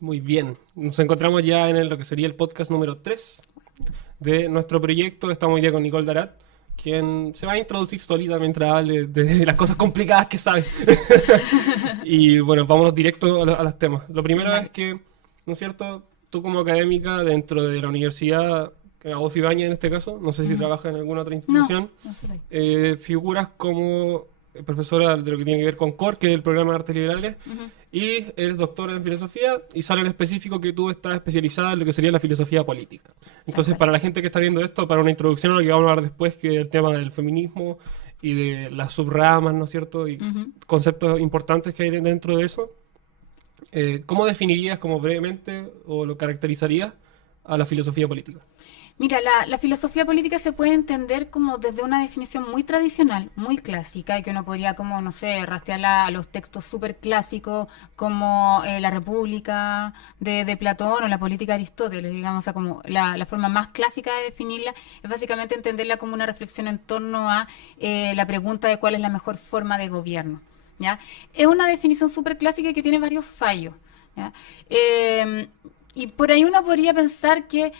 Muy bien, nos encontramos ya en lo que sería el podcast número 3 de nuestro proyecto. Estamos hoy día con Nicole Darat, quien se va a introducir solita mientras hable de las cosas complicadas que sabe. Y bueno, vámonos directo a los temas. Lo primero es Dale. que, ¿no es cierto? Tú como académica dentro de la universidad, Adolfo Ibáñez en este caso, no sé si Ujú. trabajas en alguna otra No, institución, no soy. figuras como profesora de lo que tiene que ver con CORE, que es el programa de artes liberales, Ujú. y eres doctora en filosofía, y sale en específico que tú estás especializada en lo que sería la filosofía política. Tal Entonces, cual. para la gente que está viendo esto, para una introducción a lo que vamos a hablar después, que es el tema del feminismo y de las subramas, ¿no es cierto? Y Ujú. conceptos importantes que hay dentro de eso, ¿cómo definirías como brevemente o lo caracterizarías a la filosofía política? Mira, la filosofía política se puede entender como desde una definición muy tradicional, muy clásica, y que uno podría como, no sé, rastrearla a los textos súper clásicos como la República de Platón o la política de Aristóteles, digamos, o sea, como la forma más clásica de definirla es básicamente entenderla como una reflexión en torno a la pregunta de cuál es la mejor forma de gobierno. ¿Ya? Es una definición súper clásica y que tiene varios fallos. ¿Ya? Eh, y por ahí uno podría pensar que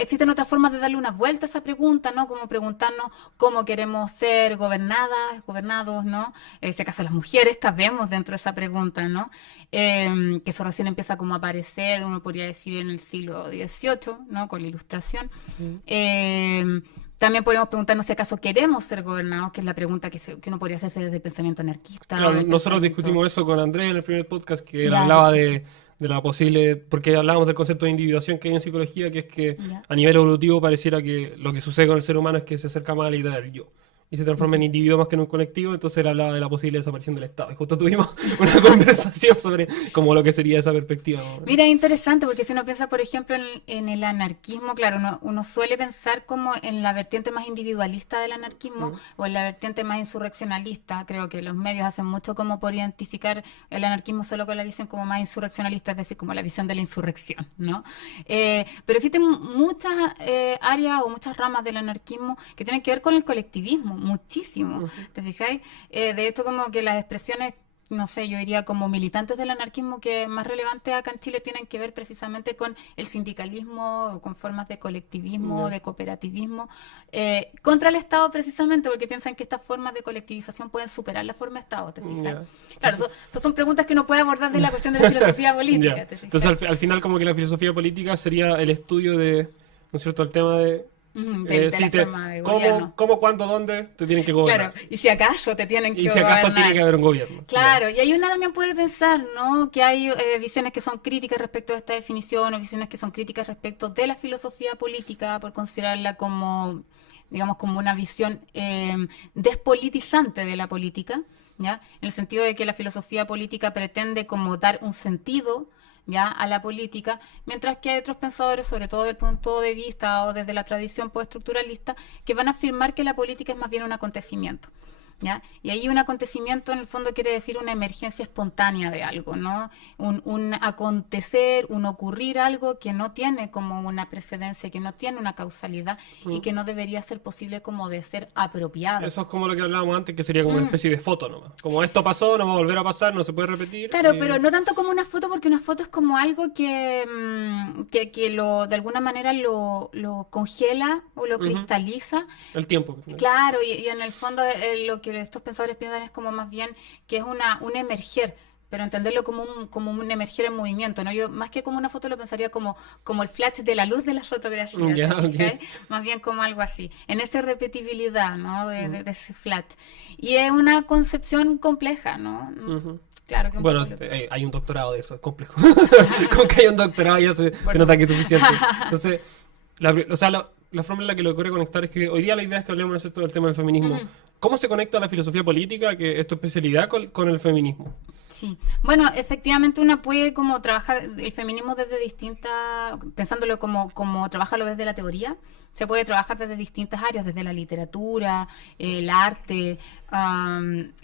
existen otras formas de darle una vuelta a esa pregunta, ¿no? Como preguntarnos cómo queremos ser gobernadas, gobernados, ¿no? Si acaso las mujeres cabemos dentro de esa pregunta, ¿no? Que eso recién empieza como a aparecer, uno podría decir, en el siglo XVIII, ¿no? Con la Ilustración. Mm. También podríamos preguntarnos si acaso queremos ser gobernados, que es la pregunta que uno podría hacerse desde el pensamiento anarquista o Claro, del nosotros pensamiento... discutimos eso con Andrés en el primer podcast, que él Ya, hablaba perfecto. de la posible, porque hablábamos del concepto de individuación que hay en psicología, que es que Ya. a nivel evolutivo pareciera que lo que sucede con el ser humano es que se acerca más a la idea del yo y se transforma en Ujú. individuo más que en un colectivo. Entonces él hablaba de la posible desaparición del Estado. Y justo tuvimos una conversación sobre cómo lo que sería esa perspectiva, más o menos. Mira, es interesante porque si uno piensa, por ejemplo, en el anarquismo, claro, uno suele pensar como en la vertiente más individualista del anarquismo Mm. o en la vertiente más insurreccionalista. Creo que los medios hacen mucho como por identificar el anarquismo solo con la visión como más insurreccionalista, es decir, como la visión de la insurrección, ¿no? Pero existen muchas áreas o muchas ramas del anarquismo que tienen que ver con el colectivismo, muchísimo. Ujú. ¿Te fijáis? De hecho, como que las expresiones no sé, yo diría como militantes del anarquismo que más relevantes acá en Chile tienen que ver precisamente con el sindicalismo, con formas de colectivismo, Ya. de cooperativismo, contra el Estado precisamente porque piensan que estas formas de colectivización pueden superar la forma de Estado, ¿te fijas? Ya. Claro, Entonces, esas son preguntas que uno puede abordar de la cuestión de la filosofía ya. política, ¿te Entonces fijas? al final como que la filosofía política sería el estudio de, ¿no es cierto?, el tema de De si la te, forma de cómo, gobierno. cómo, cuándo, dónde te tienen que Claro, gobernar. y si acaso te tienen Y que si acaso tiene que gobernar. haber un gobierno. Ya. Claro, y ahí uno también puede pensar, ¿no? Que hay visiones que son críticas respecto a esta definición o visiones que son críticas respecto de la filosofía política por considerarla como, digamos, como una visión despolitizante de la política, ¿ya? En el sentido de que la filosofía política pretende como dar un sentido, ¿ya? A la política, mientras que hay otros pensadores, sobre todo desde el punto de vista o desde la tradición postestructuralista, que van a afirmar que la política es más bien un acontecimiento. ¿Ya? Y ahí un acontecimiento en el fondo quiere decir una emergencia espontánea de algo, ¿no? Un acontecer, un ocurrir algo que no tiene como una precedencia, que no tiene una causalidad y Mm. que no debería ser posible como de ser apropiado. Eso es como lo que hablábamos antes, que sería como una Mm. especie de foto nomás. Como esto pasó, no va a volver a pasar, no se puede repetir. Claro, pero no tanto como una foto, porque una foto es como algo que, que lo, de alguna manera lo congela o lo Ujú. cristaliza. El tiempo. Claro, y en el fondo lo que estos pensadores piensan es como más bien que es un emerger, pero entenderlo como un emerger en movimiento, ¿no? Yo más que como una foto lo pensaría como el flash de la luz de la fotografía, Ya, ¿te ok. fijas? Más bien como algo así, en esa repetibilidad, ¿no? Ujú, De ese flash. Y es una concepción compleja, ¿no? ujú. Claro que un poco Bueno, lo que... hay un doctorado de eso, es complejo. Con que hay un doctorado ya Por se nota que es supuesto. suficiente. Entonces, o sea, la forma en la que lo quiero conectar es que hoy día la idea es que hablemos, ¿no es cierto?, del tema del feminismo. Ujú. ¿Cómo se conecta la filosofía política, que es tu especialidad, con el feminismo? Sí, bueno, efectivamente una puede como trabajar el feminismo desde distintas, pensándolo como trabajarlo desde la teoría, se puede trabajar desde distintas áreas, desde la literatura, el arte,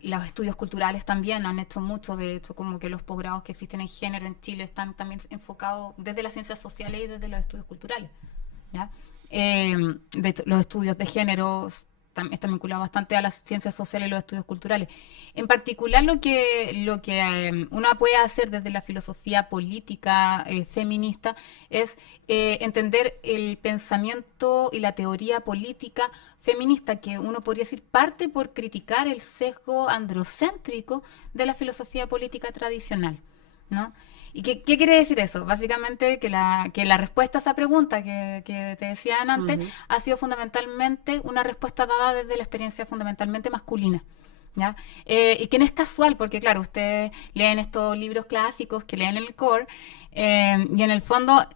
los estudios culturales también han hecho mucho de esto, como que los posgrados que existen en género en Chile están también enfocados desde las ciencias sociales y desde los estudios culturales, ¿ya? De hecho, los estudios de género está vinculado bastante a las ciencias sociales y los estudios culturales. En particular, lo que uno puede hacer desde la filosofía política feminista es entender el pensamiento y la teoría política feminista, que uno podría decir parte por criticar el sesgo androcéntrico de la filosofía política tradicional, ¿no? ¿Y qué quiere decir eso? Básicamente que la respuesta a esa pregunta que te decían antes ha sido fundamentalmente una respuesta dada desde la experiencia fundamentalmente masculina, ¿ya? Y que no es casual, porque claro, ustedes leen estos libros clásicos que leen el core, y en el fondo,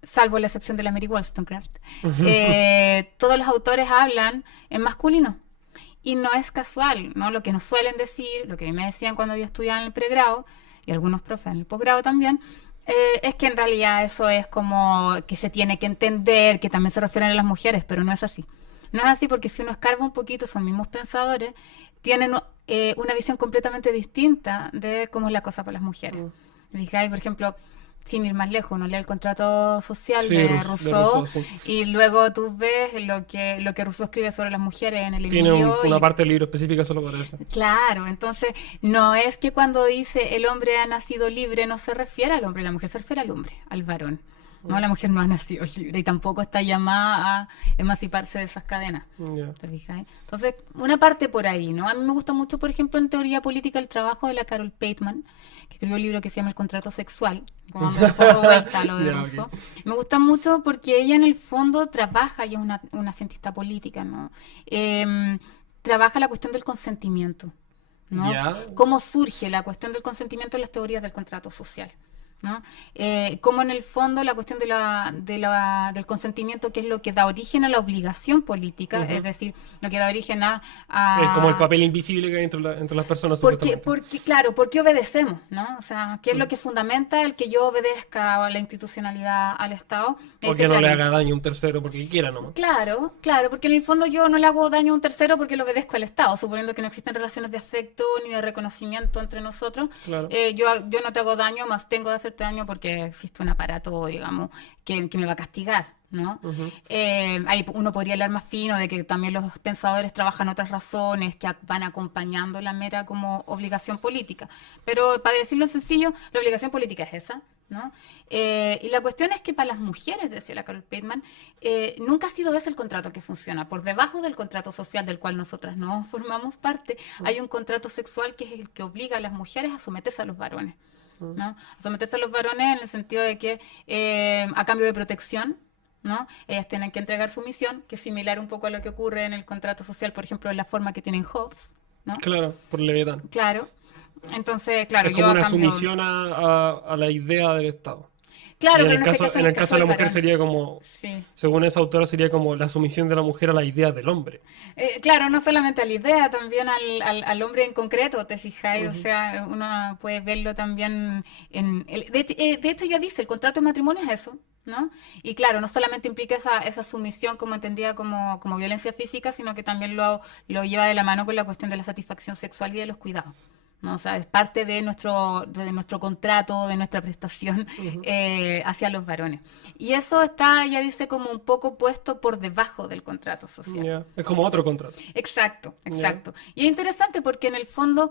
salvo la excepción de la Mary Wollstonecraft, todos los autores hablan en masculino. Y no es casual, ¿no? Lo que nos suelen decir, lo que me decían cuando yo estudiaba en el pregrado, y algunos profes en el posgrado también, es que en realidad eso es como que se tiene que entender, que también se refieren a las mujeres, pero no es así. No es así porque si uno escarba un poquito, esos mismos pensadores tienen una visión completamente distinta de cómo es la cosa para las mujeres. Fijáis, por ejemplo, sin ir más lejos, uno lee el contrato social de Rousseau, sí. Y luego tú ves lo que Rousseau escribe sobre las mujeres en el Tiene una parte del libro específica solo para eso. Claro, entonces no es que cuando dice el hombre ha nacido libre no se refiere al hombre, la mujer se refiere al hombre, al varón. No, la mujer no ha nacido libre y tampoco está llamada a emanciparse de esas cadenas. ¿Te fijas? Entonces, una parte por ahí, ¿no? A mí me gusta mucho, por ejemplo, en teoría política, el trabajo de la Carol Pateman, que escribió un libro que se llama El contrato sexual, como me pongo vuelta a lo de Rousseau. Okay. Me gusta mucho porque ella en el fondo trabaja, y es una cientista política, ¿no? Trabaja la cuestión del consentimiento, ¿no? Cómo surge la cuestión del consentimiento en las teorías del contrato social, ¿no? Como en el fondo la cuestión del consentimiento, que es lo que da origen a la obligación política, es decir, lo que da origen a es como el papel invisible que hay entre las personas. Porque, claro, ¿por qué obedecemos? ¿no? O sea, ¿qué es lo que fundamenta el que yo obedezca a la institucionalidad, al Estado? O que no le haga daño a un tercero porque quiera nomás. Claro, porque en el fondo yo no le hago daño a un tercero porque le obedezco al Estado, suponiendo que no existen relaciones de afecto ni de reconocimiento entre nosotros. Claro. Yo no te hago daño, más tengo de hacerte daño porque existe un aparato, digamos, que me va a castigar, ¿no? Ahí uno podría hablar más fino de que también los pensadores trabajan otras razones que van acompañando la mera como obligación política. Pero para decirlo sencillo, la obligación política es esa, ¿no? Y la cuestión es que para las mujeres, decía la Carol Pateman, nunca ha sido ese el contrato que funciona. Por debajo del contrato social del cual nosotras no formamos parte, hay un contrato sexual que es el que obliga a las mujeres a someterse a los varones, ¿no? A someterse a los varones en el sentido de que a cambio de protección, ¿no? Ellas tienen que entregar sumisión, que es similar un poco a lo que ocurre en el contrato social, por ejemplo, en la forma que tienen Hobbes, ¿no? Claro, por Leviatán. Claro. Entonces, claro, es como una sumisión a la idea del Estado. Claro, pero en el caso de la mujer sería como, según esa autora, sería como la sumisión de la mujer a la idea del hombre. Claro, no solamente a la idea, también al hombre en concreto, ¿te fijáis? O sea, uno puede verlo también de hecho ya dice, el contrato de matrimonio es eso, ¿no? Y claro, no solamente implica esa sumisión como entendida como violencia física, sino que también lo lleva de la mano con la cuestión de la satisfacción sexual y de los cuidados, ¿no? O sea, es parte de nuestro contrato, de nuestra prestación hacia los varones. Y eso está, ella dice, como un poco puesto por debajo del contrato social. Es como otro contrato. Exacto. Y es interesante porque en el fondo,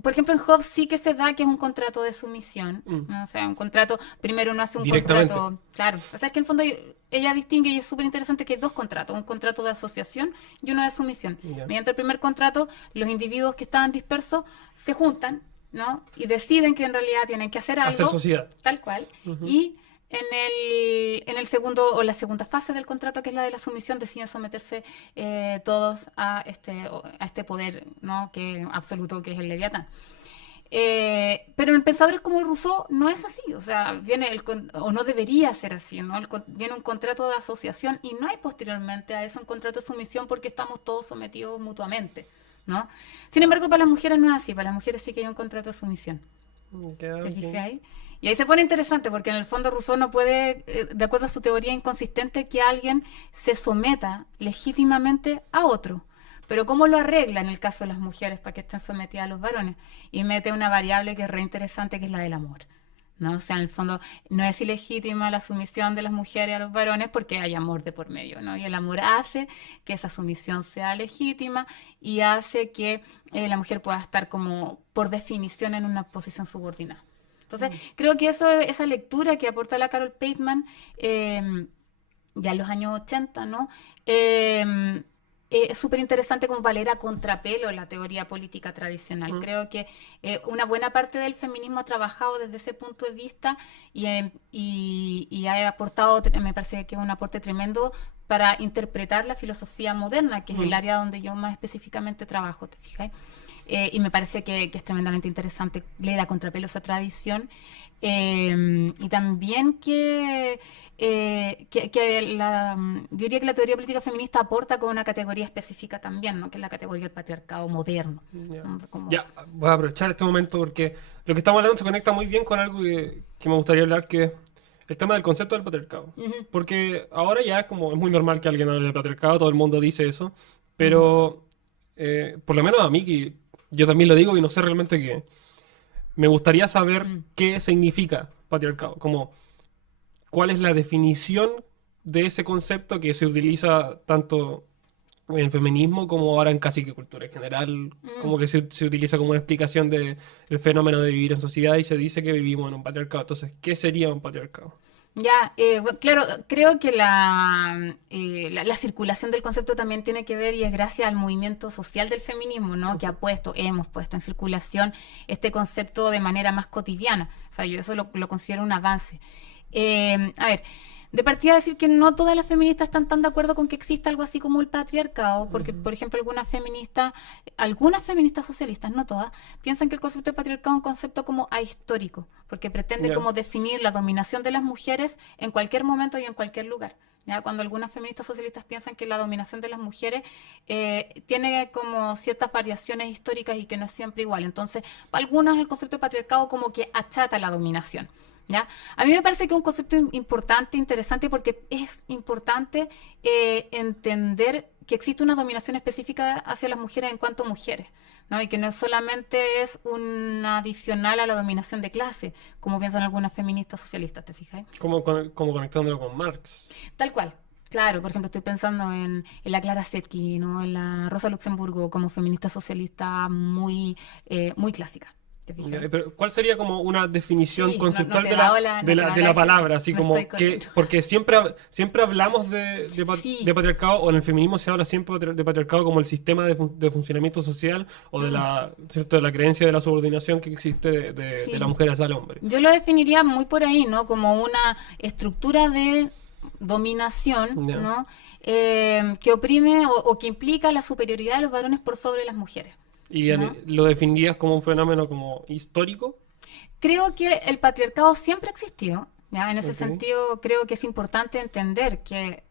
por ejemplo, en Hobbes sí que se da que es un contrato de sumisión, ¿no? O sea, un contrato, primero uno hace un contrato... Claro, o sea, es que en el fondo ella distingue, y es súper interesante, que hay dos contratos, un contrato de asociación y uno de sumisión. Mediante el primer contrato, los individuos que estaban dispersos se juntan, ¿no? Y deciden que en realidad tienen que hacer algo. Hacer sociedad. Tal cual. Y en el segundo, o la segunda fase del contrato, que es la de la sumisión, deciden someterse todos a este poder, ¿no? Absoluto, que es el Leviatán. Pero en pensadores como Rousseau no es así, o sea, o no debería ser así, ¿no? Viene un contrato de asociación y no hay posteriormente a eso un contrato de sumisión porque estamos todos sometidos mutuamente, ¿no? Sin embargo, para las mujeres no es así, para las mujeres sí que hay un contrato de sumisión. ¿Te fijas? Y ahí se pone interesante porque en el fondo Rousseau no puede, de acuerdo a su teoría inconsistente, que alguien se someta legítimamente a otro. Pero ¿cómo lo arregla en el caso de las mujeres para que estén sometidas a los varones? Y mete una variable que es re interesante, que es la del amor, ¿no? O sea, en el fondo no es ilegítima la sumisión de las mujeres a los varones porque hay amor de por medio, ¿no? Y el amor hace que esa sumisión sea legítima y hace que la mujer pueda estar como por definición en una posición subordinada. Entonces, creo que esa lectura que aporta la Carol Pateman ya en los años 80, ¿no? Es súper interesante como para leer a contrapelo la teoría política tradicional. Creo que una buena parte del feminismo ha trabajado desde ese punto de vista y ha aportado, me parece que es un aporte tremendo para interpretar la filosofía moderna, que es el área donde yo más específicamente trabajo, ¿te fijas? Y me parece que es tremendamente interesante leer a contrapelo esa tradición. Y también yo diría que la teoría política feminista aporta con una categoría específica también, ¿no? Que es la categoría del patriarcado moderno. Ya. ¿No? Ya, voy a aprovechar este momento porque lo que estamos hablando se conecta muy bien con algo que me gustaría hablar, que es el tema del concepto del patriarcado. Porque ahora ya es muy normal que alguien hable de patriarcado, todo el mundo dice eso, pero por lo menos a mí, que yo también lo digo y no sé realmente qué, me gustaría saber qué significa patriarcado, como cuál es la definición de ese concepto que se utiliza tanto en feminismo como ahora en casi que cultura en general, como que se utiliza como una explicación del fenómeno de vivir en sociedad y se dice que vivimos en un patriarcado. Entonces, ¿qué sería un patriarcado? Ya, bueno, claro, creo que la circulación del concepto también tiene que ver y es gracias al movimiento social del feminismo, ¿no? Que hemos puesto en circulación este concepto de manera más cotidiana. O sea, yo eso lo considero un avance. A ver, de partida decir que no todas las feministas están tan de acuerdo con que exista algo así como el patriarcado, porque, por ejemplo, algunas feministas socialistas, no todas, piensan que el concepto de patriarcado es un concepto como ahistórico, porque pretende como definir la dominación de las mujeres en cualquier momento y en cualquier lugar. ¿Ya? Cuando algunas feministas socialistas piensan que la dominación de las mujeres tiene como ciertas variaciones históricas y que no es siempre igual. Entonces, para algunas el concepto de patriarcado como que achata la dominación. ¿Ya? A mí me parece que es un concepto importante, interesante, porque es importante entender que existe una dominación específica hacia las mujeres en cuanto a mujeres, ¿no? Y que no solamente es una adicional a la dominación de clase, como piensan algunas feministas socialistas, ¿te fijas? Como conectándolo con Marx. Tal cual. Claro, por ejemplo, estoy pensando en la Clara Zetkin, ¿no? En la Rosa Luxemburgo como feminista socialista muy clásica. Pero ¿cuál sería como una definición conceptual de la palabra? Así como que, porque siempre hablamos de patriarcado, o en el feminismo se habla siempre de patriarcado como el sistema de funcionamiento social o de la creencia de la subordinación que existe de la mujer hacia el hombre. Yo lo definiría muy por ahí, ¿no? Como una estructura de dominación, ¿no? Que oprime o que implica la superioridad de los varones por sobre las mujeres. ¿Y lo definirías como un fenómeno como histórico? Creo que el patriarcado siempre existió, ¿ya? En ese sentido creo que es importante entender que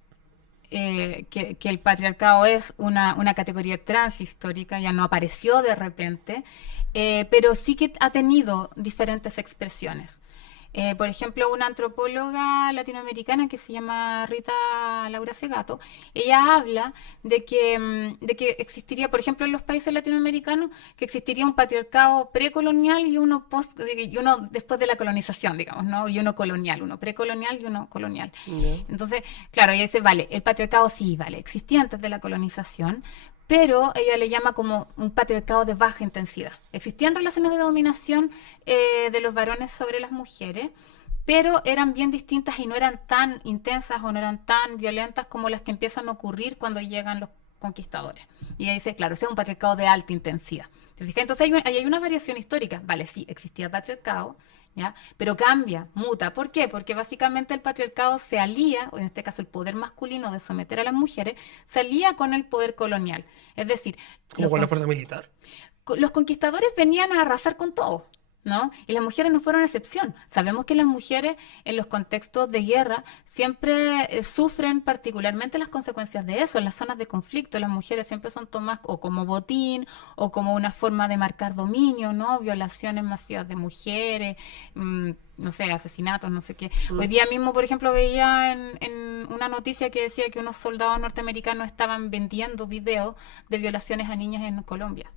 el patriarcado es una categoría transhistórica, ya no apareció de repente, pero sí que ha tenido diferentes expresiones. Por ejemplo, una antropóloga latinoamericana que se llama Rita Laura Segato, ella habla de que existiría, por ejemplo, en los países latinoamericanos, que existiría un patriarcado precolonial y uno después de la colonización, digamos, ¿no? Y uno colonial, uno precolonial y uno colonial. Entonces, claro, ella dice, vale, el patriarcado sí, vale, existía antes de la colonización, pero ella le llama como un patriarcado de baja intensidad. Existían relaciones de dominación de los varones sobre las mujeres, pero eran bien distintas y no eran tan intensas o no eran tan violentas como las que empiezan a ocurrir cuando llegan los conquistadores. Y ella dice, claro, ese es un patriarcado de alta intensidad. ¿Te fijas? Entonces hay una variación histórica. Vale, sí, existía patriarcado, ¿ya? Pero cambia, muta. ¿Por qué? Porque básicamente el patriarcado se alía, o en este caso el poder masculino de someter a las mujeres, se alía con el poder colonial. Es decir, como con la fuerza militar. Los conquistadores venían a arrasar con todo, ¿no? Y las mujeres no fueron excepción. Sabemos que las mujeres en los contextos de guerra siempre sufren particularmente las consecuencias de eso. En las zonas de conflicto las mujeres siempre son tomadas o como botín o como una forma de marcar dominio, ¿no? Violaciones masivas de mujeres, no sé, asesinatos, no sé qué. Hoy día mismo, por ejemplo, veía en una noticia que decía que unos soldados norteamericanos estaban vendiendo videos de violaciones a niñas en Colombia.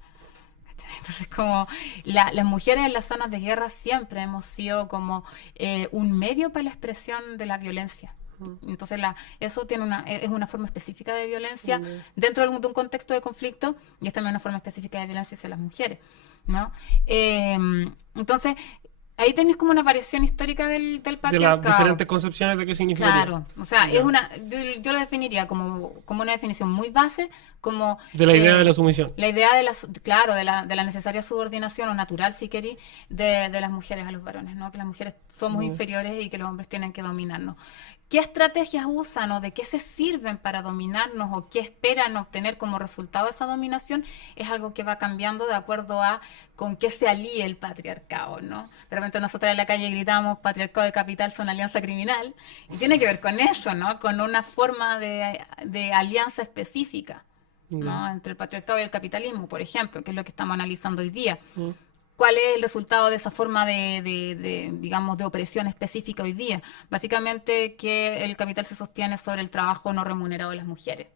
Entonces, como las mujeres en las zonas de guerra siempre hemos sido como un medio para la expresión de la violencia. Entonces, eso es una forma específica de violencia dentro de un contexto de conflicto, y es también una forma específica de violencia hacia las mujeres, ¿no? Entonces, ahí tenés como una variación histórica del De las patriarcado. diferentes concepciones de qué significa. Claro, o sea, yo lo definiría como una definición muy base, como De la idea de la sumisión. la idea de la necesaria subordinación o natural, si queréis, de las mujeres a los varones, ¿no? Que las mujeres somos inferiores y que los hombres tienen que dominarnos. ¿Qué estrategias usan o de qué se sirven para dominarnos o qué esperan obtener como resultado de esa dominación? Es algo que va cambiando de acuerdo a con qué se alíe el patriarcado, ¿no? De repente nosotros en la calle gritamos patriarcado y capital son alianza criminal, y tiene que ver con eso, ¿no? Con una forma de alianza específica, ¿no? Entre el patriarcado y el capitalismo, por ejemplo, que es lo que estamos analizando hoy día. ¿Cuál es el resultado de esa forma digamos, de opresión específica hoy día? Básicamente que el capital se sostiene sobre el trabajo no remunerado de las mujeres,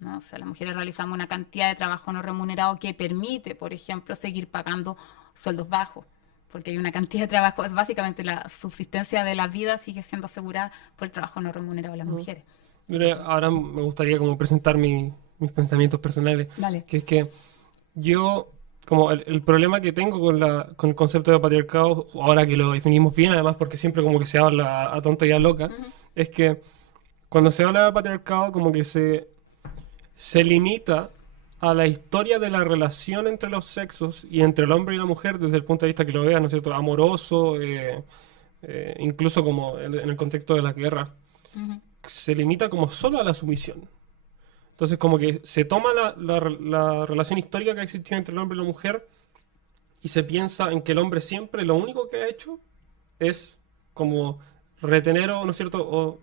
¿no? O sea, las mujeres realizamos una cantidad de trabajo no remunerado que permite, por ejemplo, seguir pagando sueldos bajos, porque hay una cantidad de trabajo, es básicamente la subsistencia de la vida sigue siendo asegurada por el trabajo no remunerado de las mujeres. Ahora me gustaría como presentar mis pensamientos personales. Dale. Que es que yo, como el problema que tengo con el concepto de patriarcado, ahora que lo definimos bien, además porque siempre como que se habla a tonta y a loca, es que cuando se habla de patriarcado como que se limita a la historia de la relación entre los sexos y entre el hombre y la mujer desde el punto de vista que lo veas, ¿no es cierto?, amoroso, incluso como en el contexto de la guerra. Se limita como solo a la sumisión. Entonces como que se toma la relación histórica que ha existido entre el hombre y la mujer y se piensa en que el hombre siempre lo único que ha hecho es como retener o, ¿no es cierto?, o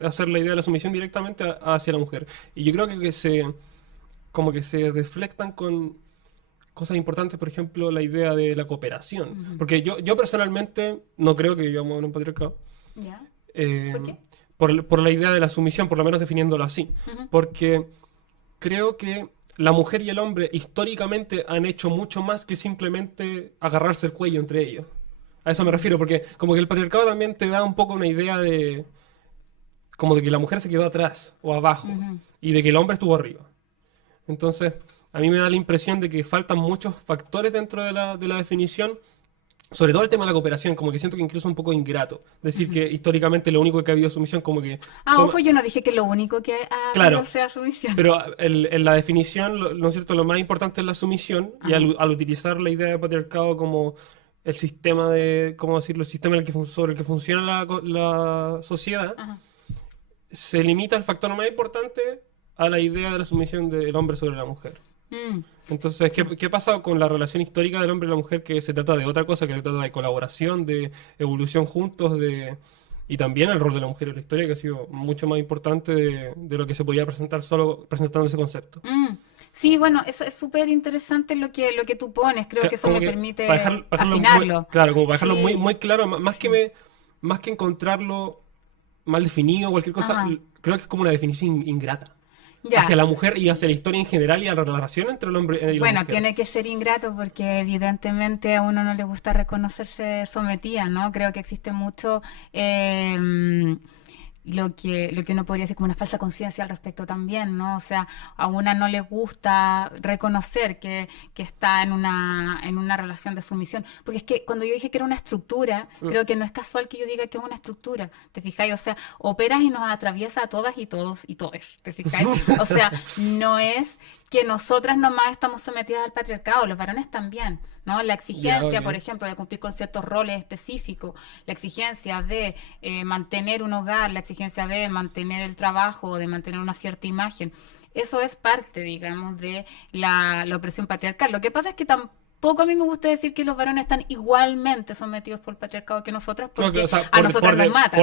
hacer la idea de la sumisión directamente hacia la mujer. Y yo creo que como que se deflectan con cosas importantes, por ejemplo, la idea de la cooperación. Porque yo personalmente no creo que vivamos en un patriarcado. ¿Ya? ¿Por qué? Por la idea de la sumisión, por lo menos definiéndolo así. Porque creo que la mujer y el hombre históricamente han hecho mucho más que simplemente agarrarse el cuello entre ellos. A eso me refiero, porque como que el patriarcado también te da un poco una idea de como de que la mujer se quedó atrás o abajo y de que el hombre estuvo arriba. Entonces, a mí me da la impresión de que faltan muchos factores dentro de la definición, sobre todo el tema de la cooperación, como que siento que incluso un poco ingrato. Decir que históricamente lo único que ha habido sumisión, como que... Ojo, yo no dije que lo único que ha habido sea sumisión. Pero en la definición, ¿no es cierto?, lo más importante es la sumisión, y al utilizar la idea de patriarcado como el sistema de, ¿cómo decirlo?, el sistema sobre el que funciona la sociedad, se limita el factor más importante a la idea de la sumisión del hombre sobre la mujer. Entonces, ¿qué pasa con la relación histórica del hombre y la mujer? Que se trata de otra cosa, que se trata de colaboración, de evolución juntos, y también el rol de la mujer en la historia, que ha sido mucho más importante de lo que se podía presentar solo presentando ese concepto. Sí, bueno, eso es súper interesante lo que tú pones. Creo que eso me permite para dejarlo afinarlo. Claro, como para dejarlo muy, muy claro, más que encontrarlo mal definido o cualquier cosa, creo que es como una definición ingrata. Ya. Hacia la mujer y hacia la historia en general y a la relación entre el hombre y la mujer. Bueno, tiene que ser ingrato porque evidentemente a uno no le gusta reconocerse sometida, ¿no? Creo que existe mucho lo que uno podría decir como una falsa conciencia al respecto también, ¿no? O sea, a una no le gusta reconocer que está en una relación de sumisión. Porque es que cuando yo dije que era una estructura, creo que no es casual que yo diga que es una estructura, ¿te fijáis? O sea, operas y nos atraviesa a todas y todos y todes, ¿te fijáis? O sea, no es que nosotras nomás estamos sometidas al patriarcado, los varones también, ¿no? La exigencia, por ejemplo, de cumplir con ciertos roles específicos, la exigencia de mantener un hogar, la exigencia de mantener el trabajo, de mantener una cierta imagen. Eso es parte, digamos, de la opresión patriarcal. Lo que pasa es que tampoco a mí me gusta decir que los varones están igualmente sometidos por el patriarcado que nosotras, porque a nosotros nos matan.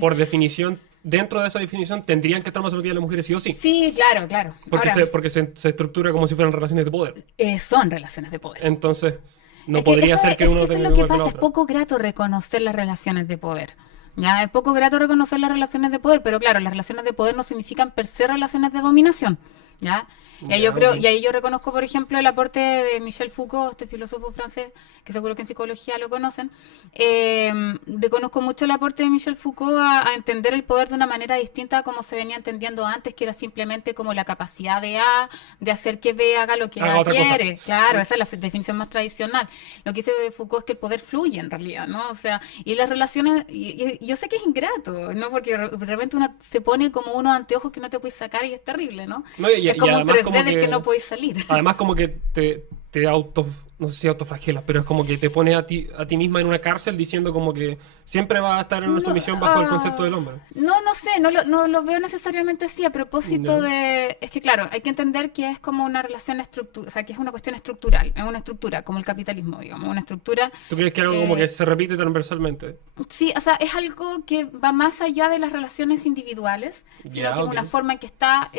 Por definición, dentro de esa definición, tendrían que estar más sometidas las mujeres sí o sí. Sí, claro. Porque se estructura como si fueran relaciones de poder. Son relaciones de poder. Entonces, no podría ser que uno tenga igual que la otra. Eso es lo que pasa, es poco grato reconocer las relaciones de poder. Ya, es poco grato reconocer las relaciones de poder, pero claro, las relaciones de poder no significan per se relaciones de dominación. ¿ya? Y ahí Ya, yo creo, ok. y ahí yo reconozco, por ejemplo, el aporte de Michel Foucault, este filósofo francés, que seguro que en psicología lo conocen. Reconozco mucho el aporte de Michel Foucault a entender el poder de una manera distinta a como se venía entendiendo antes, que era simplemente como la capacidad de A de hacer que B haga lo que Haga A otra cosa. quiere. Claro, esa es la definición más tradicional. Lo que dice Foucault es que el poder fluye en realidad, ¿no? O sea, y las relaciones, y yo sé que es ingrato, ¿no? Porque de repente uno se pone como unos anteojos que no te puedes sacar y es terrible, ¿no? No, Es y como un además 3D como del que no que podéis salir. además como que te auto, no sé si autoflagelas, pero es como que te pone a ti misma en una cárcel diciendo como que siempre vas a estar en una No, sumisión bajo el concepto del hombre. no sé, no lo veo necesariamente así a propósito Ya. de... Es que claro, hay que entender que es como una relación estructural, o sea, que es una cuestión estructural, es una estructura, como el capitalismo, digamos, una estructura... ¿Tú crees que algo como que eh, se repite transversalmente? Sí, o sea, es algo que va más allá de las relaciones individuales, sino Ya, que es ok. una forma en que está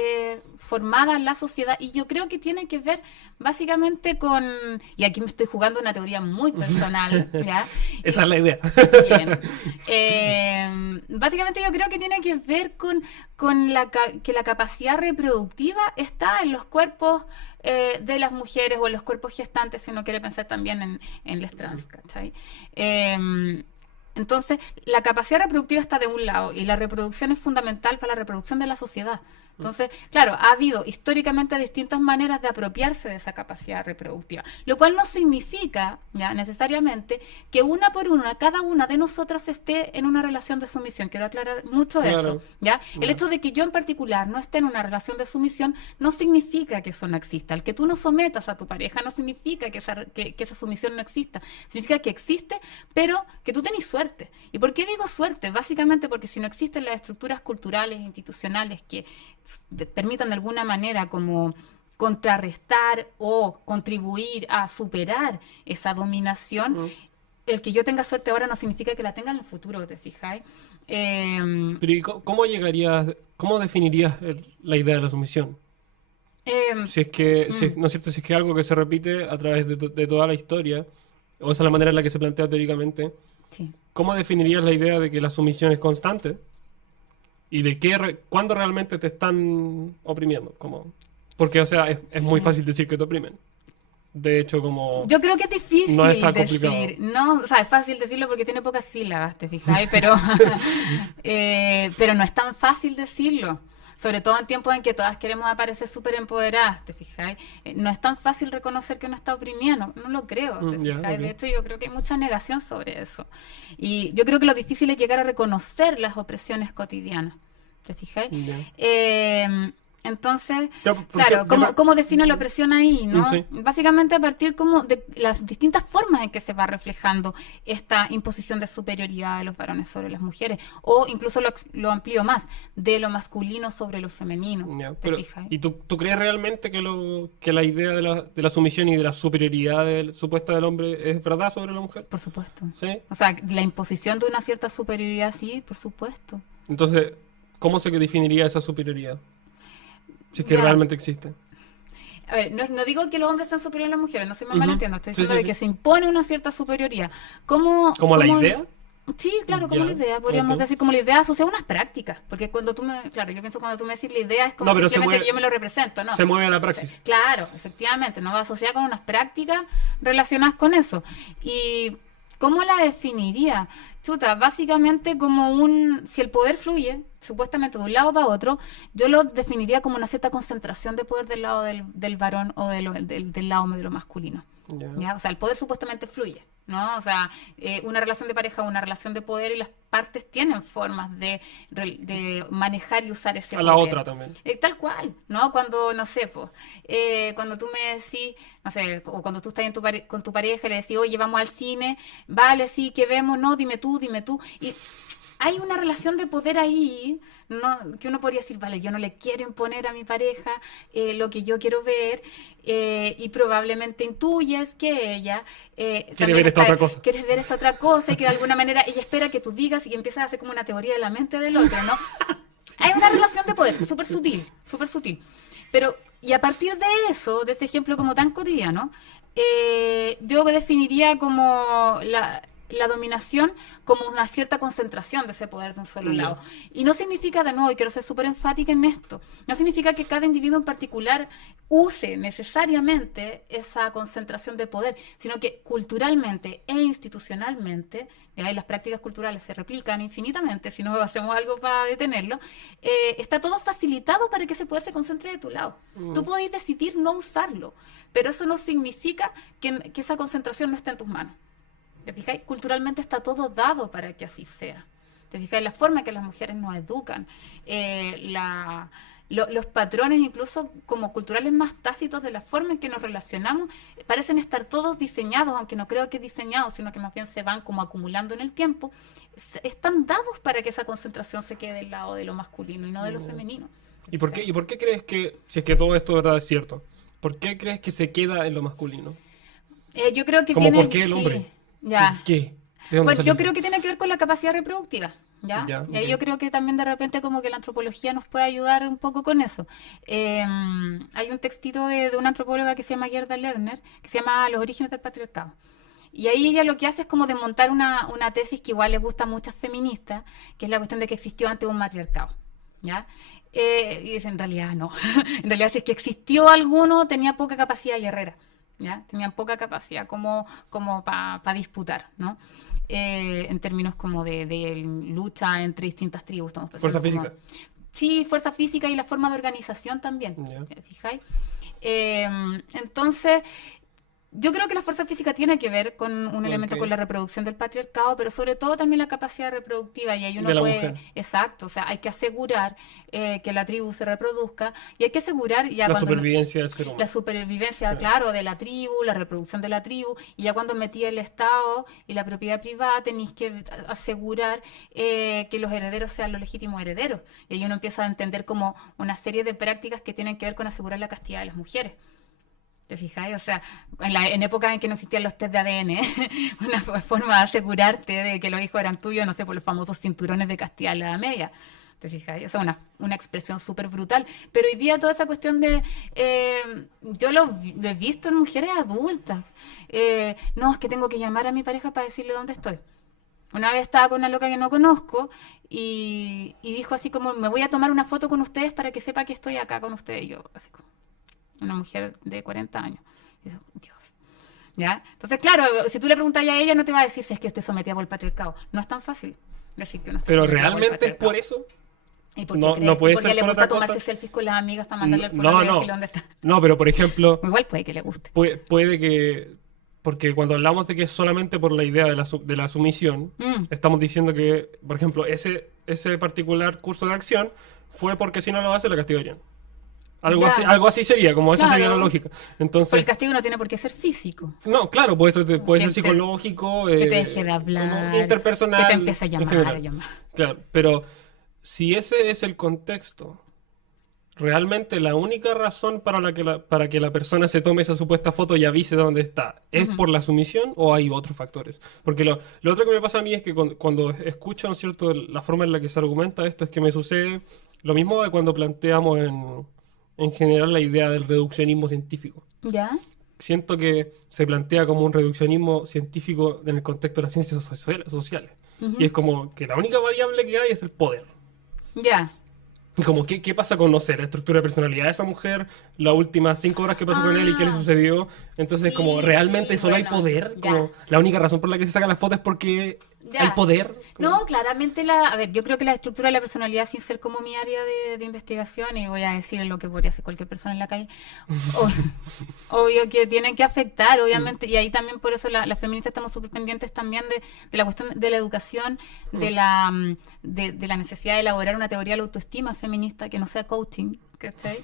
formada la sociedad y yo creo que tiene que ver básicamente con, y aquí me estoy jugando una teoría muy personal, ¿ya? Esa es la idea. Bien. Básicamente yo creo que tiene que ver con que la capacidad reproductiva está en los cuerpos de las mujeres o en los cuerpos gestantes, si uno quiere pensar también en les trans, ¿cachai? Entonces, la capacidad reproductiva está de un lado y la reproducción es fundamental para la reproducción de la sociedad. Entonces, claro, ha habido históricamente distintas maneras de apropiarse de esa capacidad reproductiva, lo cual no significa ya necesariamente que una por una, cada una de nosotras esté en una relación de sumisión. Quiero aclarar mucho Claro. eso, ¿ya? El Ya. hecho de que yo en particular no esté en una relación de sumisión no significa que eso no exista. El que tú no sometas a tu pareja no significa que esa sumisión no exista. Significa que existe, pero que tú tenés suerte. ¿Y por qué digo suerte? Básicamente porque si no existen las estructuras culturales e institucionales que permitan de alguna manera como contrarrestar o contribuir a superar esa dominación, Mm. el que yo tenga suerte ahora no significa que la tenga en el futuro, ¿te fijáis? Pero ¿y cómo llegarías, cómo definirías la idea de la sumisión? Em, Si es que, mm, no es cierto, si es que algo que se repite a través de toda la historia, o esa es la manera en la que se plantea teóricamente, sí. ¿cómo definirías la idea de que la sumisión es constante? ¿Y de cuándo realmente te están oprimiendo? Como, porque, o sea, es muy fácil decir que te oprimen. De hecho, como Yo creo que es difícil no es tan complicado. decir, no, o sea, es fácil decirlo porque tiene pocas sílabas, ¿te fijáis? Pero no es tan fácil decirlo. Sobre todo en tiempos en que todas queremos aparecer súper empoderadas, ¿te fijáis? No es tan fácil reconocer que uno está oprimiendo, no lo creo, ¿te Ya, fijáis? ok. De hecho, yo creo que hay mucha negación sobre eso. Y yo creo que lo difícil es llegar a reconocer las opresiones cotidianas, ¿te fijáis? Ya. Entonces, Ya, porque- claro, ya pa- ¿cómo define la opresión ahí, no? Sí. Básicamente a partir como de las distintas formas en que se va reflejando esta imposición de superioridad de los varones sobre las mujeres, o incluso lo amplío más, de lo masculino sobre lo femenino, Ya, ¿te pero, fijas? ¿y tú crees realmente que la idea de la sumisión y de la superioridad supuesta del hombre es verdad sobre la mujer? Por supuesto. ¿Sí? O sea, la imposición de una cierta superioridad, sí, por supuesto. Entonces, ¿cómo se definiría esa superioridad? Si es que Ya. realmente existe. A ver, no digo que los hombres sean superiores a las mujeres, no se me Ujú. malentienda, estoy Sí, diciendo sí, de sí. que se impone una cierta superioridad. ¿Cómo, ¿Como la cómo- idea? Sí, claro, como Ya, la idea. Podríamos ok. decir como la idea asociada a unas prácticas. Porque cuando tú me... Claro, yo pienso cuando tú me decís la idea es como No, pero se simplemente mueve- que yo me lo represento, ¿no? Se mueve a la praxis. Claro, efectivamente, no va asociada con unas prácticas relacionadas con eso. ¿Y cómo la definiría? Chuta, básicamente como si el poder fluye, supuestamente de un lado para otro, yo lo definiría como una cierta concentración de poder del lado del varón o del lado de lo masculino. Ya. ¿Ya? O sea, el poder supuestamente fluye, ¿no? O sea, una relación de pareja, una relación de poder y las partes tienen formas de manejar y usar ese A la poder. otra también. Tal cual, ¿no? Cuando, no sé, pues, cuando tú me decís, no sé, o cuando tú estás con tu pareja y le decís, oye, vamos al cine, vale, sí, ¿qué vemos? No, dime tú, y hay una relación de poder ahí, ¿no? Que uno podría decir, vale, yo no le quiero imponer a mi pareja lo que yo quiero ver, y probablemente intuyes que ella también ver esta otra cosa. quieres ver esta otra cosa y que de alguna manera ella espera que tú digas y empiezas a hacer como una teoría de la mente del otro, ¿no? Hay una relación de poder súper sutil, súper sutil. Pero, y a partir de eso, de ese ejemplo como tan cotidiano, yo definiría como la dominación como una cierta concentración de ese poder de un solo lado. Y no significa, de nuevo, y quiero ser súper enfática en esto, no significa que cada individuo en particular use necesariamente esa concentración de poder, sino que culturalmente e institucionalmente, de ahí las prácticas culturales se replican infinitamente, si no hacemos algo para detenerlo, está todo facilitado para que ese poder se concentre de tu lado. Tú podés decidir no usarlo, pero eso no significa que esa concentración no esté en tus manos. ¿Te fijáis? Culturalmente está todo dado para que así sea. ¿Te fijáis? La forma en que las mujeres nos educan, los patrones incluso como culturales más tácitos de la forma en que nos relacionamos, parecen estar todos diseñados, aunque no creo que diseñados, sino que más bien se van como acumulando en el tiempo, están dados para que esa concentración se quede del lado de lo masculino y no de lo femenino. ¿Y por qué crees que, si es que todo esto de verdad es cierto, por qué crees que se queda en lo masculino? Yo creo que ¿Como tiene... por qué el hombre? Sí, ya. ¿Qué? ¿De dónde Bueno, salió yo eso? creo que tiene que ver con la capacidad reproductiva, ¿ya? Ya, Y ahí ok. yo creo que también de repente como que la antropología nos puede ayudar un poco con eso. Hay un textito de una antropóloga que se llama Gerda Lerner, que se llama Los orígenes del patriarcado. Y ahí ella lo que hace es como desmontar una tesis que igual le gusta a muchas feministas, que es la cuestión de que existió antes un matriarcado, ¿ya? Y dice, en realidad no. En realidad si es que existió alguno, tenía poca capacidad guerrera, ¿ya? Tenían poca capacidad como para disputar, ¿no? En términos como de lucha entre distintas tribus. Estamos Fuerza pensando como- física. Sí, fuerza física y la forma de organización también, Ya. ¿te fijáis? Entonces, yo creo que la fuerza física tiene que ver con un elemento Ok. con la reproducción del patriarcado, pero sobre todo también la capacidad reproductiva. Y ahí uno De la puede, mujer. exacto, o sea, hay que asegurar que la tribu se reproduzca y hay que asegurar ya La cuando supervivencia del ser humano. la supervivencia, Claro. claro, de la tribu, la reproducción de la tribu, y ya cuando metí el Estado y la propiedad privada tenéis que asegurar que los herederos sean los legítimos herederos. Y ahí uno empieza a entender como una serie de prácticas que tienen que ver con asegurar la castidad de las mujeres. ¿Te fijáis? O sea, en épocas en que no existían los test de ADN, una forma de asegurarte de que los hijos eran tuyos, no sé, por los famosos cinturones de castidad en la Edad Media. ¿Te fijáis? O sea, una expresión súper brutal. Pero hoy día toda esa cuestión de... yo lo he visto en mujeres adultas. No, es que tengo que llamar a mi pareja para decirle dónde estoy. Una vez estaba con una loca que no conozco y dijo así como, me voy a tomar una foto con ustedes para que sepa que estoy acá con ustedes. Y yo, así como, una mujer de 40 años. Y yo, Dios. ¿Ya? Entonces, claro, si tú le preguntas a ella, no te va a decir si es que estoy sometida por el patriarcado. No es tan fácil decir que uno está Pero sometida por el realmente es por patriarcado. eso. ¿Y por qué No, crees? no puede ¿Porque ser le por gusta otra tomarse cosa. selfies con las amigas para mandarle al No, pololo y no. decirle dónde está? No, pero por ejemplo, Igual puede que le guste. puede que. Porque cuando hablamos de que es solamente por la idea de la sumisión, Mm. estamos diciendo que, por ejemplo, ese particular curso de acción fue porque si no lo hace, la castigarían. Ya. Algo así sería, como esa sería la Claro. lógica. Pero Entonces, el castigo no tiene por qué ser físico. no, claro, puede ser Que te- psicológico, Que te deje de hablar. interpersonal. Que te empiece a en llamar, general. a llamar. Claro, pero si ese es el contexto, realmente la única razón para que la persona se tome esa supuesta foto y avise de dónde está, ¿es Ujú. por la sumisión o hay otros factores? Porque lo otro que me pasa a mí es que cuando escucho, ¿no es cierto?, la forma en la que se argumenta esto, es que me sucede lo mismo de cuando planteamos en general la idea del reduccionismo científico. ¿Ya? Siento que se plantea como un reduccionismo científico en el contexto de las ciencias sociales. Ujú. Y es como que la única variable que hay es el poder. Ya. Y como, ¿qué pasa con, no sé, la estructura de personalidad de esa mujer, las últimas 5 horas que pasó con él y qué le Ah. sucedió? Entonces, Sí, como, ¿realmente sí, solo hay bueno, poder? ya. Como, la única razón por la que se sacan las fotos es porque Ya. hay poder. No, claramente a ver, yo creo que la estructura de la personalidad, sin ser como mi área de investigación, y voy a decir lo que podría hacer cualquier persona en la calle, obvio que tienen que afectar, obviamente, y ahí también por eso las feministas estamos súper pendientes también de la cuestión de la educación, de la necesidad de elaborar una teoría de la autoestima feminista que no sea coaching, ¿cachai?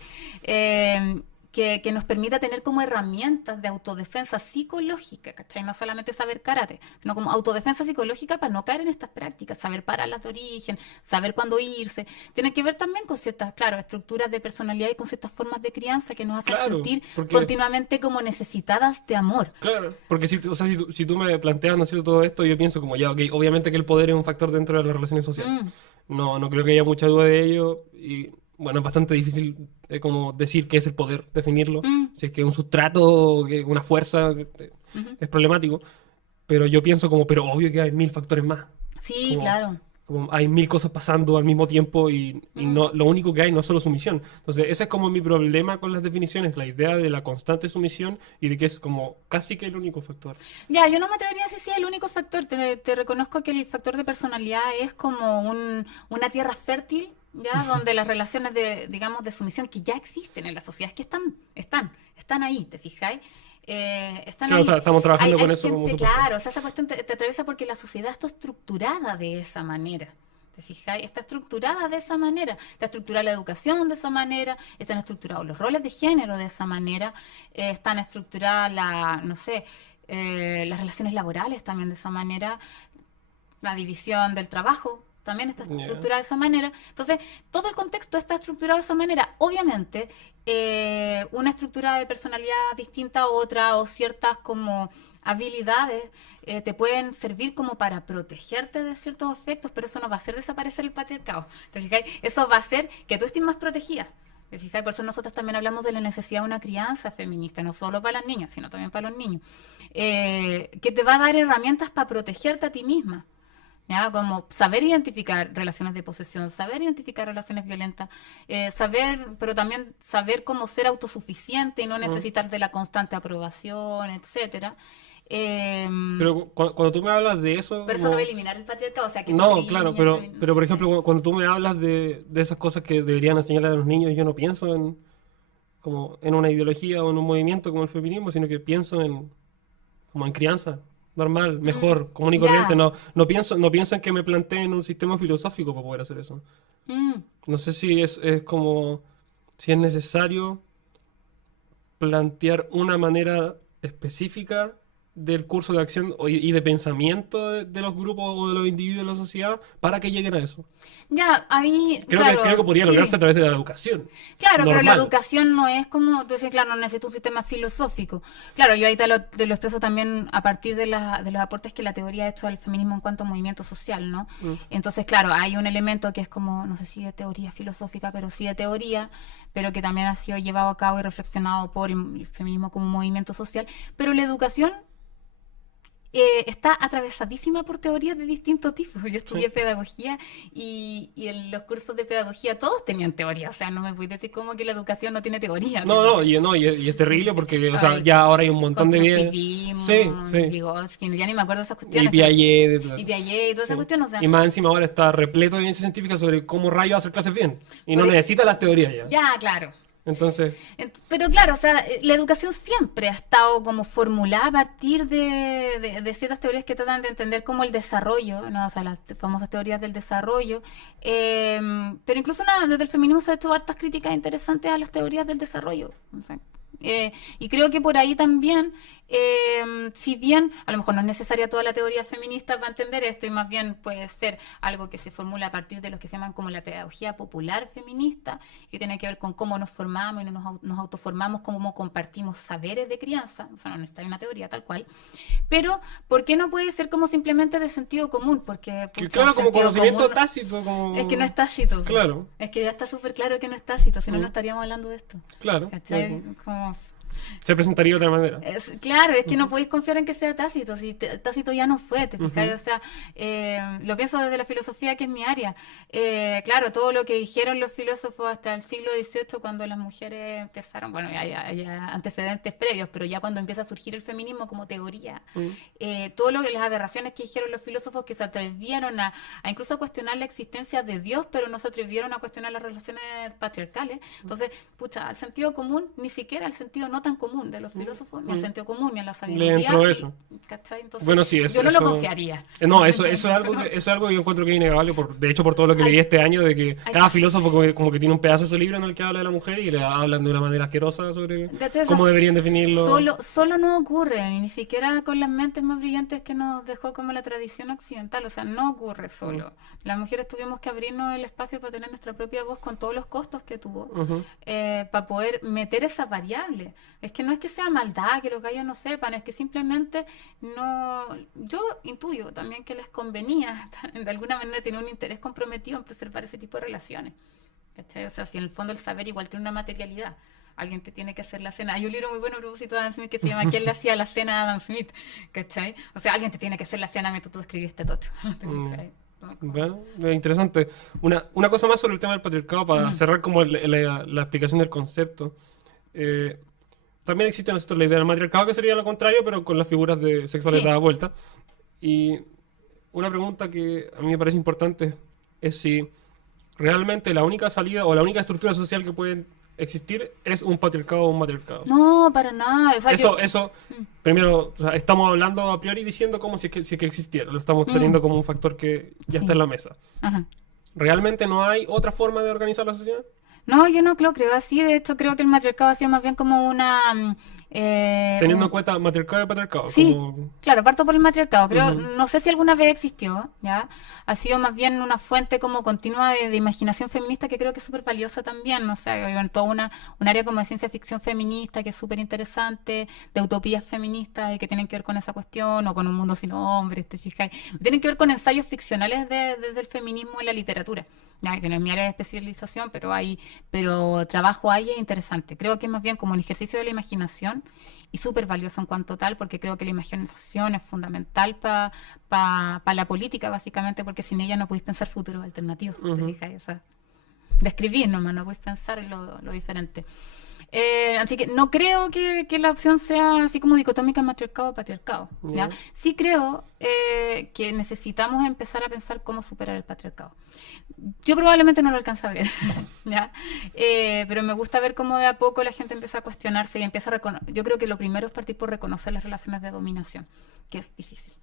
Que nos permita tener como herramientas de autodefensa psicológica, ¿cachai? No solamente saber karate, sino como autodefensa psicológica para no caer en estas prácticas, saber pararlas de origen, saber cuándo irse. Tiene que ver también con ciertas, claro, estructuras de personalidad y con ciertas formas de crianza que nos hacen Claro, sentir porque- continuamente como necesitadas de amor. Claro, porque o sea, si tú me planteas, ¿no es cierto?, todo esto, yo pienso como, ya, ok, obviamente que el poder es un factor dentro de las relaciones sociales. Mm, No creo que haya mucha duda de ello y bueno, es bastante difícil como decir qué es el poder, definirlo. mm, Si es que es un sustrato, que una fuerza, ujú. es problemático. pero yo pienso como, pero obvio que hay 1000 factores más. Sí, Como, claro. como hay 1000 cosas pasando al mismo tiempo y no, lo único que hay no es solo sumisión. Entonces, ese es como mi problema con las definiciones, la idea de la constante sumisión y de que es como casi que el único factor. Ya, yo no me atrevería a decir si es el único factor. Te reconozco que el factor de personalidad es como una tierra fértil, ya, donde las relaciones de, digamos, de sumisión que ya existen en la sociedad, es que están ahí, ¿te fijáis? Están Claro, o ahí. sea, estamos trabajando con Hay eso como gente, supuesto. claro, o sea, esa cuestión te atraviesa porque la sociedad está estructurada de esa manera. ¿Te fijáis? Está estructurada de esa manera. Está estructurada la educación de esa manera, están estructurados los roles de género de esa manera, están estructuradas no sé, las relaciones laborales también de esa manera, la división del trabajo también está Ya. estructurada de esa manera. Entonces, todo el contexto está estructurado de esa manera. Obviamente, una estructura de personalidad distinta a otra o ciertas como habilidades te pueden servir como para protegerte de ciertos efectos, pero eso no va a hacer desaparecer el patriarcado. ¿Te fijáis? Eso va a hacer que tú estés más protegida. ¿Te fijáis? Por eso nosotros también hablamos de la necesidad de una crianza feminista, no solo para las niñas, sino también para los niños, que te va a dar herramientas para protegerte a ti misma. ¿Ya? Como saber identificar relaciones de posesión, saber identificar relaciones violentas, pero también saber cómo ser autosuficiente y no Mm. necesitar de la constante aprobación, etcétera. Em, Pero cuando tú me hablas de eso, pero eso no va a como... eliminar el patriarcado, o sea, que tú No, creí claro, niña pero por feminista. ejemplo, cuando tú me hablas de esas cosas que deberían enseñarle a los niños, yo no pienso en como en una ideología o en un movimiento como el feminismo, sino que pienso en como en crianza, normal, mejor, común y corriente. Ya. No pienso en que me planteen un sistema filosófico para poder hacer eso. Mm. No sé si es como si es necesario plantear una manera específica del curso de acción y de pensamiento de los grupos o de los individuos de la sociedad para que lleguen a eso. Ya, ahí, Creo que claro, podría lograrse a sí. través de la educación. Claro, pero la Normal. educación no es como, tú dices, claro, no necesita un sistema filosófico. Claro, yo ahí te lo expreso también a partir de los aportes que la teoría ha hecho al feminismo en cuanto a movimiento social, ¿no? Mm. Entonces, claro, hay un elemento que es como, no sé si de teoría filosófica, pero sí de teoría, pero que también ha sido llevado a cabo y reflexionado por el feminismo como movimiento social. Pero la educación está atravesadísima por teorías de distintos tipos. Yo Sí. estudié pedagogía y en los cursos de pedagogía todos tenían teoría. O sea, no me puedes decir como que la educación no tiene teoría. No, no, y es terrible porque, o sea, Ay, ya ahora hay un montón de bien. Sí, constructivismo, sí. Vygotsky, ya ni me acuerdo de esas Y cuestiones, pero Piaget, y Piaget y toda esa sí. cuestión, o sea, Y más encima ahora está repleto de evidencia científica sobre cómo rayos hacer clases bien. Y no por- necesita las teorías ya. ya, claro. Entonces, Pero claro, o sea, la educación siempre ha estado como formulada a partir de ciertas teorías que tratan de entender como el desarrollo, ¿no? O sea, las famosas teorías del desarrollo. Pero incluso desde el feminismo se ha hecho hartas críticas interesantes a las teorías del desarrollo. O sea, y creo que por ahí también, si bien a lo mejor no es necesaria toda la teoría feminista para entender esto, y más bien puede ser algo que se formula a partir de lo que se llaman como la pedagogía popular feminista, que tiene que ver con cómo nos formamos y nos autoformamos, cómo compartimos saberes de crianza, o sea, no necesita una teoría tal cual, pero ¿por qué no puede ser como simplemente de sentido común? Porque, que pucha, el claro, como sentido conocimiento común tácito, como... es que no es tácito. Claro, Es que ya está súper claro que no es tácito, si no, no mm, estaríamos hablando de esto. claro. ¿Cachai? Como, Se presentaría de otra manera. claro, es que no Ujú, podéis confiar en que sea Tácito, si Tácito ya no fue, ¿te fijáis? ujú. O sea, lo pienso desde la filosofía, que es mi área. Claro, todo lo que dijeron los filósofos hasta el siglo XVIII, cuando las mujeres empezaron, bueno, hay antecedentes previos, pero ya cuando empieza a surgir el feminismo como teoría, Mm. las aberraciones que dijeron los filósofos que se atrevieron a incluso a cuestionar la existencia de Dios, pero no se atrevieron a cuestionar las relaciones patriarcales. Entonces, pucha, al sentido común, ni siquiera al sentido no tan común de los filósofos, ni al Mm. sentido común, ni a la Le sabiduría, entró eso. ¿cachai? Entonces, Bueno, sí, yo no lo confiaría. No, eso es algo que yo encuentro que es innegable, de hecho, por todo lo que leí Hay, este año, de que hay cada que filósofo como que tiene un pedazo de su libro en el que habla de la mujer y le hablan de una manera asquerosa sobre ¿cachai? O sea, cómo deberían definirlo. solo no ocurre, ni siquiera con las mentes más brillantes que nos dejó como la tradición occidental, o sea, no ocurre Mm. solo. Las mujeres tuvimos que abrirnos el espacio para tener nuestra propia voz con todos los costos que tuvo, Ujú. para poder meter esa variable. Es que no es que sea maldad, que los gallos no sepan, es que simplemente no... Yo intuyo también que les convenía, de alguna manera, tener un interés comprometido en preservar ese tipo de relaciones. ¿Cachai? O sea, si en el fondo el saber igual tiene una materialidad. alguien te tiene que hacer la cena. Hay un libro muy bueno a propósito de Adam Smith que se llama ¿Quién le hacía la cena a Adam Smith? ¿Cachai? O sea, alguien te tiene que hacer la cena mientras tú escribiste todo. Bueno, interesante. Una cosa más sobre el tema del patriarcado, para cerrar como la explicación del concepto. También existe en nosotros la idea del matriarcado, que sería lo contrario, pero con las figuras de sexuales Sí. dadas vuelta. Y una pregunta que a mí me parece importante es si realmente la única salida o la única estructura social que puede existir es un patriarcado o un matriarcado. No, para nada. O sea, Eso, primero, o sea, estamos hablando a priori diciendo como si es que existiera, lo estamos teniendo como un factor que ya está en la mesa. Ajá. ¿Realmente no hay otra forma de organizar la sociedad? No, yo no lo creo así. De hecho, creo que el matriarcado ha sido más bien como una... Teniendo en cuenta matriarcado y patriarcado. Sí, Como... claro, parto por el matriarcado. Creo, Ujú. no sé si alguna vez existió, ¿ya? Ha sido más bien una fuente como continua de imaginación feminista que creo que es súper valiosa también. O sea, en toda un área como de ciencia ficción feminista que es súper interesante, de utopías feministas y que tienen que ver con esa cuestión, o con un mundo sin hombres, ¿te fijas? Tienen que ver con ensayos ficcionales del feminismo en la literatura. Ya, que no es mi área de especialización, pero trabajo ahí es interesante. Creo que es más bien como un ejercicio de la imaginación y súper valioso en cuanto tal, porque creo que la imaginación es fundamental para la política, básicamente, porque sin ella no podéis pensar futuros alternativos. ¿Te Ujú. fijas? O sea, describir nomás, no podéis pensar en lo diferente. Así que no creo que la opción sea así como dicotómica matriarcado o patriarcado, ¿ya? Ya. Sí creo que necesitamos empezar a pensar cómo superar el patriarcado. Yo probablemente no lo alcance a ver, ¿ya? Pero me gusta ver cómo de a poco la gente empieza a cuestionarse y empieza a reconocer. Yo creo que lo primero es partir por reconocer las relaciones de dominación, que es difícil.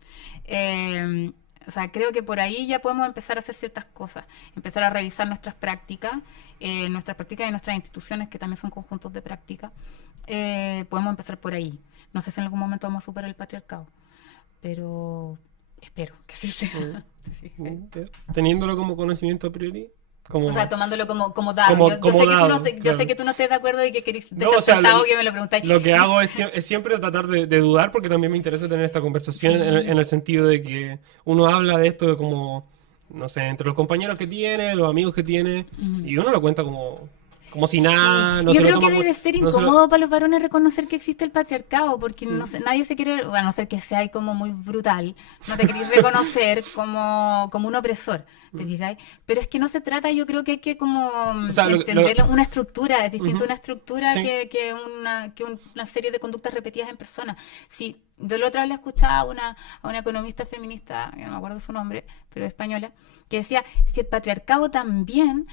O sea, creo que por ahí ya podemos empezar a hacer ciertas cosas, empezar a revisar nuestras prácticas y nuestras instituciones, que también son conjuntos de práctica. Podemos empezar por ahí. No sé si en algún momento vamos a superar el patriarcado, pero espero que sí sea. Ya. Teniéndolo como conocimiento a priori. Como... O sea, tomándolo como dado. Como- Yo como sé que dado, tú no yo claro. sé que tú no estés de acuerdo y que querés No, dejar o sea, sentado que me lo preguntáis. lo que hago es siempre tratar de dudar, porque también me interesa tener esta conversación Sí. en el sentido de que uno habla de esto de como, no sé, entre los compañeros que tiene, los amigos que tiene, y uno lo cuenta como si nada, Sí. no Yo se lo creo que toma debe ser no se lo- incómodo para los varones reconocer que existe el patriarcado, porque no sé, nadie se quiere, a no ser que sea ahí como muy brutal, no te querés reconocer como un opresor, ¿te fijáis? Pero es que no se trata, yo creo que hay que como sea, entender una estructura, es distinto Ujú. una estructura Sí. que una serie de conductas repetidas en personas. Sí, yo la otra vez le escuchaba a una economista feminista, que no me acuerdo su nombre, pero española, que decía, si el patriarcado también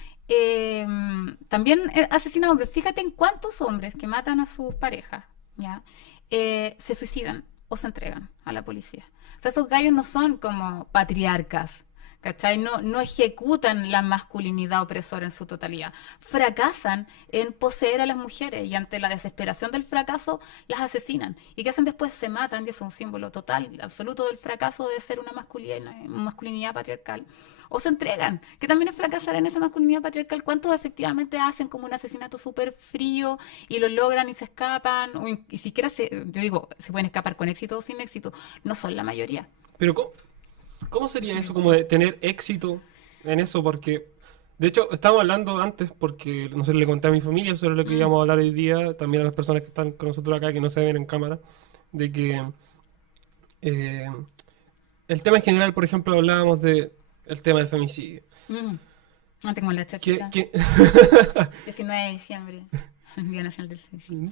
asesina a hombres. Fíjate en cuántos hombres que matan a sus parejas, ¿ya? Se suicidan o se entregan a la policía. O sea, esos gallos no son como patriarcas, ¿cachai? No ejecutan la masculinidad opresora en su totalidad. Fracasan en poseer a las mujeres y ante la desesperación del fracaso las asesinan. ¿Y qué hacen después? Se matan, y es un símbolo total, absoluto del fracaso de ser una masculinidad patriarcal. O se entregan, que también es fracasar en esa masculinidad patriarcal. ¿Cuántos efectivamente hacen como un asesinato súper frío y lo logran y se escapan? Y siquiera, yo digo, se pueden escapar con éxito o sin éxito. No son la mayoría. Pero ¿cómo sería eso como de tener éxito en eso? Porque, de hecho, estábamos hablando antes, porque no sé, le conté a mi familia sobre lo que íbamos a hablar hoy día, también a las personas que están con nosotros acá, que no se ven en cámara, de que el tema en general, por ejemplo, hablábamos de el tema del femicidio. No tengo la Que, chachita. que 19 de diciembre, Día Nacional del Femicidio.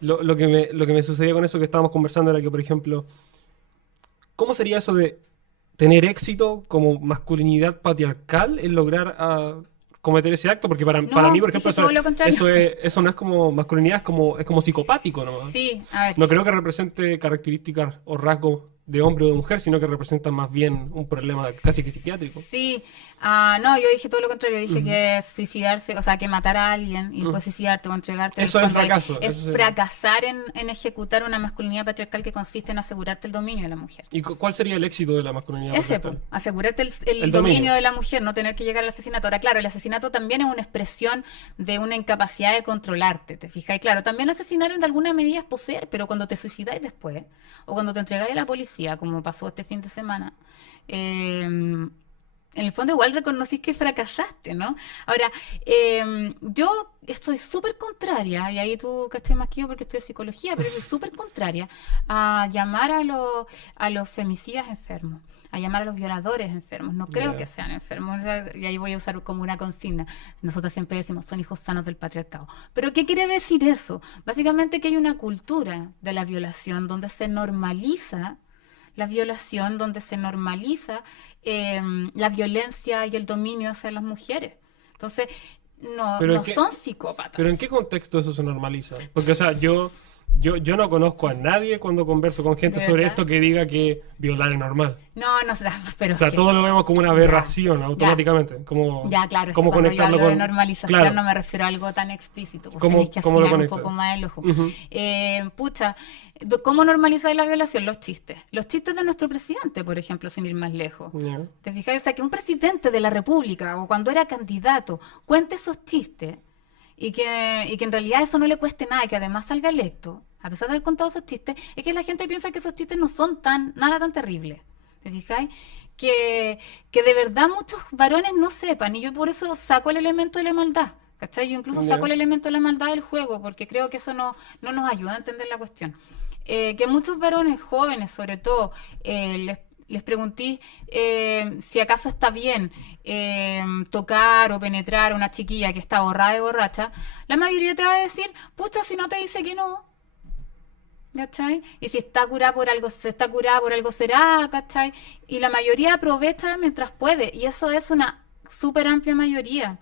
lo que me sucedía con eso que estábamos conversando era que, por ejemplo, ¿cómo sería eso de tener éxito como masculinidad patriarcal en lograr cometer ese acto? Porque para mí, por ejemplo, dije todo lo contrario. eso no es como masculinidad, es como psicopático, ¿no? Sí, a ver. No creo que represente características o rasgos de hombre o de mujer, sino que representa más bien un problema casi que psiquiátrico. Sí, no, yo dije todo lo contrario, dije que suicidarse, o sea, que matar a alguien y después suicidarte o entregarte. Eso es cuando fracaso, Es eso sí. fracasar en ejecutar una masculinidad patriarcal que consiste en asegurarte el dominio de la mujer. ¿Y cuál sería el éxito de la masculinidad Ese, patriarcal? asegurarte el El dominio dominio. de la mujer, no tener que llegar al asesinato. Ahora, claro, el asesinato también es una expresión de una incapacidad de controlarte, ¿te fijas? Y claro, también asesinar en alguna medida es poseer, pero cuando te suicidáis después, o cuando te entregáis a la policía, como pasó este fin de semana, en el fondo igual reconocís que fracasaste, ¿no? Ahora, yo estoy súper contraria, y ahí tú caché más que yo porque estudio psicología, pero estoy súper contraria a llamar a los femicidas enfermos, a llamar a los violadores enfermos. No creo Ya. que sean enfermos, o sea, y ahí voy a usar como una consigna. Nosotros siempre decimos, son hijos sanos del patriarcado. ¿Pero qué quiere decir eso? Básicamente que hay una cultura de la violación donde se normaliza la violación, donde se normaliza la violencia y el dominio hacia las mujeres. Entonces, no, Pero no son psicópatas. ¿Pero en qué contexto eso se normaliza? Porque, o sea, yo no conozco a nadie cuando converso con gente ¿De sobre verdad? esto que diga que violar es normal. No, no sé, pero O sea, es que- todos lo vemos como una aberración automáticamente. Como, Ya, claro, es que como cuando yo conectarlo hablo de con... normalización Claro. no me refiero a algo tan explícito, pues ¿Cómo- tenéis que cómo lo afinar un conectas? poco más el ojo. Ujú. Pucha, ¿cómo normalizar la violación? Los chistes. Los chistes de nuestro presidente, por ejemplo, sin ir más lejos. Ya. ¿Te fijas? O sea, que un presidente de la República o cuando era candidato cuente esos chistes y que en realidad eso no le cueste nada y que además salga electo, a pesar de haber contado esos chistes, es que la gente piensa que esos chistes no son nada tan terribles. ¿Te fijáis? Que de verdad muchos varones no sepan y yo por eso saco el elemento de la maldad. ¿Cachai? Yo incluso Ya. saco el elemento de la maldad del juego porque creo que eso no nos ayuda a entender la cuestión. Que muchos varones jóvenes, sobre todo, les pregunté si acaso está bien tocar o penetrar a una chiquilla que está borrada de borracha, la mayoría te va a decir, pucha, si no te dice que no. ¿Cachai? Y si está curada por algo, se está curada por algo será, ¿cachai? Y la mayoría aprovecha mientras puede. Y eso es una súper amplia mayoría.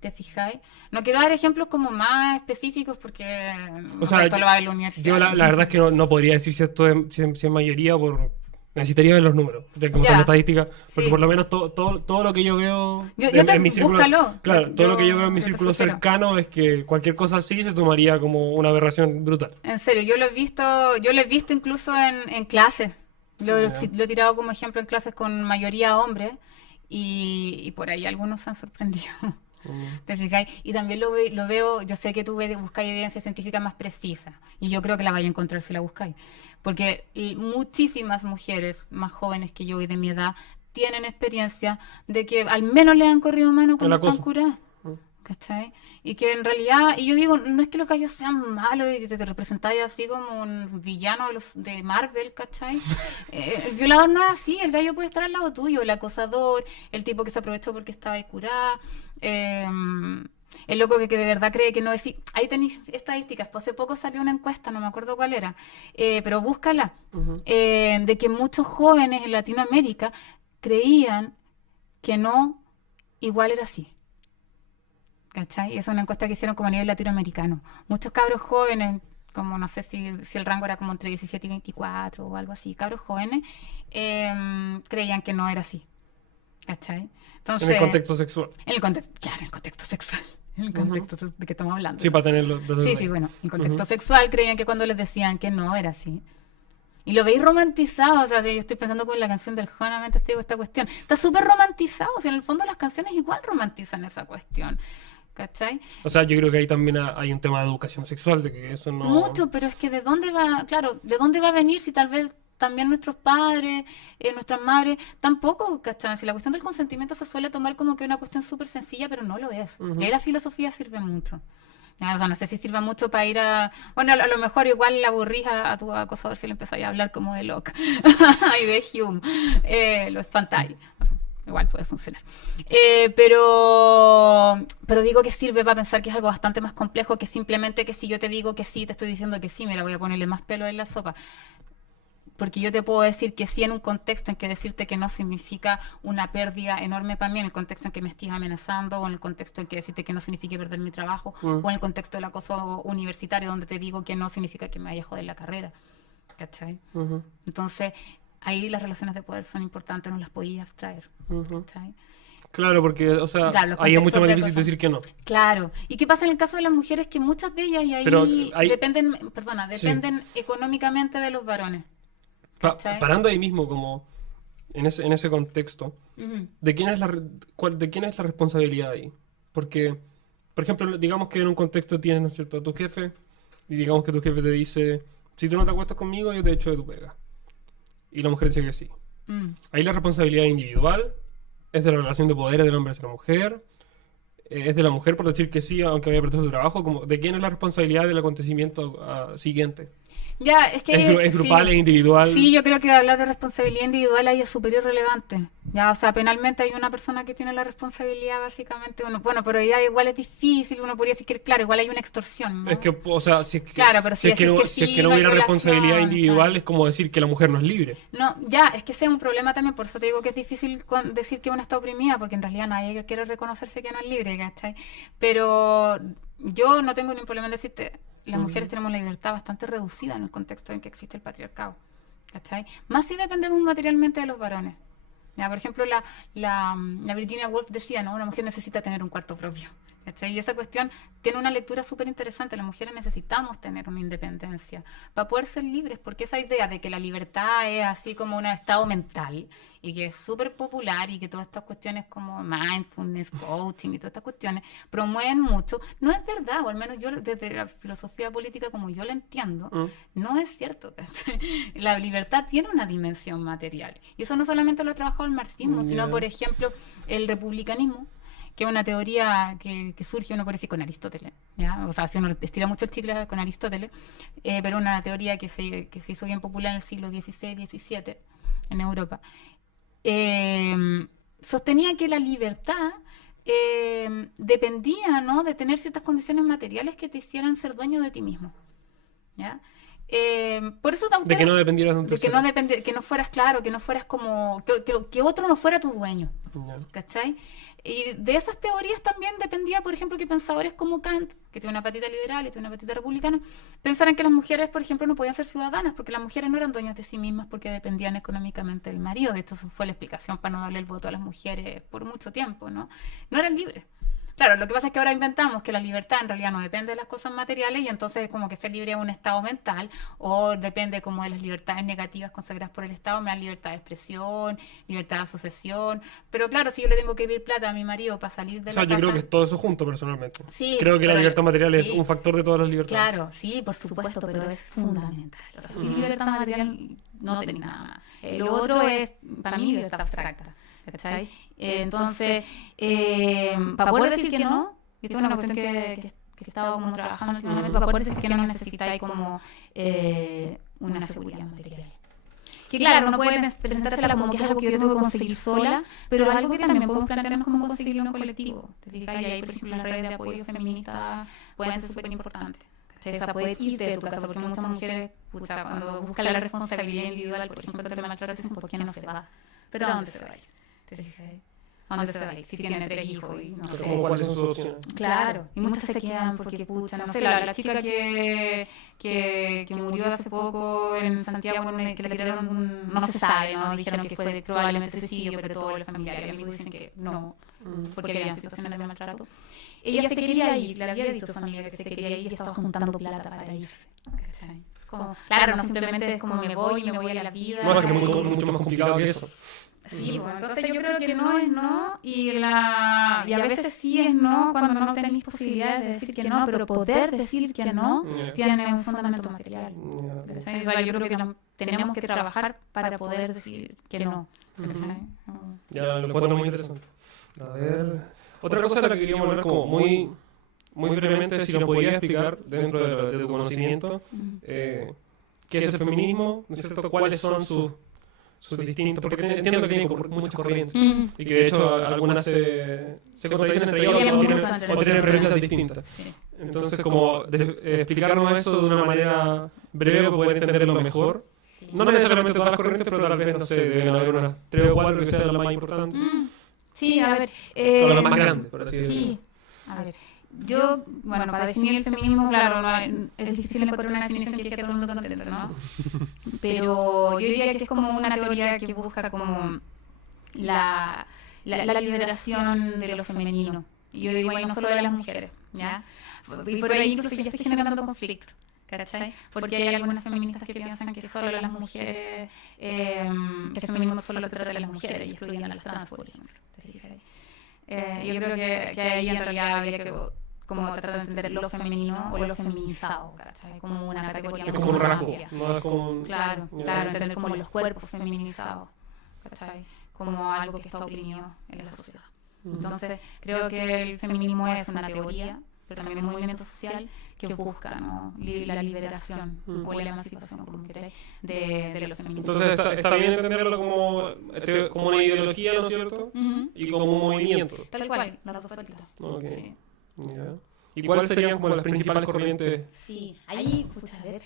¿Te fijáis? No quiero dar ejemplos como más específicos porque O sea, esto lo va a la universidad. Yo la verdad es que no podría decir si esto si es mayoría por... Necesitaría ver los números, de como Ya. tal la estadística, porque Sí. por lo menos todo lo que yo veo yo mi círculo, búscalo. claro, todo lo que yo veo en mi Yo te círculo sugiero. cercano es que cualquier cosa así se tomaría como una aberración brutal. En serio, yo lo he visto incluso en clases. Ya. Lo he tirado como ejemplo en clases con mayoría hombres y por ahí algunos se han sorprendido. ¿Te fijáis? Y también lo veo, yo sé que tú buscáis evidencia científica más precisa y yo creo que la vais a encontrar si la buscáis. Porque muchísimas mujeres más jóvenes que yo y de mi edad tienen experiencia de que al menos le han corrido mano cuando El acoso. están curadas. ¿Cachai? Y que en realidad, y yo digo, no es que los gallos sean malos y que te representáis así como un villano de Marvel, ¿cachai? El violador no es así, el gallo puede estar al lado tuyo, el acosador, el tipo que se aprovechó porque estaba ahí curado, el loco que de verdad cree que no es... Ahí tenéis estadísticas, pues hace poco salió una encuesta, no me acuerdo cuál era, pero búscala, Ujú. de que muchos jóvenes en Latinoamérica creían que no igual era así. ¿Cachai? Es una encuesta que hicieron como a nivel latinoamericano. Muchos cabros jóvenes, como no sé si el rango era como entre 17 y 24 o algo así, cabros jóvenes, creían que no era así. ¿Cachai? Entonces, En el contexto sexual. en el contexto, claro, en el contexto sexual. En el contexto de que estamos hablando. Sí, para tenerlo desde Sí, ahí. sí, bueno, en el contexto Ujú. sexual creían que cuando les decían que no era así. Y lo veis romantizado, o sea, si yo estoy pensando con la canción del Jonamente, te digo esta cuestión. Está súper romantizado, o sea, en el fondo las canciones igual romantizan esa cuestión. ¿Cachai? O sea, yo creo que ahí también hay un tema de educación sexual, de que eso no... Mucho, pero es que de dónde va, claro, de dónde va a venir si tal vez también nuestros padres, nuestras madres, tampoco, ¿cachai? Si la cuestión del consentimiento se suele tomar como que una cuestión súper sencilla, pero no lo es. Ujú. Y ahí la filosofía sirve mucho. Ya, o sea, no sé si sirva mucho para ir a... Bueno, a lo mejor igual la aburrís a tu acosador si le empezáis a hablar como de Locke y de Hume. Lo espantáis. Igual puede funcionar. Pero digo que sirve para pensar que es algo bastante más complejo que simplemente que si yo te digo que sí, te estoy diciendo que sí, mira, voy a ponerle más pelo en la sopa. Porque yo te puedo decir que sí en un contexto en que decirte que no significa una pérdida enorme para mí, en el contexto en que me estés amenazando, o en el contexto en que decirte que no significa perder mi trabajo, o en el contexto del acoso universitario, donde te digo que no significa que me vaya a joder la carrera. ¿Cachai? Ujú, Entonces, ahí las relaciones de poder son importantes, no las podías abstraer. ujú. ¿Cachai? Claro, porque, o sea, Claro, los ahí es mucho contextos más de difícil cosas. decir que no. Claro. ¿Y qué pasa en el caso de las mujeres? Que muchas de ellas, y ahí Pero hay- dependen, perdona, dependen económicamente de los varones. ¿Cachai? Parando ahí mismo, como en ese contexto, Ujú. ¿de quién es de quién es la responsabilidad ahí? Porque, por ejemplo, digamos que en un contexto tienes, ¿no es cierto?, a tu jefe, y digamos que tu jefe te dice, si tú no te acuestas conmigo, yo te echo de tu pega. Y la mujer dice que sí. Mm. Ahí la responsabilidad es individual es de la relación de poderes del hombre hacia la mujer, es de la mujer por decir que sí, aunque vaya a perder su trabajo, como de quién es la responsabilidad del acontecimiento siguiente. Ya, es que Es grupal, sí, es individual. sí, yo creo que hablar de responsabilidad individual ahí es súper irrelevante. Ya, o sea, penalmente hay una persona que tiene la responsabilidad, básicamente. Bueno, pero ya igual es difícil, uno podría decir que, claro, igual hay una extorsión, ¿no? Es que, o sea, si es que, Claro, pero si es que no, si es que no hay hubiera responsabilidad violación, individual, claro. es como decir que la mujer no es libre. No, ya, es que ese es un problema también, por eso te digo que es difícil decir que una está oprimida, porque en realidad nadie quiere reconocerse que no es libre, ¿cachai? Pero yo no tengo ningún problema en decirte, las mujeres tenemos la libertad bastante reducida en el contexto en que existe el patriarcado, ¿cachai? Más si dependemos materialmente de los varones. Ya, por ejemplo, la Virginia Woolf decía, ¿no? Una mujer necesita tener un cuarto propio. ¿Cachai? Y esa cuestión tiene una lectura súper interesante. Las mujeres necesitamos tener una independencia para poder ser libres, porque esa idea de que la libertad es así como un estado mental y que es súper popular y que todas estas cuestiones como mindfulness, coaching y todas estas cuestiones promueven mucho, no es verdad, o al menos yo desde la filosofía política como yo la entiendo, no es cierto. ¿Cachai? La libertad tiene una dimensión material y eso no solamente lo ha trabajado el marxismo, sino por ejemplo el republicanismo, que es una teoría que surge, uno puede decir, con Aristóteles, ¿ya? O sea, si uno estira mucho el chicle con Aristóteles, pero una teoría que se hizo bien popular en el siglo XVI, XVII en Europa. Sostenía que la libertad dependía, ¿no?, de tener ciertas condiciones materiales que te hicieran ser dueño de ti mismo, ¿ya? Por eso De que no dependieras de un de que tercero. no que no fueras claro, que no fueras como que otro no fuera tu dueño, Ya. ¿cachai? Y de esas teorías también dependía, por ejemplo, que pensadores como Kant, que tiene una patita liberal y tiene una patita republicana, pensaran que las mujeres, por ejemplo, no podían ser ciudadanas porque las mujeres no eran dueñas de sí mismas porque dependían económicamente del marido. De hecho, eso fue la explicación para no darle el voto a las mujeres por mucho tiempo, ¿no? No eran libres. Claro, lo que pasa es que ahora inventamos que la libertad en realidad no depende de las cosas materiales y entonces como que ser libre es un estado mental o depende como de las libertades negativas consagradas por el Estado, me dan libertad de expresión, libertad de asociación, pero claro, si yo le tengo que pedir plata a mi marido para salir de O sea, la yo casa... creo que es todo eso junto, personalmente. Sí, Creo que la pero libertad material es sí, un factor de todas las libertades. claro, sí, por supuesto, pero es fundamental. O sea, sin libertad material no tenés nada más. Lo otro es, para mí, libertad abstracta. ¿Cachai? Entonces, para poder decir que no, y esto es una cuestión que he estado como trabajando últimamente, para poder decir que no necesitáis como una seguridad material. Que claro, uno puede presentársela como que es algo que yo tengo que conseguir sola, pero es algo que también podemos plantearnos como conseguirlo en un colectivo. ¿Te fijas? Y ahí, por ejemplo, las redes de apoyo feministas pueden ser súper importantes. O sea, puedes irte de tu casa, porque muchas mujeres, pucha, cuando buscan la responsabilidad individual, por ejemplo, del maltrato, dicen, ¿por qué no se va? ¿Pero a dónde se va a ir? ¿Te fijas? ¿A dónde se va a ir? Si tiene 3 hijos y no Pero sé. como cuáles son sus opciones. Claro, y muchas se quedan porque, pucha, no sé, la chica que murió hace poco en Santiago, que le tiraron no se sabe, ¿no? Dijeron que fue probablemente suicidio, pero todos los familiares amigos dicen que no, porque habían situaciones de maltrato. Ella se quería ir, le había dicho a su familia que se quería ir y estaba juntando plata para irse. ¿Cachai? Como, claro, no simplemente es como me voy a la vida. No, es que es mucho más complicado que eso. Sí, pues entonces yo creo que no es no y a veces sí es no cuando no tenéis posibilidades de decir que no, pero poder decir que no tiene un fundamento material. ¿Cachai? O sea, yo creo que tenemos que trabajar para poder decir que no. ¿Cachai? Ya lo encuentro muy interesante. A ver. Otra cosa de la que queríamos hablar como muy brevemente, si nos podías explicar dentro de tu conocimiento, qué es el feminismo, ¿no es cierto? ¿Cuáles son sus distintos? Porque entiendo que tiene muchas corrientes y que de hecho algunas se contradicen entre ellas o tienen premisas distintas. Sí. Entonces, como explicarnos eso de una manera breve para poder entenderlo mejor. No necesariamente todas las corrientes, pero tal vez, no sé, deben haber unas 3 o 4 que sean las más importantes. Sí, a ver. O las más grandes, por así decirlo. Sí, a ver. Yo, bueno, para definir el feminismo, claro, es difícil encontrar una definición que deje a todo el mundo contento, ¿no? Pero yo diría que es como una teoría que busca como la liberación de lo femenino. Y yo digo, y no solo de las mujeres, ¿ya? Y por ahí incluso ya estoy generando conflicto, ¿cachai? Porque hay algunas feministas que piensan que solo las mujeres, que el feminismo solo se trata de las mujeres y excluyen a las trans, por ejemplo. Yo creo que ahí en realidad habría que como tratar de entender lo femenino o lo feminizado, ¿cachai? Como una categoría Es más como un rasgo, amplia. no es como un... Claro, entender como los cuerpos feminizados, ¿cachai? como algo que está oprimido en la sociedad. Entonces, creo que el feminismo es una teoría, pero también un movimiento social que busca, ¿no?, la liberación o la emancipación, como queráis, de los feminismos. Entonces está bien entenderlo como una ideología, ¿no es cierto? Y como un movimiento. Tal cual, las dos patitas. Ok. Sí. Ya. ¿Y cuáles serían como las principales corrientes? Sí, ahí, pucha, a ver.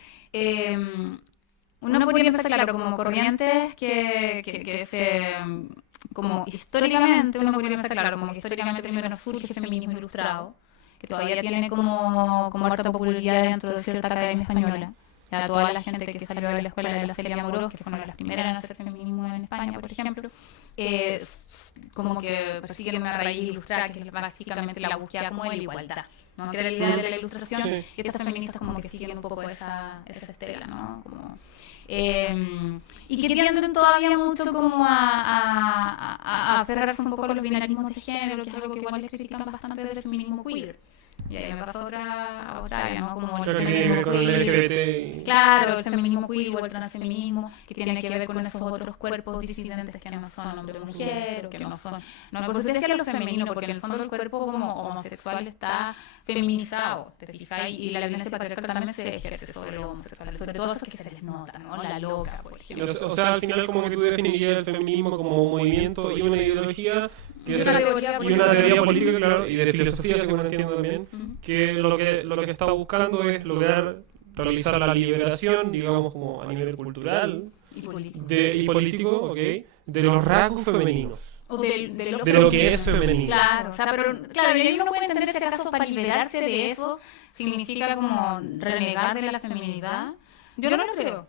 Uno podría empezar, claro, como corrientes que se... Como históricamente, uno podría pensar, claro, como que históricamente primero surge el feminismo ilustrado, que todavía tiene como harta popularidad dentro de cierta academia española. Ya toda la gente que salió de la escuela de la Celia Amorós, que fue una de las primeras en hacer feminismo en España, por ejemplo, como que persiguen una raíz ilustrada, que es básicamente la búsqueda como de la igualdad, ¿no?, que era la idea de la ilustración, sí. Y estas feministas como que siguen un poco esa estela, ¿no? Como, y que tienden todavía mucho como a aferrarse un poco a los binarismos de género, que es algo que igual les critican bastante del feminismo queer. Y ahí me pasó a otra área, ¿no? Como el feminismo con el queer. LGBT. Claro, el feminismo queer o el transfeminismo, que tiene que ver con esos otros cuerpos disidentes que no son hombre o mujer, o que no son... No, por eso te decía lo femenino, porque en el fondo el cuerpo como homosexual está feminizado, ¿te fijas? Y la violencia patriarcal también se ejerce sobre los homosexuales, sobre todo esos que se les nota, ¿no? La loca, por ejemplo. O sea, al final como que tú definirías el feminismo como un movimiento y una ideología y una teoría política, claro, y de filosofía, según entiendo también, que lo que está buscando es lograr realizar la liberación, digamos, como a nivel cultural y político, ¿okay?, de los rasgos femeninos. O de lo que es femenino. Claro, o sea, pero claro, y ahí uno puede entender si acaso para liberarse de eso significa como renegar de la feminidad. Yo no lo creo.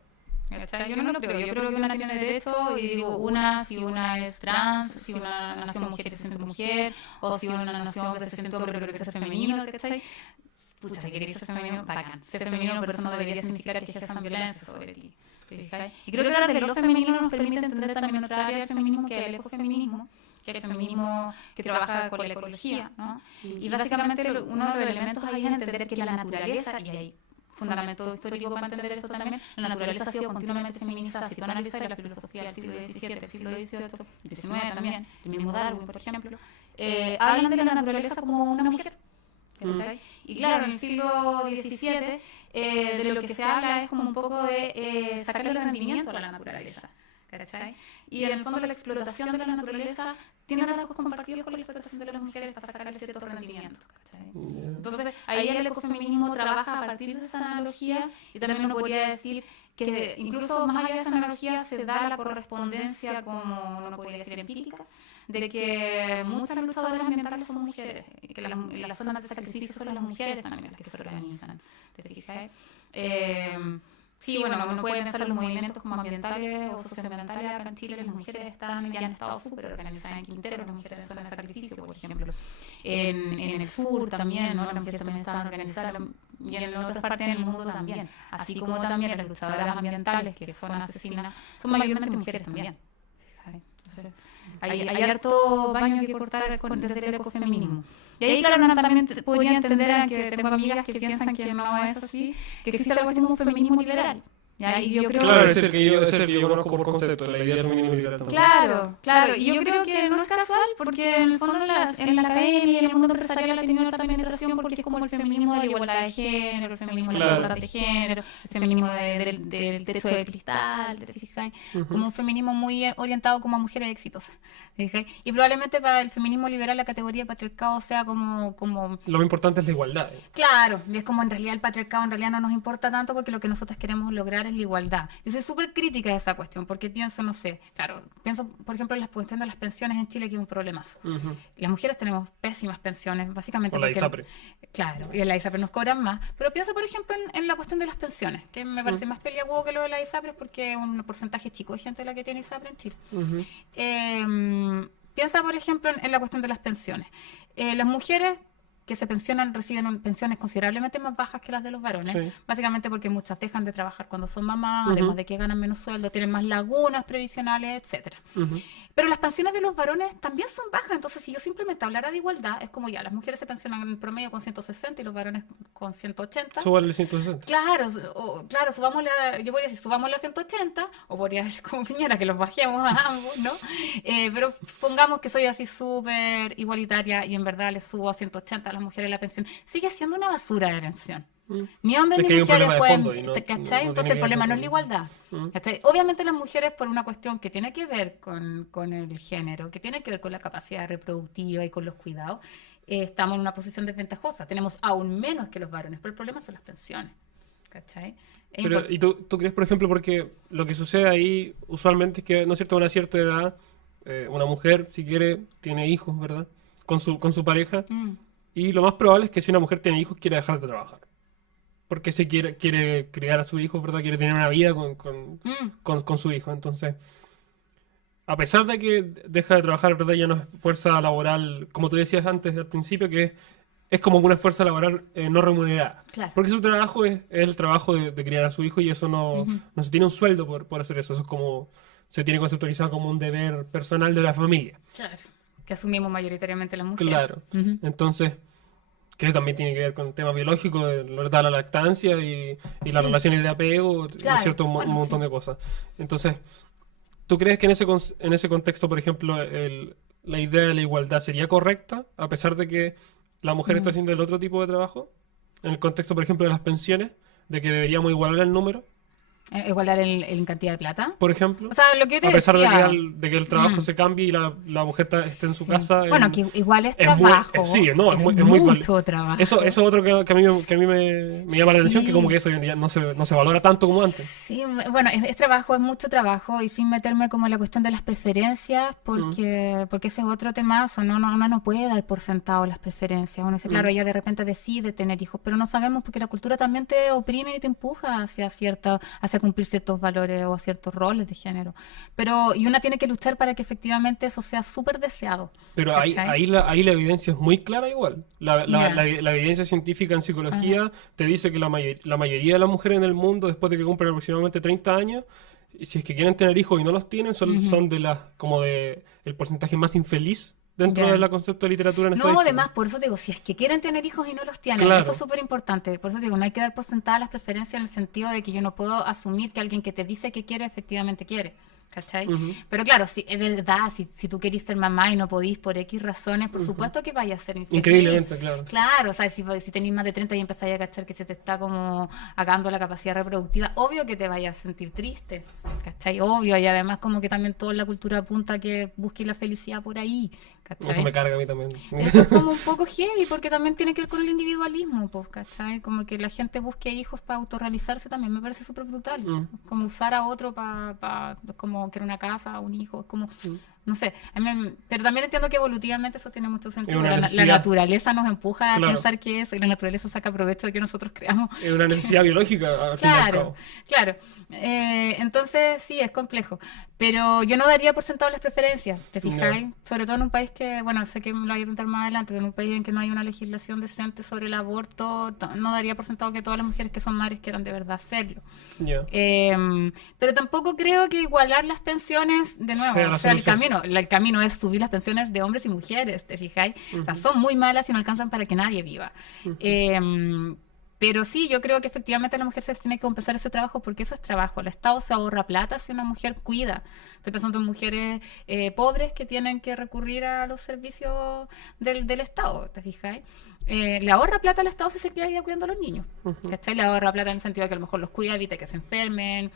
Yo no lo creo. Yo creo que una tiene derecho, y digo, si una es trans, si una nació mujer se siente mujer, o si una nació hombre se siente hombre pero quiere ser femenino, ¿cachai? Pucha, si queréis ser femenino, bacán. Ser femenino, pero eso no debería significar que ejerzan violencia sobre ti. Y creo que hablar de lo femenino nos permite entender también otra área del feminismo, que es el ecofeminismo, que es el feminismo que trabaja con la ecología, ¿no? Y básicamente uno de los elementos ahí es entender que la naturaleza, y hay fundamento histórico para entender esto también, la naturaleza ha sido continuamente feminizada. Si tú analizas la filosofía del siglo XVII, del siglo XVIII, XIX también, el mismo Darwin, por ejemplo, hablan de la naturaleza como una mujer. Y claro, en el siglo XVII de lo que se habla es como un poco de sacarle el rendimiento a la naturaleza, ¿cachai? Y en el fondo la explotación de la naturaleza tiene rasgos compartidos con la explotación de las mujeres para sacarle cierto rendimiento, ¿cachai? Entonces ahí el ecofeminismo trabaja a partir de esa analogía, y también uno podría decir que incluso más allá de esa analogía se da la correspondencia, como uno podría decir empírica, de que muchas luchadoras ambientales son mujeres, que las zonas de sacrificio son las mujeres también las que se organizan, ¿te fijas? Sí, bueno, uno puede pensar en los movimientos como ambientales o socioambientales. Acá en Chile las mujeres ya han estado súper organizadas en Quintero, las mujeres en zonas de sacrificio, por ejemplo. En el sur también, ¿no? Las mujeres también estaban organizadas, y en otras partes del mundo también. Así como también las luchadoras ambientales, que son asesinas, son mayormente mujeres también. Hay harto baño que cortar desde el ecofeminismo. Y ahí, claro, uno también podría entender que tengo amigas que piensan que no es así, que existe algo así como un feminismo liberal. ¿Ya? Y yo creo claro, es el que yo conozco por concepto, la idea del feminismo liberal también. Claro, y yo creo que no es casual, porque en el fondo en la academia y en el mundo empresarial ha tenido harta penetración, porque es como el feminismo de la igualdad de género, el feminismo de la igualdad de género, el feminismo del techo de cristal, ¿te fijas? Como un feminismo muy orientado como a mujeres exitosas. Y probablemente para el feminismo liberal la categoría de patriarcado sea como... Lo importante es la igualdad. Claro, y es como en realidad el patriarcado en realidad no nos importa tanto, porque lo que nosotros queremos lograr es la igualdad. Yo soy súper crítica de esa cuestión, porque pienso, no sé, pienso por ejemplo en la cuestión de las pensiones en Chile, que es un problemazo. Las mujeres tenemos pésimas pensiones, básicamente. Con la ISAPRE. Claro, y en la ISAPRE nos cobran más. Pero piensa, por ejemplo, en la cuestión de las pensiones, que me parece más peliagudo que lo de la ISAPRE, porque es un porcentaje chico de gente la que tiene ISAPRE en Chile. Piensa, por ejemplo, en la cuestión de las pensiones. Las mujeres que se pensionan reciben pensiones considerablemente más bajas que las de los varones, Sí. básicamente porque muchas dejan de trabajar cuando son mamás, Ujú. además de que ganan menos sueldo, tienen más lagunas previsionales, etcétera. Ujú. Pero las pensiones de los varones también son bajas, entonces si yo simplemente hablara de igualdad, es como ya, las mujeres se pensionan en promedio con 160 y los varones con 180. Súbale el 160. Claro, claro, yo podría decir, subámosle a 180, o podría decir como Piñera, que los bajemos a ambos, ¿no? Pero supongamos que soy así súper igualitaria y en verdad le subo a 180 a las mujeres la pensión. Sigue siendo una basura de pensión. Mm. Ni hombres Es ni que hay un mujeres problema de pueden, fondo y no ¿cachai? tiene Entonces que el ver problema con- no es la igualdad. Mm. ¿Cachai? Obviamente las mujeres por una cuestión que tiene que ver con el género, que tiene que ver con la capacidad reproductiva y con los cuidados, estamos en una posición desventajosa. Tenemos aún menos que los varones, pero el problema son las pensiones. ¿Cachai? Es Pero, ¿y tú crees, por ejemplo, porque lo que sucede ahí usualmente es que, ¿no es cierto?, a una cierta edad, una mujer, si quiere, tiene hijos, ¿verdad? Con su pareja. Mm. Y lo más probable es que si una mujer tiene hijos, quiera dejar de trabajar. Porque se quiere criar a su hijo, ¿verdad? Quiere tener una vida con su hijo. Entonces, a pesar de que deja de trabajar, ¿verdad? Ya no es fuerza laboral, como tú decías antes al principio, que es como una fuerza laboral no remunerada. Claro. Porque su trabajo es el trabajo de criar a su hijo y eso no, Ujú. no se tiene un sueldo por hacer eso. Eso es como, se tiene conceptualizado como un deber personal de la familia. Claro. Que asumimos mayoritariamente las mujeres. Claro. Ujú. Entonces, que eso también tiene que ver con temas biológicos, ¿verdad? La lactancia y las Sí. relaciones de apego, ¿no es Claro, cierto? bueno, Un montón sí. de cosas. Entonces, ¿tú crees que en ese contexto, por ejemplo, la idea de la igualdad sería correcta, a pesar de que la mujer está haciendo el otro tipo de trabajo? En el contexto, por ejemplo, de las pensiones, de que deberíamos igualar el número, Igualar en cantidad de plata. por ejemplo. O sea, lo que yo te A pesar decía. de que el trabajo Mm. se cambie y la mujer esté en su Sí. casa. Bueno, que igual es es muy- trabajo. sí, no, es muy mucho trabajo. Eso es otro que a mí me llama la atención, que Sí. como que eso hoy en día no se valora tanto como antes. Sí, bueno, es trabajo, es mucho trabajo y sin meterme como en la cuestión de las preferencias, porque ese es otro temazo, ¿no? Uno no puede dar por sentado las preferencias. Uno dice, claro, ella de repente decide tener hijos, pero no sabemos porque la cultura también te oprime y te empuja hacia cumplir ciertos valores o a ciertos roles de género. Y una tiene que luchar para que efectivamente eso sea súper deseado. Pero ¿Cachai? ahí la evidencia es muy clara igual. Ya. La evidencia científica en psicología te dice que la mayoría de las mujeres en el mundo, después de que cumplen aproximadamente 30 años, si es que quieren tener hijos y no los tienen, son de las como de el porcentaje más infeliz dentro Ya. del concepto de literatura en No, estadística. además, por eso te digo, si es que quieren tener hijos y no los tienen, Claro. eso es súper importante. Por eso te digo, no hay que dar por sentadas las preferencias en el sentido de que yo no puedo asumir que alguien que te dice que quiere, efectivamente quiere. ¿Cachai? Ujú. Pero claro, es verdad, si tú querís ser mamá y no podís por X razones, por supuesto que vaya a ser infeliz. Increíblemente, claro. Claro, o sea, si tenéis más de 30 y empezáis a cachar que se te está como acabando la capacidad reproductiva, obvio que te vayas a sentir triste, ¿cachai? Obvio, y además como que también toda la cultura apunta a que busques la felicidad por ahí, ¿cachai? Eso me carga a mí también. Eso es como un poco heavy, porque también tiene que ver con el individualismo, pues, ¿cachai? Como que la gente busque hijos para autorrealizarse también, me parece súper brutal. Mm. Como usar a otro para como querer una casa, un hijo, es como, no sé. Pero también entiendo que evolutivamente eso tiene mucho sentido. una La necesidad. naturaleza nos empuja a Claro. pensar que eso, y la naturaleza saca provecho de que nosotros creamos. Es una necesidad biológica, al fin y al Claro, cabo. claro. Entonces, sí, es complejo. Pero yo no daría por sentado las preferencias, ¿te fijáis? Sobre todo en un país que, bueno, sé que me lo voy a preguntar más adelante, pero en un país en que no hay una legislación decente sobre el aborto, no daría por sentado que todas las mujeres que son madres quieran de verdad hacerlo. Ya. Pero tampoco creo que igualar las pensiones, de nuevo, Sea la o sea, solución. el camino es subir las pensiones de hombres y mujeres, ¿te fijáis? O sea, son muy malas y no alcanzan para que nadie viva. Pero sí, yo creo que efectivamente la mujer se tiene que compensar ese trabajo porque eso es trabajo. El Estado se ahorra plata si una mujer cuida. Estoy pensando en mujeres pobres que tienen que recurrir a los servicios del Estado, ¿te fijáis? Le ahorra plata al Estado si se queda ahí cuidando a los niños. ¿Cachai? Le ahorra plata en el sentido de que a lo mejor los cuida, evita que se enfermen,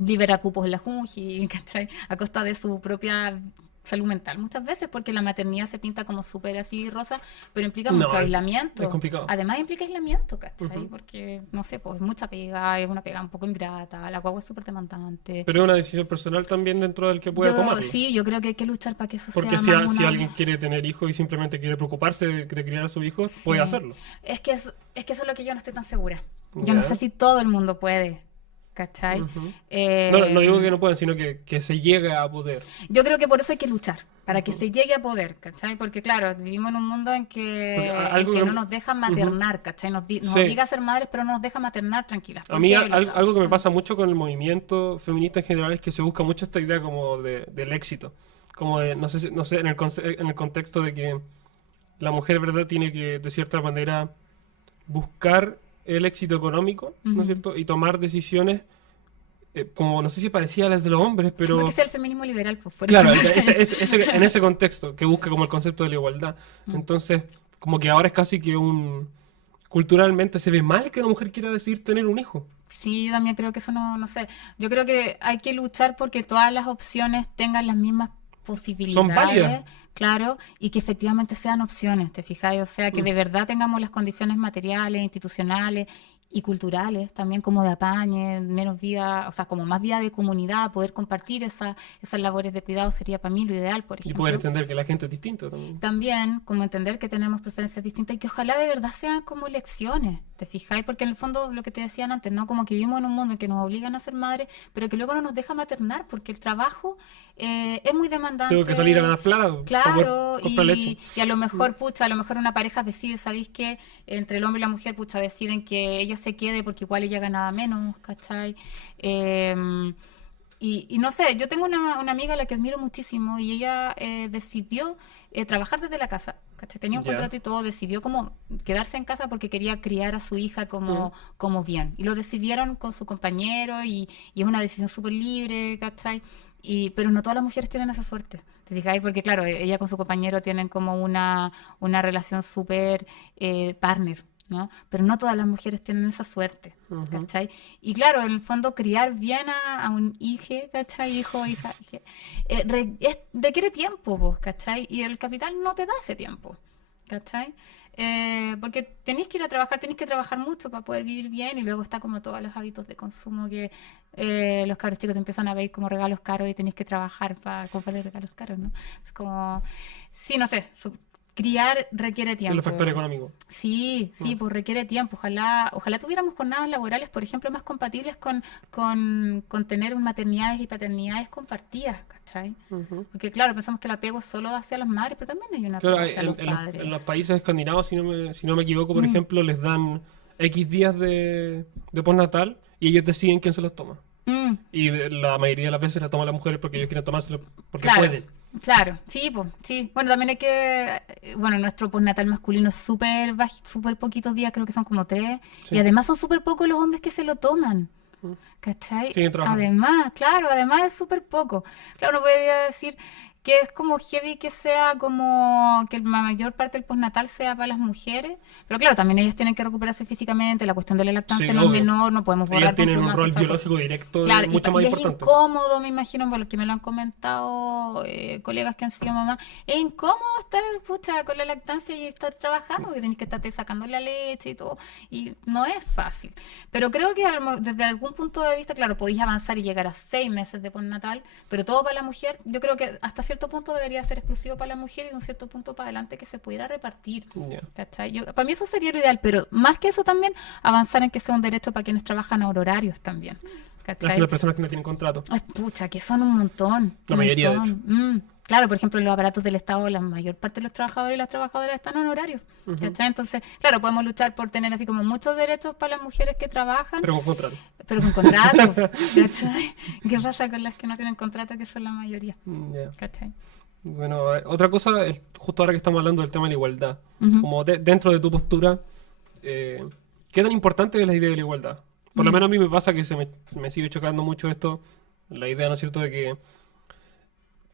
libera cupos en la Junji, ¿cachai? A costa de su propia salud mental muchas veces, porque la maternidad se pinta como súper así rosa, pero implica mucho aislamiento. es complicado. Además implica aislamiento, ¿cachai? Ujú. Porque, no sé, pues mucha pega, es una pega un poco ingrata, la guagua es súper demandante. Pero es una decisión personal también dentro del que puede tomarlo. Sí, yo creo que hay que luchar para que eso Porque sea más si una... alguien quiere tener hijos y simplemente quiere preocuparse de criar a su hijo, puede hacerlo. Es que eso es lo que yo no estoy tan segura. Yo Ya. no sé si todo el mundo puede, ¿cachai? Ujú. No digo que no puedan, sino que se llegue a poder. Yo creo que por eso hay que luchar. para que se llegue a poder, ¿cachai? Porque claro, vivimos en un mundo en Porque que, algo no que... nos deja Ujú. maternar, ¿cachai? Nos Sí. obliga a ser madres, pero no nos deja maternar tranquilas. A ¿Por mí qué? Los algo trabajos que me son... pasa mucho con el movimiento feminista en general es que se busca mucho esta idea como del éxito. Como de, no sé, no sé, en el contexto de que la mujer, ¿verdad?, tiene que, de cierta manera, buscar el éxito económico, ¿no es Ujú. cierto? Y tomar decisiones, como, no sé si parecía a las de los hombres, Porque pero... es el feminismo liberal, pues por Claro, eso. en ese contexto, que busca como el concepto de la igualdad. Mm. Entonces, como que ahora es casi que un... Culturalmente se ve mal que una mujer quiera decidir tener un hijo. Sí, yo también creo que eso no sé. Yo creo que hay que luchar porque todas las opciones tengan las mismas Son válidas. posibilidades, claro, y que efectivamente sean opciones, ¿te fijas? O sea, que Mm. de verdad tengamos las condiciones materiales, institucionales y culturales también como de apañe, menos vida, o sea, como más vida de comunidad, poder compartir esas labores de cuidado sería para mí lo ideal, por Y poder ejemplo. entender que la gente es distinta también. También, como entender que tenemos preferencias distintas y que ojalá de verdad sean como elecciones, ¿te fijáis? Porque en el fondo, lo que te decían antes, ¿no? Como que vivimos en un mundo en que nos obligan a ser madres, pero que luego no nos deja maternar, porque el trabajo es muy Tengo que salir a demandante, ganar plata para poder claro, comprar leche. y a lo mejor, pucha, a lo mejor una pareja decide, ¿sabéis qué? Entre el hombre y la mujer, pucha, deciden que ella se quede porque igual ella ganaba menos, ¿cachai? Y no sé, yo tengo una amiga a la que admiro muchísimo y ella decidió trabajar desde la casa, ¿cachai? Tenía un Ya. contrato y todo, decidió como quedarse en casa porque quería criar a su hija Mm. como bien. Y lo decidieron con su compañero y es una decisión súper libre, ¿cachai? Pero no todas las mujeres tienen esa suerte. ¿Te fijáis? Porque claro, ella con su compañero tienen como una relación súper partner, ¿no? Pero no todas las mujeres tienen esa suerte, Ujú. ¿cachai? Y claro, en el fondo criar bien a un hijo, ¿cachai? Hijo, hija, requiere tiempo, vos, ¿cachai? Y el capital no te da ese tiempo, ¿cachai? Porque tenéis que ir a trabajar, tenéis que trabajar mucho para poder vivir bien y luego está como todos los hábitos de consumo que los cabros chicos te empiezan a ver como regalos caros y tenéis que trabajar para comprar regalos caros, ¿no? Es como, sí, no sé, criar requiere El factor tiempo. económico. Sí, sí, Mm. pues requiere tiempo. Ojalá tuviéramos jornadas laborales, por ejemplo, más compatibles con tener maternidades y paternidades compartidas, ¿cachai? Ujú. Porque claro, pensamos que el apego es solo hacia las madres, pero también hay un Claro, apego hacia los en padres. los países escandinavos, si no me equivoco, por Mm, ejemplo, les dan X días de postnatal y ellos deciden quién se los toma. mm. Y la mayoría de las veces la toman las mujeres porque ellos quieren tomárselo porque Claro, pueden. claro, sí, pues, sí. Bueno, también hay que, bueno, nuestro postnatal masculino es súper poquitos días, creo que son como 3, y Sí. además son súper pocos los hombres que se lo toman, Mm. ¿cachai? Siguen trabajando. Además, claro, además es súper poco. Claro, uno podría decir que es como heavy que sea como que la mayor parte del postnatal sea para las mujeres, pero claro, también ellas tienen que recuperarse físicamente, la cuestión de la lactancia Sí, no es obvio. menor, no podemos Ellas borrar de un tienen un plumazo rol esa cuestión. biológico directo Claro, mucho más y es importante. incómodo, me imagino, por los que me lo han comentado colegas que han sido mamás, es incómodo estar, pucha, con la lactancia y estar trabajando, porque tenés que estarte sacando la leche y todo, y no es fácil. Pero creo que desde algún punto de vista, claro, podéis avanzar y llegar a 6 meses de postnatal, pero todo para la mujer, yo creo que hasta cierto punto debería ser exclusivo para la mujer y de un cierto punto para adelante que se pudiera repartir. Ya. ¿Cachai? Para mí eso sería lo ideal, pero más que eso también, avanzar en que sea un derecho para quienes trabajan a horarios también. ¿Cachai? Las personas que no tienen contrato. Ay, pucha, que son un montón. La Un mayoría, de hecho. montón. Claro, por ejemplo, en los aparatos del Estado, la mayor parte de los trabajadores y las trabajadoras están en horarios. Ujú. ¿Cachai? Entonces, claro, podemos luchar por tener así como muchos derechos para las mujeres que trabajan, Pero con contrato. pero con contrato. ¿Cachai? ¿Qué pasa con las que no tienen contrato, que son la mayoría? Ya. ¿Cachai? Bueno, a ver, otra cosa, justo ahora que estamos hablando del tema de la igualdad, Ujú. como dentro de tu postura, eh, ¿qué tan importante es la idea de la igualdad? Por lo Mm. menos a mí me pasa que se me sigue chocando mucho esto, la idea, ¿no es cierto?, de que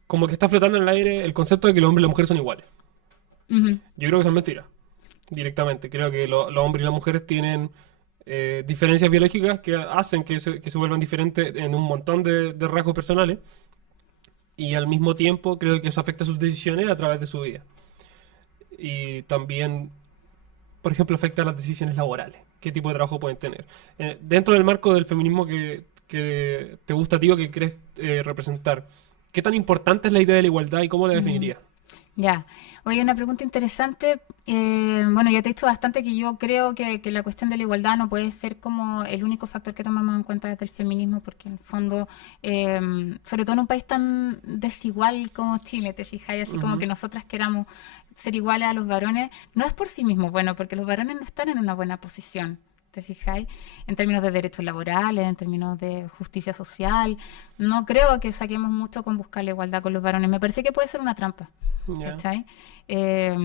como que está flotando en el aire el concepto de que los hombres y las mujeres son iguales. Ujú. Yo creo que son mentiras, directamente. Creo que los hombres y las mujeres tienen diferencias biológicas que hacen que se vuelvan diferentes en un montón de rasgos personales. Y al mismo tiempo creo que eso afecta sus decisiones a través de su vida. Y también, por ejemplo, afecta a las decisiones laborales. ¿Qué tipo de trabajo pueden tener? Dentro del marco del feminismo que te gusta a ti o que crees representar, ¿qué tan importante es la idea de la igualdad y cómo la Mm. definirías? Ya. Oye, una pregunta interesante. Bueno, ya te he dicho bastante que yo creo que la cuestión de la igualdad no puede ser como el único factor que tomamos en cuenta desde el feminismo, porque en el fondo, sobre todo en un país tan desigual como Chile, te fijáis, así como Ujú. que nosotras queramos ser iguales a los varones, no es por sí mismo bueno, porque los varones no están en una buena posición. ¿Te fijáis? En términos de derechos laborales, en términos de justicia social, no creo que saquemos mucho con buscar la igualdad con los varones. Me parece que puede ser una trampa. Ya. ¿Cachai?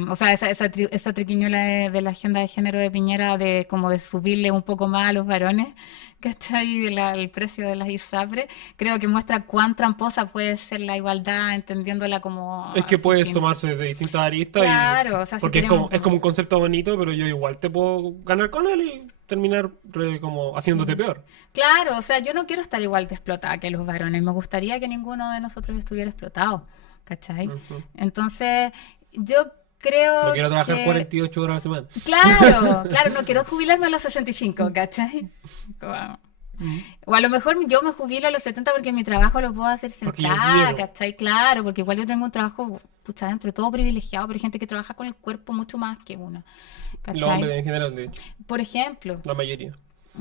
O sea, esa triquiñuela de la agenda de género de Piñera de como de subirle un poco más a los varones, ¿cachai? El precio de las ISAPRE, creo que muestra cuán tramposa puede ser la igualdad, entendiéndola como Es que así puedes sin... tomarse desde distintas aristas Claro, o sea, si porque queremos es como como... un concepto bonito, pero yo igual te puedo ganar con él y terminar como haciéndote Sí. peor. Claro, o sea, yo no quiero estar igual de explotada que los varones, me gustaría que ninguno de nosotros estuviera explotado, ¿cachai? Ujú. Entonces, yo No creo quiero trabajar que 48 horas a la semana. claro, claro, no quiero jubilarme a los 65, ¿cachai? Como- Mm. O a lo mejor yo me jubilo a los 70 porque mi trabajo lo puedo hacer Porque yo sentada, quiero. ¿cachai? Claro, porque igual yo tengo un trabajo, pucha, dentro de todo privilegiado, pero hay gente que trabaja con el cuerpo mucho más que uno, Los ¿cachai? hombres en general, de hecho. Por ejemplo, La mayoría.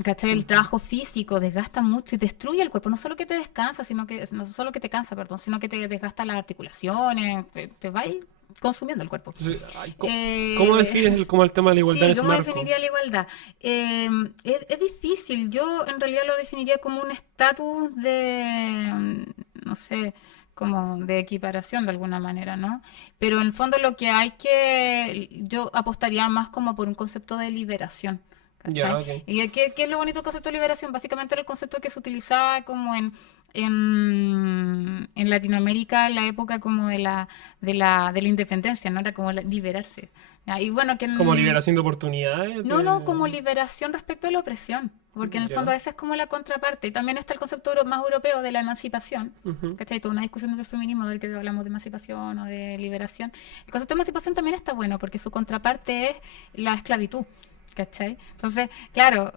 ¿cachai? El Ujú. trabajo físico desgasta mucho y destruye el cuerpo, no solo que te descansa, no solo que te cansa, perdón, sino que te desgasta las articulaciones, te va a ir consumiendo el cuerpo. Entonces, ay, ¿cómo Eh, defines como el tema de la igualdad en sí, ese ¿cómo marco? definiría la igualdad? Es difícil. Yo en realidad lo definiría como un estatus de, no sé, como de equiparación de alguna manera, ¿no? Pero en el fondo lo que hay que, yo apostaría más como por un concepto de liberación. Ya, ¿Cachai? ok. ¿Y qué es lo bonito del concepto de liberación? Básicamente era el concepto que se utilizaba como en Latinoamérica en la época como de la independencia, ¿no? Era como liberarse. ¿Ya? Y bueno, que Como liberación de oportunidades no de... como liberación respecto a la opresión, porque en el fondo Ya. esa es como la contraparte. Y también está el concepto más europeo de la emancipación. Ujú. ¿Cachai? Toda una discusión del feminismo, a ver que hablamos de emancipación o de liberación. El concepto de emancipación también está bueno, porque su contraparte es la esclavitud. ¿Cachai? Entonces, claro,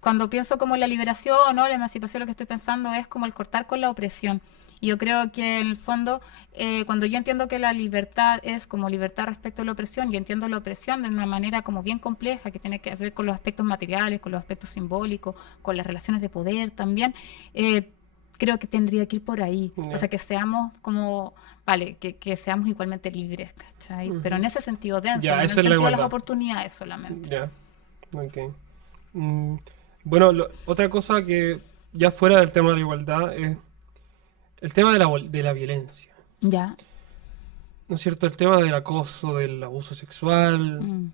cuando pienso como en la liberación o la emancipación, lo que estoy pensando es como el cortar con la opresión. Y yo creo que en el fondo, cuando yo entiendo que la libertad es como libertad respecto a la opresión, yo entiendo la opresión de una manera como bien compleja, que tiene que ver con los aspectos materiales, con los aspectos simbólicos, con las relaciones de poder también. eh, Creo que tendría que ir por ahí. O Ya. sea, que seamos como, vale, que seamos igualmente libres, ¿cachai? Pero en Ujú. ese sentido denso, Ya, no en el esa es la sentido de las igualdad. oportunidades solamente. Ya, ok. Mm, bueno, otra cosa que ya fuera del tema de la igualdad es el tema de de la violencia. Ya. ¿No es cierto? El tema del acoso, del abuso sexual, Mm.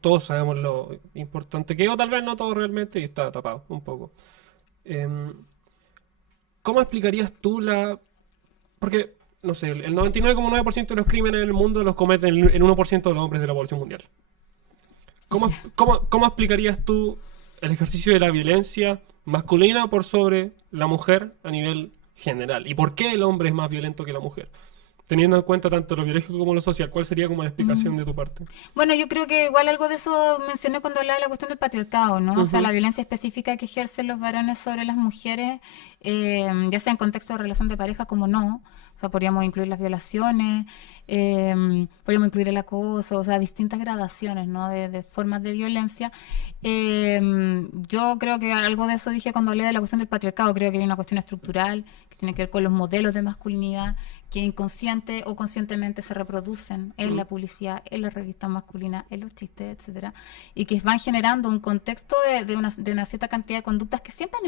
todos sabemos lo importante que es, o tal vez no todos realmente, y está tapado un poco. Em, ¿Cómo explicarías tú la... Porque, no sé, el 99,9% de los crímenes en el mundo los cometen el 1% de los hombres de la población mundial. ¿Cómo explicarías tú el ejercicio de la violencia masculina por sobre la mujer a nivel general? ¿Y por qué el hombre es más violento que la mujer? Teniendo en cuenta tanto lo biológico como lo social, ¿cuál sería como la explicación Mm. de tu parte? Bueno, yo creo que igual algo de eso mencioné cuando hablaba de la cuestión del patriarcado, ¿no? O sea, Ujú, la violencia específica que ejercen los varones sobre las mujeres, ya sea en contexto de relación de pareja como no. O sea, podríamos incluir las violaciones, podríamos incluir el acoso, o sea, distintas gradaciones, ¿no? De formas de violencia. Yo creo que algo de eso dije cuando hablé de la cuestión del patriarcado. Creo que hay una cuestión estructural que tiene que ver con los modelos de masculinidad que inconsciente o conscientemente se reproducen en mm, la publicidad, en las revistas masculinas, en los chistes, etcétera, y que van generando un contexto de una cierta cantidad de conductas que siempre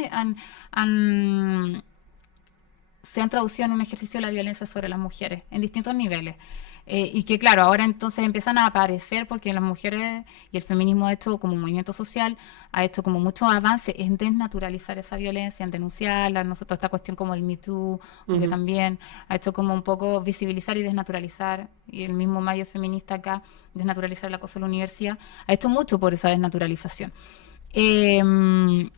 se han traducido en un ejercicio de la violencia sobre las mujeres en distintos niveles. Y que claro, ahora entonces empiezan a aparecer porque las mujeres y el feminismo ha hecho como un movimiento social, ha hecho como muchos avances en desnaturalizar esa violencia, en denunciarla, nosotros esta cuestión como el Me Too, que ujú. también ha hecho como un poco visibilizar y desnaturalizar, y el mismo Mayo Feminista acá, desnaturalizar el acoso en la universidad, ha hecho mucho por esa desnaturalización. Eh,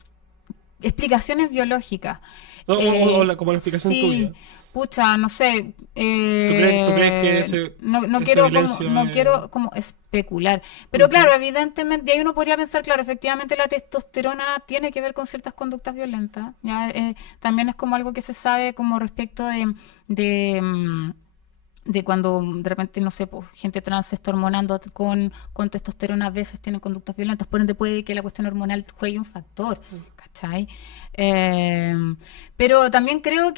Explicaciones biológicas. Como la explicación Sí, tuya. pucha, no sé, ¿Tú crees que no esa quiero como, violencia no quiero como especular, pero ujú, claro, evidentemente, y ahí uno podría pensar, claro, efectivamente la testosterona tiene que ver con ciertas conductas violentas, ya, también es como algo que se sabe como respecto de de cuando de repente, no sé, pues, gente trans se está hormonando con testosterona, a veces tienen conductas violentas, por ende puede que la cuestión hormonal juegue un factor, ¿cachai? Eh, pero también creo y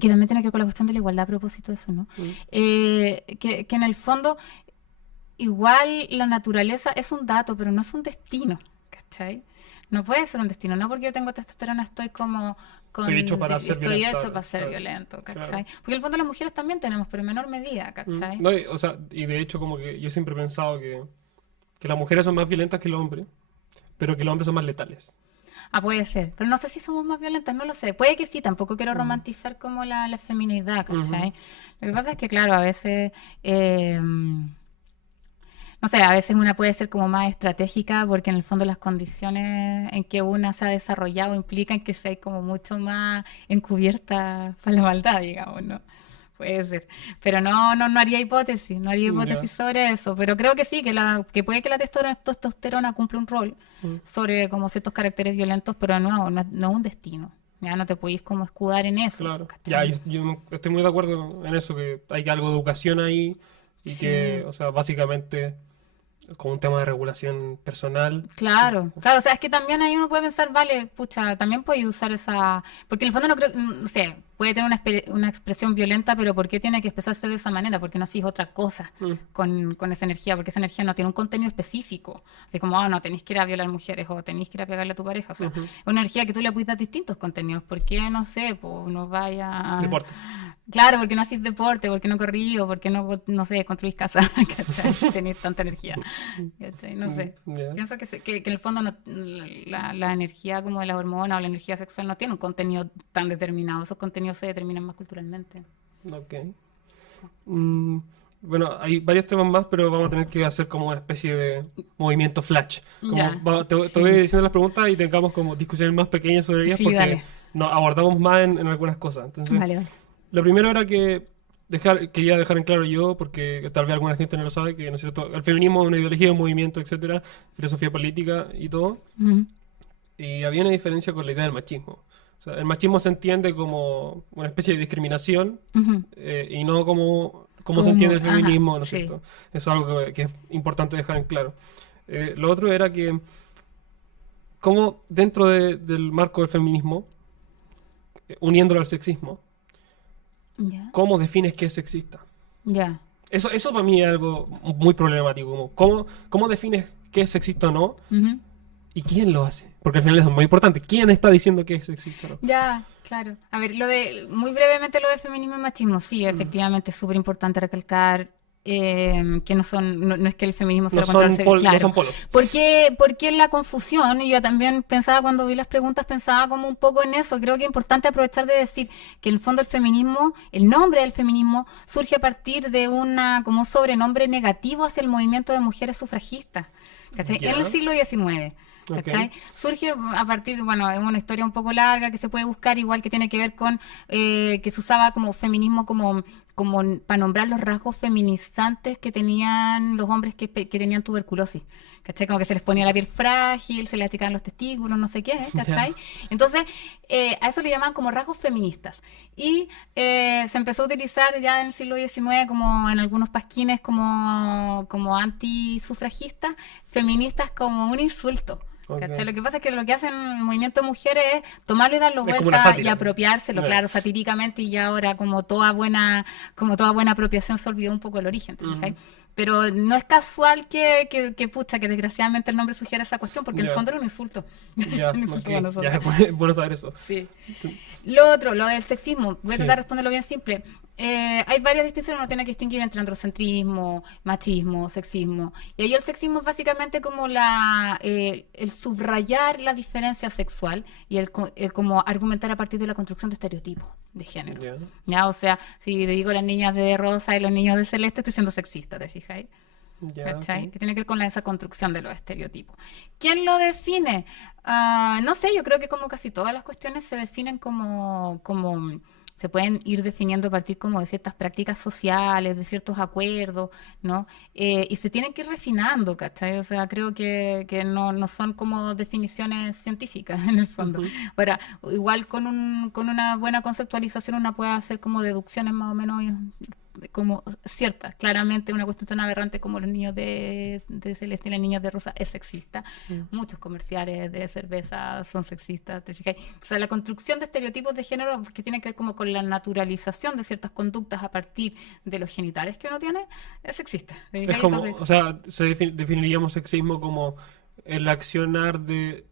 que también tiene que ver con la cuestión de la igualdad a propósito de eso, ¿no? Que en el fondo, igual la naturaleza es un dato, pero no es un destino, ¿cachai? No puede ser un destino, no porque yo tengo testosterona estoy como Estoy hecho para ser estoy violento, hecho para ser claro. violento, ¿cachai? Claro. Porque en el fondo las mujeres también tenemos, pero en menor medida, ¿cachai? No, o sea, y de hecho como que yo siempre he pensado que las mujeres son más violentas que los hombres, pero que los hombres son más letales. Ah, puede ser, pero no sé si somos más violentas, no lo sé. Puede que sí, tampoco quiero romantizar como la feminidad, ¿cachai? Lo que pasa es que, claro, a veces, no sé, a veces una puede ser como más estratégica porque en el fondo las condiciones en que una se ha desarrollado implican que sea como mucho más encubierta para la maldad, digamos, ¿no? Puede ser. Pero no haría hipótesis, no haría Ya. hipótesis sobre eso. Pero creo que sí, que puede que la testosterona cumple un rol sobre como ciertos caracteres violentos, pero no es un destino. Ya no te podéis como escudar en eso, Claro. Ya, ¿cachai? yo estoy muy de acuerdo en eso, que hay algo de educación ahí y que, Sí. o sea, básicamente como un tema de regulación personal. Claro, claro, o sea, es que también ahí uno puede pensar, vale, pucha, también puede usar esa, porque en el fondo no creo, no sé, puede tener una expresión violenta, pero ¿por qué tiene que expresarse de esa manera? Porque no haces otra cosa Mm, con esa energía, porque esa energía no tiene un contenido específico, así como, no, tenéis que ir a violar mujeres o tenéis que ir a pegarle a tu pareja, o sea, ujú. es una energía que tú le puedes dar distintos contenidos, ¿por qué, no sé, pues no vaya... Deporte. Claro, porque no hacéis deporte, porque no corrí o porque no sé, construís casa, ¿cachai? Tenéis tanta energía, ¿cachai? No sé. Ya. Pienso que en el fondo la energía como de las hormonas o la energía sexual no tiene un contenido tan determinado. Esos contenidos se determinan más culturalmente. Ok. Mm, bueno, hay varios temas más, pero vamos a tener que hacer como una especie de movimiento flash. Como Ya, te voy sí. diciendo las preguntas y tengamos como discusiones más pequeñas sobre ellas Sí, porque dale. nos abordamos más en algunas cosas. Entonces, Vale, vale. lo primero era que quería dejar en claro yo, porque tal vez alguna gente no lo sabe, que ¿no es cierto? El feminismo es una ideología, un movimiento, etcétera, filosofía política y todo. Ujú, Y había una diferencia con la idea del machismo. O sea, el machismo se entiende como una especie de discriminación ujú. y no como se entiende el Ajá, feminismo, ¿no es sí. cierto? Eso es algo que es importante dejar en claro. Lo otro era que, como dentro del marco del feminismo, uniéndolo al sexismo, Ya, ¿cómo defines qué es sexista? ya. Eso para mí es algo muy problemático. Como, ¿cómo defines qué es sexista o no? Ujú. ¿Y quién lo hace? Porque al final eso es muy importante. ¿Quién está diciendo que es sexista o no? Ya, claro. A ver, muy brevemente lo de feminismo y machismo, sí, efectivamente es súper importante recalcar que no es que el feminismo sea No lo contrario, son, no claro. son polos. ¿Por qué la confusión? Y yo también pensaba cuando vi las preguntas, pensaba como un poco en eso. Creo que es importante aprovechar de decir que en el fondo el nombre del feminismo surge a partir de como un sobrenombre negativo hacia el movimiento de mujeres sufragistas, ¿cachai? En el Ya. siglo XIX. ¿Cachai? Ok. Surge a partir, bueno, es una historia un poco larga que se puede buscar, igual que tiene que ver con que se usaba como feminismo como para nombrar los rasgos feminizantes que tenían los hombres que tenían tuberculosis. ¿Cachai? Como que se les ponía la piel frágil, se les achicaban los testículos, no sé qué, ¿cachai? Entonces, a eso le llamaban como rasgos feministas. Y se empezó a utilizar ya en el siglo XIX como en algunos pasquines como antisufragistas, feministas como un insulto. Ok. ¿Cachai? Lo que pasa es que lo que hacen el movimiento de mujeres es tomarlo y darlo Es como una vuelta y sátira. apropiárselo, Ya. claro, satíricamente, y ya ahora como toda buena apropiación se olvidó un poco el origen, ¿te fijas? Pero no es casual que pucha, que desgraciadamente el nombre sugiera esa cuestión, porque en el Ya. fondo era un insulto. Ya, Un insulto ok. para Ya nosotros. es bueno saber eso. Sí. Tú- Lo otro, lo del sexismo, voy a Sí. tratar de responderlo bien simple. Hay varias distinciones, uno tiene que distinguir entre androcentrismo, machismo, sexismo. Y ahí el sexismo es básicamente como el subrayar la diferencia sexual y el como argumentar a partir de la construcción de estereotipos de género. Ya. ¿Ya? O sea, si le digo a las niñas de rosa y los niños de celeste, estoy siendo sexista, ¿te fijáis? Ya, ¿Cachai? ok. Que tiene que ver con esa construcción de los estereotipos. ¿Quién lo define? No sé, yo creo que como casi todas las cuestiones se definen se pueden ir definiendo a partir como de ciertas prácticas sociales, de ciertos acuerdos, ¿no? Y se tienen que ir refinando, ¿cachai? O sea, creo que no son como definiciones científicas en el fondo. Ujú. Ahora, igual con una buena conceptualización uno puede hacer como deducciones más o menos como ciertas. Claramente una cuestión tan aberrante como los niños de Celeste y las niñas de Rosa es sexista. Mm. Muchos comerciales de cerveza son sexistas, ¿te fijas? O sea, la construcción de estereotipos de género que tiene que ver como con la naturalización de ciertas conductas a partir de los genitales que uno tiene es sexista. ¿Te Es fijas? como, Entonces, o sea, definiríamos sexismo como el accionar de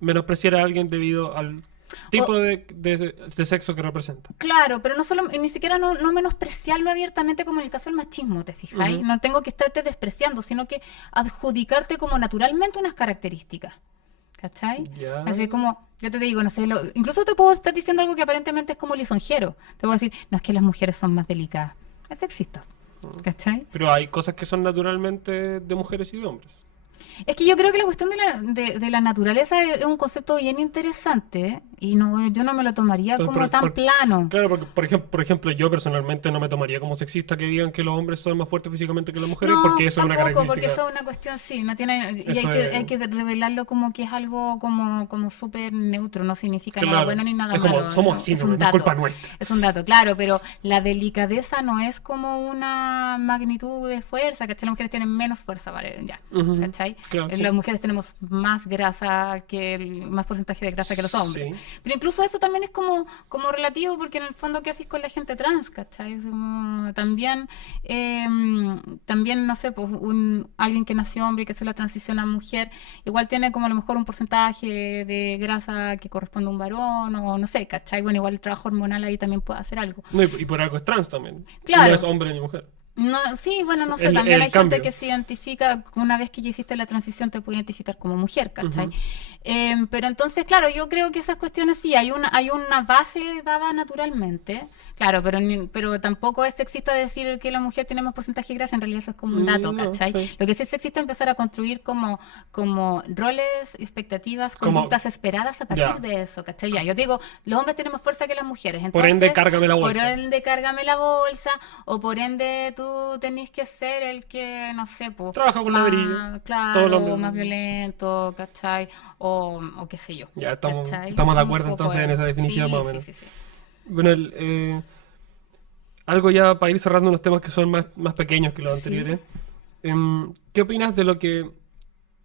menospreciar a alguien debido al tipo o- de sexo que representa. claro, pero no solo, ni siquiera no menospreciarlo abiertamente como en el caso del machismo, ¿te fijáis? Ujú. No tengo que estarte despreciando, sino que adjudicarte como naturalmente unas características. ¿Cachai? Ya. Así como, yo te digo, no sé, incluso te puedo estar diciendo algo que aparentemente es como lisonjero. Te puedo decir, no es que las mujeres son más delicadas. Es sexista. ¿Cachai? Pero hay cosas que son naturalmente de mujeres y de hombres. Es que yo creo que la cuestión de la naturaleza es un concepto bien interesante, ¿eh? Y yo no me lo tomaría Entonces, como tan plano. claro, porque por ejemplo, yo personalmente no me tomaría como sexista que digan que los hombres son más fuertes físicamente que las mujeres, No, porque eso es una tampoco, porque característica. eso es una cuestión, sí, no tiene, y Eso es, hay que revelarlo como que es algo como súper neutro, no significa nada claro, bueno ni nada es como malo, somos así, es no un es dato, culpa nuestra. es un dato, claro, pero la delicadeza no es como una magnitud de fuerza, ¿cachai? Las mujeres tienen menos fuerza, ¿vale? Ya, Ujú. ¿cachai? Claro, sí. Las mujeres tenemos más grasa más porcentaje de grasa que los hombres. Sí. Pero incluso eso también es como relativo, porque en el fondo, ¿qué haces con la gente trans? ¿Cachai? Es como eh, también, no sé, pues alguien que nació hombre y que se la transiciona a mujer, igual tiene como a lo mejor un porcentaje de grasa que corresponde a un varón, o no sé, ¿cachai? Bueno, igual el trabajo hormonal ahí también puede hacer algo. No, y por algo es trans también. Claro. No es hombre ni mujer. No, sí, bueno, no sé, El, también el hay gente cambio. que se identifica, una vez que ya hiciste la transición, te puede identificar como mujer, ¿cachai? Ujú. Pero entonces, claro, yo creo que esas cuestiones sí, hay una base dada naturalmente, claro, pero tampoco es sexista decir que la mujer tiene más porcentaje de grasa, en realidad eso es como un dato, No, ¿cachai? sí. Lo que sí es sexista es empezar a construir como roles, expectativas, Como, conductas esperadas a partir ya. de eso, ¿cachai? Ya, yo te digo, los hombres tenemos fuerza que las mujeres, Por ende, entonces, cárgame la por bolsa. ende, cárgame la bolsa, o por ende tú tenés que ser el que, no sé, pues, Trabaja con ladrillo. más, Todos los claro, hombres. más violento, ¿cachai? O qué sé yo, Ya estamos, ¿cachai? estamos de Un acuerdo poco entonces en esa definición sí, más o sí, menos. sí, sí. Bueno, algo ya para ir cerrando unos temas que son más pequeños que los Sí. anteriores. ¿Qué opinas de lo que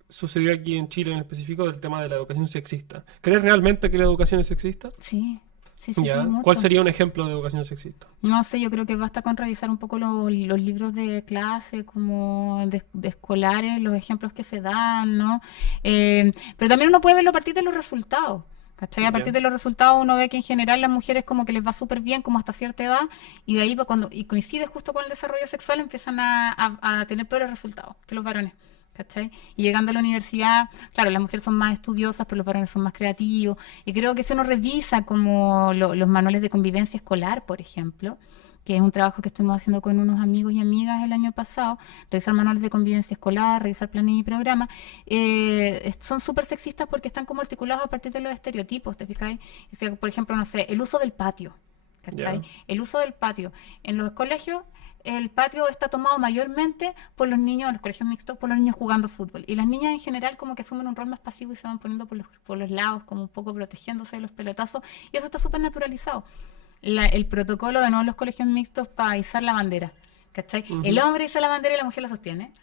sucedió aquí en Chile en específico del tema de la educación sexista? ¿Crees realmente que la educación es sexista? Sí, sí, sí, Ya. sí, mucho. ¿Cuál sería un ejemplo de educación sexista? No sé, yo creo que basta con revisar un poco los libros de clase, como de escolares, los ejemplos que se dan, ¿no? Pero también uno puede verlo a partir de los resultados. ¿Cachai? A partir Ya. de los resultados uno ve que en general las mujeres como que les va súper bien, como hasta cierta edad, y de ahí y coincide justo con el desarrollo sexual, empiezan a tener peores resultados que los varones. ¿Cachai? Y llegando a la universidad, claro, las mujeres son más estudiosas, pero los varones son más creativos. Y creo que si uno revisa como los manuales de convivencia escolar, por ejemplo, que es un trabajo que estuvimos haciendo con unos amigos y amigas el año pasado, revisar manuales de convivencia escolar, revisar planes y programas, son súper sexistas porque están como articulados a partir de los estereotipos, ¿te fijáis? O sea, por ejemplo, no sé, el uso del patio, ¿cachai? Ya. El uso del patio. En los colegios, el patio está tomado mayormente por los niños, en los colegios mixtos, por los niños jugando fútbol. Y las niñas en general como que asumen un rol más pasivo y se van poniendo por los lados, como un poco protegiéndose de los pelotazos. Y eso está súper naturalizado. El protocolo de nuevo en los colegios mixtos para izar la bandera, ¿cachai? Ujú. El hombre iza la bandera y la mujer la sostiene,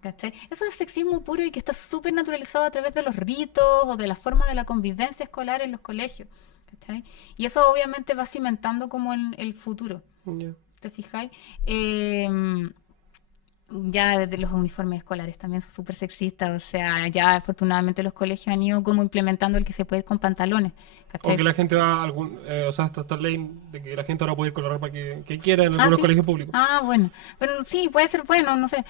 ¿cachai? Eso es sexismo puro y que está súper naturalizado a través de los ritos o de la forma de la convivencia escolar en los colegios, ¿cachai? Y eso obviamente va cimentando como el futuro, Ya. ¿te fijáis? Ya desde los uniformes escolares también son súper sexistas, o sea, ya afortunadamente los colegios han ido como implementando el que se puede ir con pantalones, O ¿cachai? que la gente va a o sea, hasta esta ley de que la gente ahora puede ir con la ropa que quiera en Ah, algunos sí. colegios públicos. Ah, bueno. Pero sí, puede ser bueno, no sé.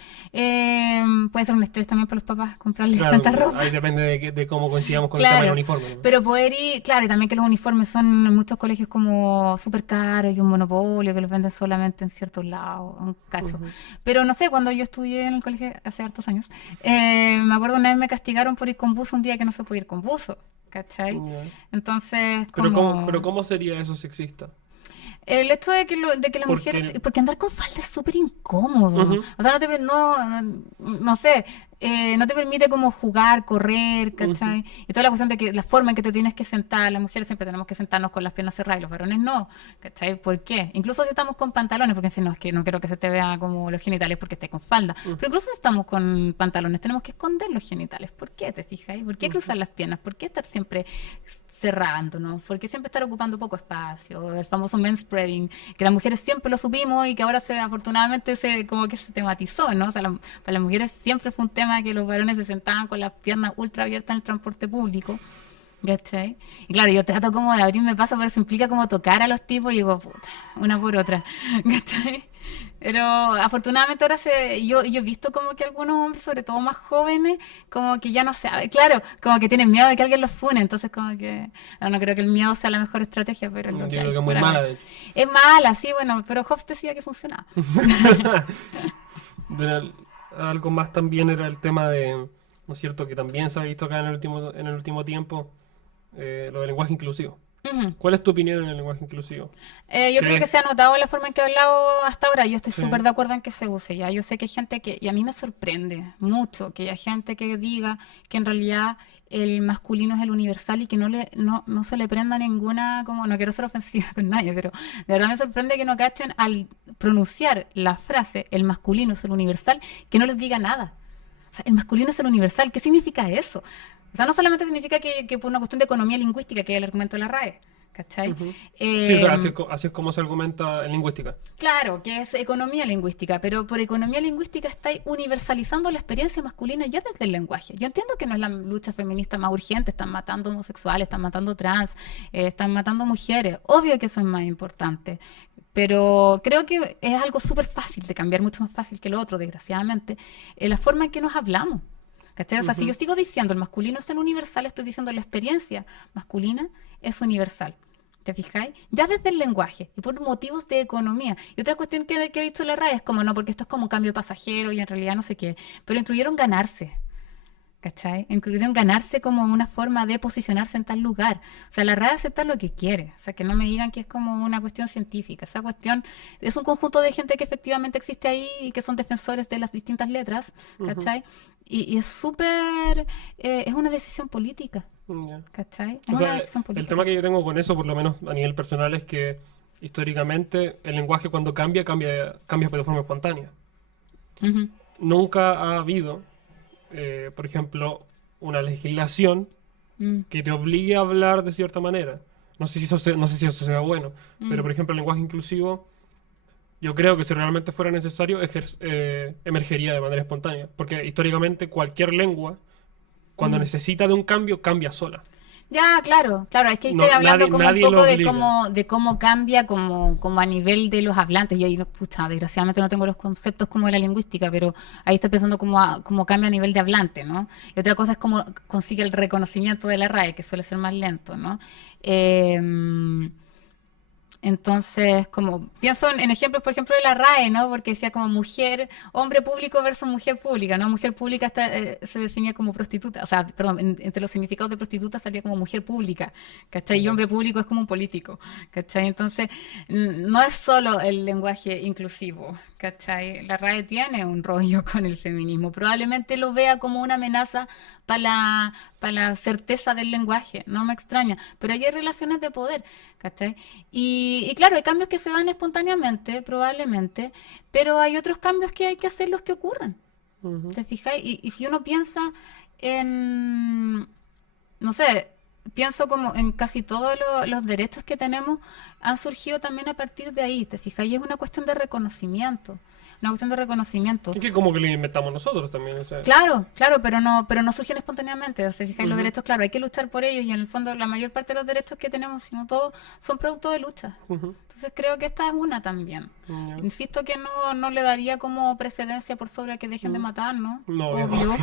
Puede ser un estrés también para los papás comprarles Claro, tanta ropa. ahí depende de cómo coincidamos con el tema del Claro, uniforme, ¿no? pero poder ir, claro, y también que los uniformes son en muchos colegios como súper caros y un monopolio que los venden solamente en ciertos lados, un cacho. Ujú. Pero no sé, cuando yo estudié en el colegio hace hartos años, me acuerdo una vez me castigaron por ir con buzo un día que no se podía ir con buzo, ¿cachai? Ya. Entonces, Pero como... ¿cómo sería eso sexista? El hecho de que la mujer, porque andar con falda es súper incómodo. O sea, no sé, no te permite como jugar, correr, ¿cachai? Y toda la cuestión de que la forma en que te tienes que sentar, las mujeres siempre tenemos que sentarnos con las piernas cerradas y los varones no, ¿cachai? ¿Por qué? Incluso si estamos con pantalones, porque si no, es que no quiero que se te vea como los genitales porque estés con falda. Pero incluso si estamos con pantalones, tenemos que esconder los genitales. ¿Por qué? ¿Te fijas? ¿Por qué cruzar las piernas? ¿Por qué estar siempre cerrándonos? ¿Por qué siempre estar ocupando poco espacio? El famoso manspreading, que las mujeres siempre lo supimos y que ahora afortunadamente como que se tematizó, ¿no? O sea, para las mujeres siempre fue un tema que los varones se sentaban con las piernas ultra abiertas en el transporte público. ¿Cachai? Y claro, yo trato como de abrirme paso, pero eso implica como tocar a los tipos y digo, puta, una por otra. ¿Cachai? Pero afortunadamente ahora yo he visto como que algunos hombres, sobre todo más jóvenes, como que ya no saben, claro, como que tienen miedo de que alguien los fune, entonces como que no creo que el miedo sea la mejor estrategia, pero yo creo que es muy mala, de hecho. Es mala, sí, bueno, pero Hobbes decía que funcionaba. Pero algo más también era el tema de, ¿no es cierto?, que también se ha visto acá en el último tiempo, lo del lenguaje inclusivo. ¿Cuál es tu opinión en el lenguaje inclusivo? Yo creo que se ha notado la forma en que he hablado hasta ahora. Yo estoy Sí. súper de acuerdo en que se use ya. Yo sé que hay gente y a mí me sorprende mucho que haya gente que diga que en realidad el masculino es el universal y que no se le prenda ninguna, como no quiero ser ofensiva con nadie, pero de verdad me sorprende que no cachen al pronunciar la frase el masculino es el universal, que no les diga nada. O sea, el masculino es el universal, ¿qué significa eso? O sea, no solamente significa que por una cuestión de economía lingüística, que es el argumento de la RAE, ¿cachai? Sí, o sea, así es como se argumenta en lingüística. Claro, que es economía lingüística, pero por economía lingüística estáis universalizando la experiencia masculina ya desde el lenguaje. Yo entiendo que no es la lucha feminista más urgente, están matando homosexuales, están matando trans, están matando mujeres, obvio que eso es más importante. Pero creo que es algo súper fácil de cambiar, mucho más fácil que lo otro, desgraciadamente, la forma en que nos hablamos. ¿Cachai? O sea, si yo sigo diciendo el masculino es el universal, estoy diciendo la experiencia masculina es universal. ¿Te fijáis? Ya desde el lenguaje y por motivos de economía. Y otra cuestión que ha dicho la RAE es como, no, porque esto es como un cambio pasajero y en realidad no sé qué. Pero incluyeron ganarse. ¿Cachai? Incluyeron ganarse como una forma de posicionarse en tal lugar. O sea, la RAE acepta lo que quiere. O sea, que no me digan que es como una cuestión científica. Esa cuestión es un conjunto de gente que efectivamente existe ahí y que son defensores de las distintas letras. ¿Cachai? Y es súper... es una decisión política. ¿Cachai? Es O sea, una decisión política. el tema que yo tengo con eso, por lo menos a nivel personal, es que históricamente el lenguaje cuando cambia de forma espontánea. Nunca ha habido, por ejemplo, una legislación que te obligue a hablar de cierta manera. No sé si eso sea bueno, pero por ejemplo el lenguaje inclusivo, yo creo que si realmente fuera necesario, emergería de manera espontánea. Porque históricamente cualquier lengua, cuando necesita de un cambio, cambia sola. Ya, claro, es que ahí No, estoy hablando nadie- como un nadie poco lo de obliga. cómo cambia como a nivel de los hablantes. Yo ahí, pucha, desgraciadamente no tengo los conceptos como de la lingüística, pero ahí estoy pensando cómo cambia a nivel de hablante, ¿no? Y otra cosa es cómo consigue el reconocimiento de la RAE, que suele ser más lento, ¿no? Entonces, como pienso en ejemplos, por ejemplo, de la RAE, ¿no? Porque decía como mujer, hombre público versus mujer pública, ¿no? Mujer pública se definía como prostituta, o sea, perdón, entre los significados de prostituta salía como mujer pública, ¿cachai? Y hombre público es como un político, ¿cachai? Entonces, no es solo el lenguaje inclusivo, ¿cachai? La RAE tiene un rollo con el feminismo, probablemente lo vea como una amenaza para la certeza del lenguaje, no me extraña, pero hay relaciones de poder, ¿cachai? Y claro, hay cambios que se dan espontáneamente, probablemente, pero hay otros cambios que hay que hacerlos que ocurran, ¿te fijas? Y si uno piensa en, no sé, pienso como en casi todos los derechos que tenemos han surgido también a partir de ahí, ¿te fijas? Y es una cuestión de reconocimiento. Una cuestión de reconocimiento. Es que como que lo inventamos nosotros también. O sea. Claro, pero no surgen espontáneamente. O sea, fijáis, los derechos, claro, hay que luchar por ellos y en el fondo la mayor parte de los derechos que tenemos, si no todos, son producto de lucha. Entonces creo que esta es una también. Insisto que no le daría como precedencia por sobre a que dejen de matar, ¿no? No, obvio.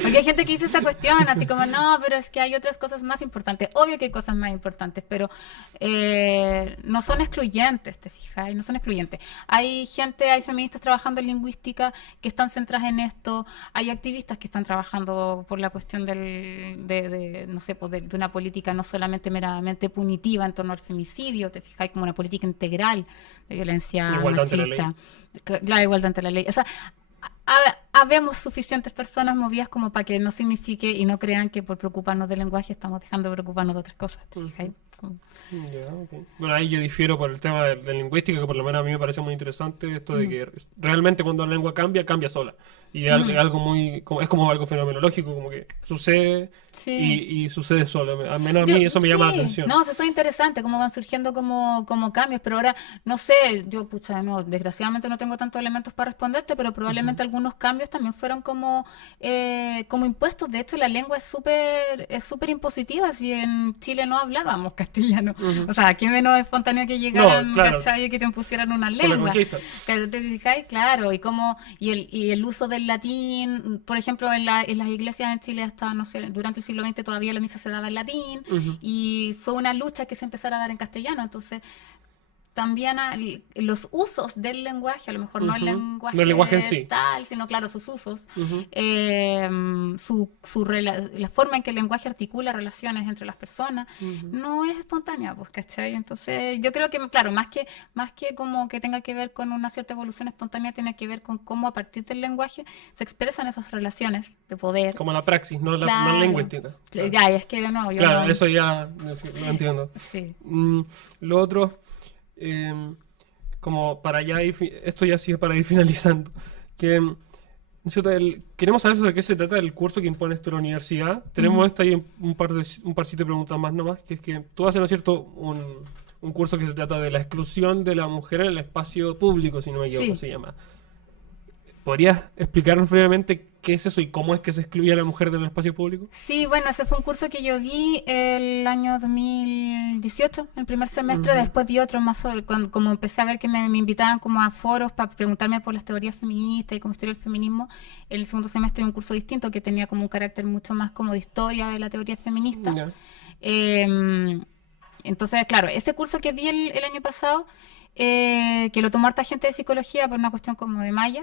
Porque hay gente que dice esa cuestión, así como, no, pero es que hay otras cosas más importantes. Obvio que hay cosas más importantes, pero no son excluyentes, ¿te fijas? No son excluyentes. Hay feministas trabajando en lingüística que están centradas en esto. Hay activistas que están trabajando por la cuestión no sé, pues de una política no solamente meramente punitiva en torno al femicidio, ¿te fijas? Como una política política integral de violencia Igualdad ante la machista. La igualdad ante la ley. O sea, habemos suficientes personas movidas como para que no signifique y no crean que por preocuparnos del lenguaje estamos dejando de preocuparnos de otras cosas. ¿Cachai? Ya, ok. Bueno, ahí yo difiero por el tema de lingüística, que por lo menos a mí me parece muy interesante esto de que realmente cuando la lengua cambia, cambia sola. Y es algo muy, es como algo fenomenológico, como que sucede Sí. y sucede solo. Al menos a mí eso me llama la Sí, atención. no, eso es interesante, cómo van surgiendo como cambios, pero ahora, no sé, yo, pucha, no, desgraciadamente no tengo tantos elementos para responderte, pero probablemente algunos cambios también fueron como impuestos. De hecho, la lengua es súper impositiva, si en Chile no hablábamos castellano. O sea, ¿qué menos espontáneo que llegaran, No, claro. ¿cachai? Y que te impusieran una Con la lengua. conquista. Que te fijáis, claro, y el uso del latín, por ejemplo, en las iglesias en Chile hasta, no sé, durante el siglo XX todavía la misa se daba en latín, y fue una lucha que se empezara a dar en castellano, entonces también los usos del lenguaje, a lo mejor no el lenguaje, No el lenguaje en sí. tal, sino claro, sus usos, la forma en que el lenguaje articula relaciones entre las personas, no es espontánea, pues, ¿cachai? Entonces, yo creo que, claro, más que como que tenga que ver con una cierta evolución espontánea, tiene que ver con cómo a partir del lenguaje se expresan esas relaciones de poder. Como la praxis, no la Claro. lingüística. Claro. Ya, es que no, yo Claro, no. eso ya lo entiendo. Sí. Lo otro, como para ya ir, esto ya sí es para ir finalizando, que queremos saber sobre qué se trata el curso que impones tú en la universidad. Tenemos esta ahí un parcito de preguntas más nomás, que es que tú haces, ¿no es cierto?, un curso que se trata de la exclusión de la mujer en el espacio público, si no me equivoco, Sí. se llama. ¿Podrías explicarnos brevemente qué es eso y cómo es que se excluye a la mujer del espacio público? Sí, bueno, ese fue un curso que yo di el año 2018, el primer semestre. Después di otro más sobre, como empecé a ver que me invitaban como a foros para preguntarme por las teorías feministas y como historia del feminismo. El segundo semestre un curso distinto que tenía como un carácter mucho más como de historia de la teoría feminista. Ya. Entonces, claro, ese curso que di el año pasado, que lo tomó harta gente de psicología por una cuestión como de malla,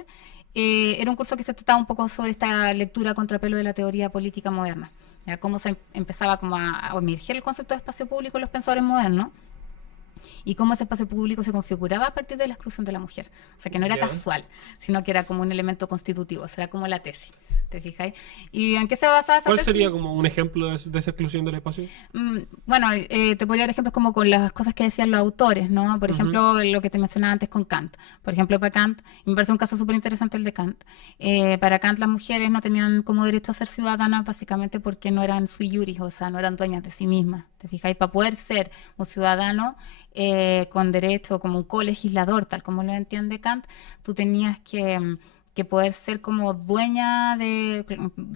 era un curso que se trataba un poco sobre esta lectura a contrapelo de la teoría política moderna, ¿ya? Cómo se empezaba como a emerger el concepto de espacio público en los pensadores modernos y cómo ese espacio público se configuraba a partir de la exclusión de la mujer. O sea, que no era Ya. casual, sino que era como un elemento constitutivo, o sea, era como la tesis, ¿te fijáis? ¿Y en qué se basaba esa ¿Cuál tesis? sería como un ejemplo de esa exclusión del espacio? Bueno, te podría dar ejemplos como con las cosas que decían los autores, ¿no? Por ejemplo, lo que te mencionaba antes con Kant. Por ejemplo, para Kant, y me parece un caso súper interesante el de Kant. Para Kant las mujeres no tenían como derecho a ser ciudadanas básicamente porque no eran sui juris, o sea, no eran dueñas de sí mismas. ¿Te fijáis? Para poder ser un ciudadano con derecho, como un colegislador, tal como lo entiende Kant, tú tenías que poder ser como dueña de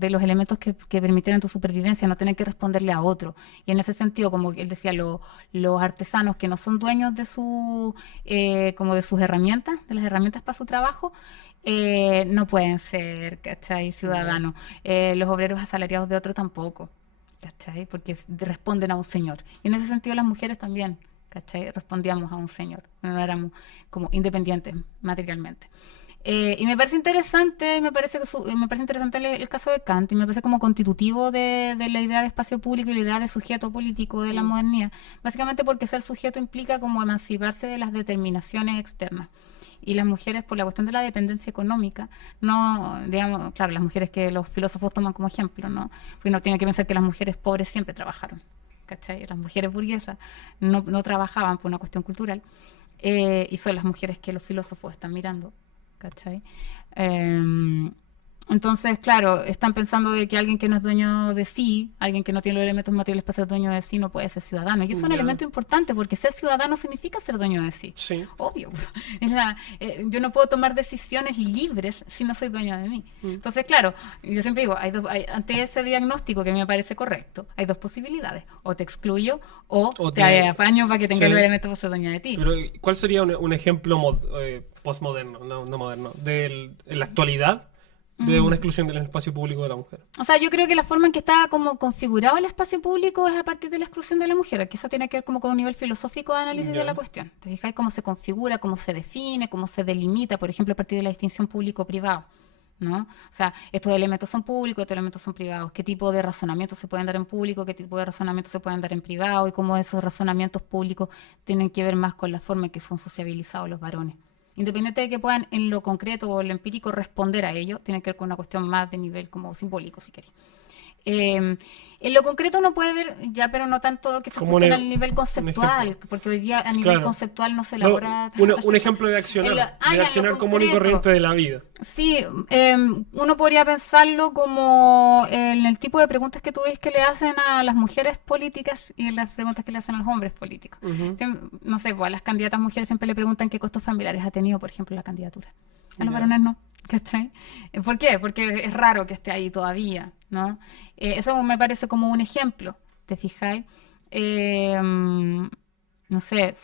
los elementos que permitieran tu supervivencia, no tener que responderle a otro. Y en ese sentido, como él decía, los artesanos que no son dueños de como de sus herramientas, de las herramientas para su trabajo, no pueden ser, ¿cachai? Ciudadanos. Los obreros asalariados de otro tampoco, ¿cachai? Porque responden a un señor. Y en ese sentido las mujeres también, ¿cachai? Respondíamos a un señor, no éramos como independientes materialmente. Y me parece interesante, me parece interesante el caso de Kant y me parece como constitutivo de la idea de espacio público y la idea de sujeto político de la modernidad, básicamente porque ser sujeto implica como emanciparse de las determinaciones externas. Y las mujeres, por la cuestión de la dependencia económica, no, digamos, claro, las mujeres que los filósofos toman como ejemplo, ¿no? Porque uno tiene que pensar que las mujeres pobres siempre trabajaron, ¿cachai? Las mujeres burguesas no trabajaban por una cuestión cultural, y son las mujeres que los filósofos están mirando, ¿cachai? Entonces, claro, están pensando de que alguien que no es dueño de sí, alguien que no tiene los elementos materiales para ser dueño de sí, no puede ser ciudadano. Y eso es un Ya. elemento importante, porque ser ciudadano significa ser dueño de sí. Sí. Obvio. Yo no puedo tomar decisiones libres si no soy dueño de mí. Entonces, claro, yo siempre digo, ante ese diagnóstico que a mí me parece correcto, hay dos posibilidades. O te excluyo o te apaño para que tengas Sí. los elementos para ser dueño de ti. Pero, ¿cuál sería un ejemplo postmoderno, no moderno, en la actualidad de una exclusión del espacio público de la mujer? O sea, yo creo que la forma en que está como configurado el espacio público es a partir de la exclusión de la mujer, que eso tiene que ver como con un nivel filosófico de análisis Ya. de la cuestión. ¿Te fijas cómo se configura, cómo se define, cómo se delimita, por ejemplo, a partir de la distinción público-privado? ¿no? O sea, estos elementos son públicos, estos elementos son privados. ¿Qué tipo de razonamientos se pueden dar en público? ¿Qué tipo de razonamientos se pueden dar en privado? Y cómo esos razonamientos públicos tienen que ver más con la forma en que son sociabilizados los varones. Independiente de que puedan en lo concreto o en lo empírico responder a ello, tiene que ver con una cuestión más de nivel como simbólico, si queréis. En lo concreto uno puede ver, ya, pero no tanto que se Como ajusten al nivel conceptual, porque hoy día a nivel Claro. conceptual no se No, elabora... un ejemplo de accionar, en de lo accionar común y concreto. corriente de la vida. Sí, uno podría pensarlo como en el tipo de preguntas que tú ves que le hacen a las mujeres políticas y en las preguntas que le hacen a los hombres políticos. Ujú. No sé, pues a las candidatas mujeres siempre le preguntan qué costos familiares ha tenido, por ejemplo, la candidatura. A los Ya. varones no. ¿Cachai? ¿Por qué? Porque es raro que esté ahí todavía, ¿no? Eso me parece como un ejemplo, ¿te fijáis? No sé,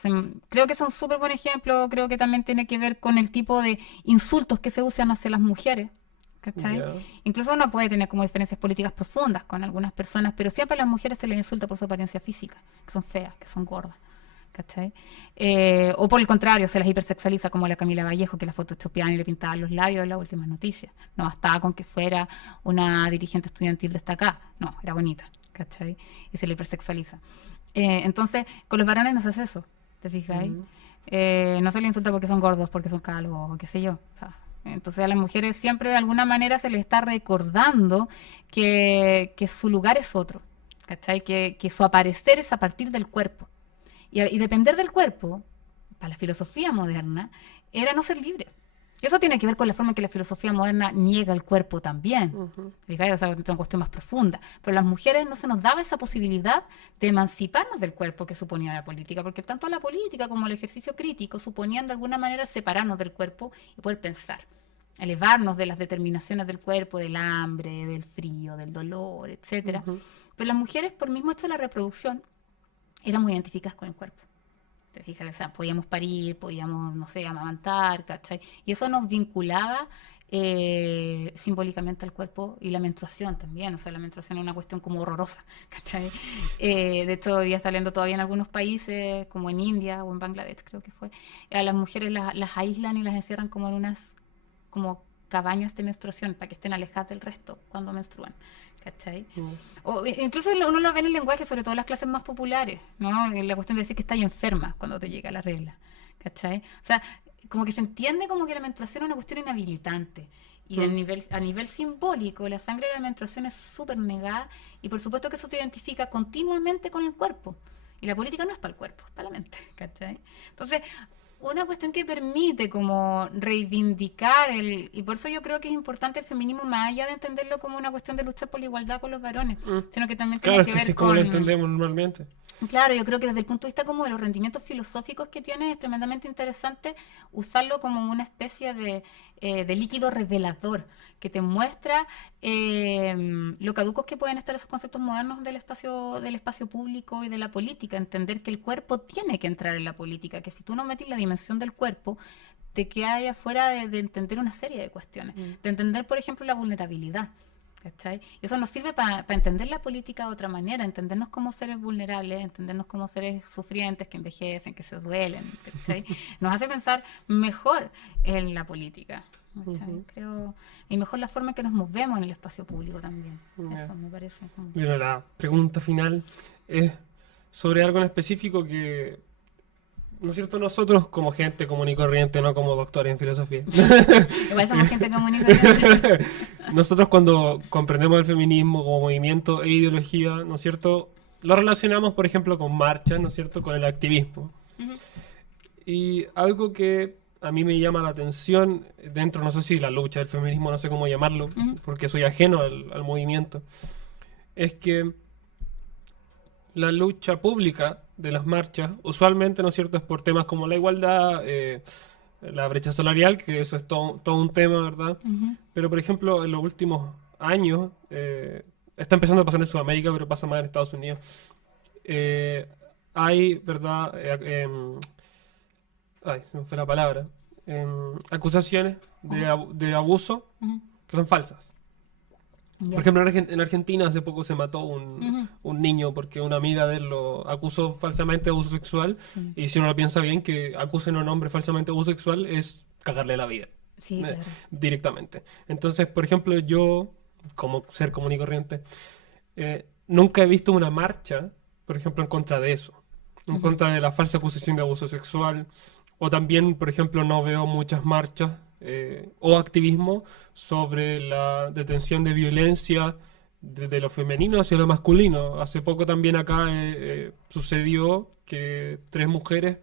creo que es un súper buen ejemplo, creo que también tiene que ver con el tipo de insultos que se usan hacia las mujeres, ¿cachai? Ya. Incluso uno puede tener como diferencias políticas profundas con algunas personas, pero siempre a las mujeres se les insulta por su apariencia física, que son feas, que son gordas. ¿Cachai? O por el contrario, se las hipersexualiza como la Camila Vallejo, que la photoshopeaban y le pintaban los labios en las últimas noticias. No bastaba con que fuera una dirigente estudiantil destacada. No, era bonita, ¿cachai? Y se le hipersexualiza. Entonces, con los varones no se hace eso, ¿te fijáis? Ujú. No se les insulta porque son gordos, porque son calvos, o qué sé yo. O sea, entonces a las mujeres siempre de alguna manera se les está recordando que su lugar es otro, ¿cachai? Que su aparecer es a partir del cuerpo. Y depender del cuerpo, para la filosofía moderna, era no ser libre. Y eso tiene que ver con la forma en que la filosofía moderna niega el cuerpo también. Ujú. Fíjate, o sea, es una cuestión más profunda. Pero a las mujeres no se nos daba esa posibilidad de emanciparnos del cuerpo que suponía la política, porque tanto la política como el ejercicio crítico suponían de alguna manera separarnos del cuerpo y poder pensar, elevarnos de las determinaciones del cuerpo, del hambre, del frío, del dolor, etcétera. Ujú. Pero las mujeres, por el mismo hecho de la reproducción, éramos identificadas con el cuerpo. ¿Te fijas? O sea, podíamos parir, podíamos, no sé, amamantar, ¿cachai? Y eso nos vinculaba simbólicamente al cuerpo y la menstruación también. O sea, la menstruación es una cuestión como horrorosa, ¿cachai? De hecho, ya está leyendo todavía en algunos países, como en India o en Bangladesh, creo que fue. A las mujeres las aíslan y las encierran como en unas como cabañas de menstruación para que estén alejadas del resto cuando menstruan. ¿Cachai? O incluso uno lo ve en el lenguaje, sobre todo en las clases más populares, ¿no? La cuestión de decir que estás enferma cuando te llega la regla, ¿cachai? O sea, como que se entiende como que la menstruación es una cuestión inhabilitante. Y a nivel simbólico, la sangre de la menstruación es súper negada y por supuesto que eso te identifica continuamente con el cuerpo. Y la política no es para el cuerpo, es para la mente, ¿cachai? Entonces, una cuestión que permite como reivindicar y por eso yo creo que es importante el feminismo más allá de entenderlo como una cuestión de luchar por la igualdad con los varones, sino que también tiene Claro, es que que ver así es como lo con... entendemos normalmente. Claro, yo creo que desde el punto de vista como de los rendimientos filosóficos que tiene es tremendamente interesante usarlo como una especie de líquido revelador que te muestra lo caducos que pueden estar esos conceptos modernos del espacio público y de la política. Entender que el cuerpo tiene que entrar en la política, que si tú no metes la dimensión del cuerpo, te quedas ahí afuera de entender una serie de cuestiones. De entender, por ejemplo, la vulnerabilidad. ¿Cachai? Y eso nos sirve para entender la política de otra manera, entendernos como seres vulnerables, entendernos como seres sufrientes que envejecen, que se duelen, ¿cachai? Nos hace pensar mejor en la política, ¿cachai? Creo, y mejor la forma en que nos movemos en el espacio público también. Eso me parece. Bueno, la pregunta final es sobre algo en específico que, ¿no es cierto? Nosotros como gente común y corriente, no como doctores en filosofía. Igual somos gente común y corriente. Nosotros cuando comprendemos el feminismo como movimiento e ideología, ¿no es cierto? Lo relacionamos, por ejemplo, con marchas, ¿no es cierto? Con el activismo. Y algo que a mí me llama la atención dentro, no sé si la lucha del feminismo, no sé cómo llamarlo, porque soy ajeno al movimiento, es que la lucha pública de las marchas, usualmente, ¿no es cierto?, es por temas como la igualdad, la brecha salarial, que eso es todo un tema, ¿verdad? Pero, por ejemplo, en los últimos años, está empezando a pasar en Sudamérica, pero pasa más en Estados Unidos, hay, ¿verdad? Ay, se me fue la palabra. Acusaciones de abuso que son falsas. Por ejemplo, en Argentina hace poco se mató un niño porque una amiga de él lo acusó falsamente de abuso sexual. Y si uno lo piensa bien, que acusen a un hombre falsamente de abuso sexual es cagarle la vida. Sí, claro. directamente. Entonces, por ejemplo, yo, como ser común y corriente, nunca he visto una marcha, por ejemplo, en contra de eso, en Ujú. contra de la falsa acusación de abuso sexual, o también, por ejemplo, no veo muchas marchas o activismo sobre la detención de violencia desde lo femenino hacia lo masculino. Hace poco también acá sucedió que 3 mujeres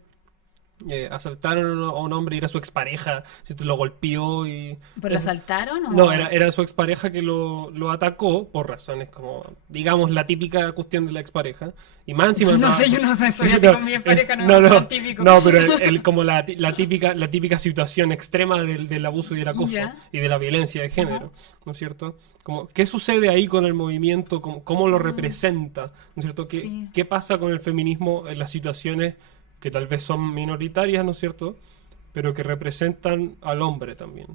asaltaron a un hombre y era su expareja, se lo golpeó y... ¿Pero lo asaltaron No, o...? era su expareja que lo atacó por razones como, digamos, la típica cuestión de la expareja. Y más encima... No sé, yo no sé, soy así con mi pareja, no es tan típico. no, pero como la típica situación extrema del abuso y del acoso Ya. y de la violencia de Ajá. género, ¿no es cierto? Como, ¿qué sucede ahí con el movimiento? ¿Cómo lo representa? ¿No es cierto? Sí. ¿Qué pasa con el feminismo en las situaciones que tal vez son minoritarias, ¿no es cierto? Pero que representan al hombre también,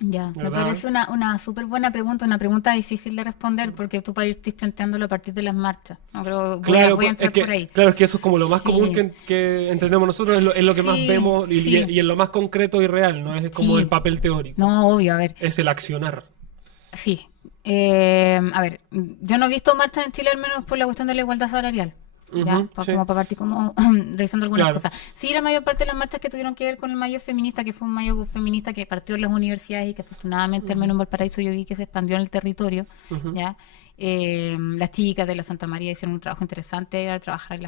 Ya, me ¿verdad? parece una súper buena pregunta, una pregunta difícil de responder porque tú para irte planteándolo a partir de las marchas. No creo, Claro, voy a entrar es que, por ahí. claro, es que eso es como lo más Sí. común que entendemos nosotros, es lo que más Sí, vemos sí. y en lo más concreto y real, ¿no? Es como Sí. el papel teórico, No, obvio, a ver, es el accionar. sí. A ver, yo no he visto marchas en Chile al menos por la cuestión de la igualdad salarial. Ya, Ujú, sí, como para partir como revisando algunas claro. cosas. Sí, la mayor parte de las marchas que tuvieron que ver con el mayo feminista, que fue un mayo feminista que partió en las universidades y que afortunadamente, al menos en Valparaíso, yo vi que se expandió en el territorio, Ujú, ¿ya? Las chicas de la Santa María hicieron un trabajo interesante al trabajar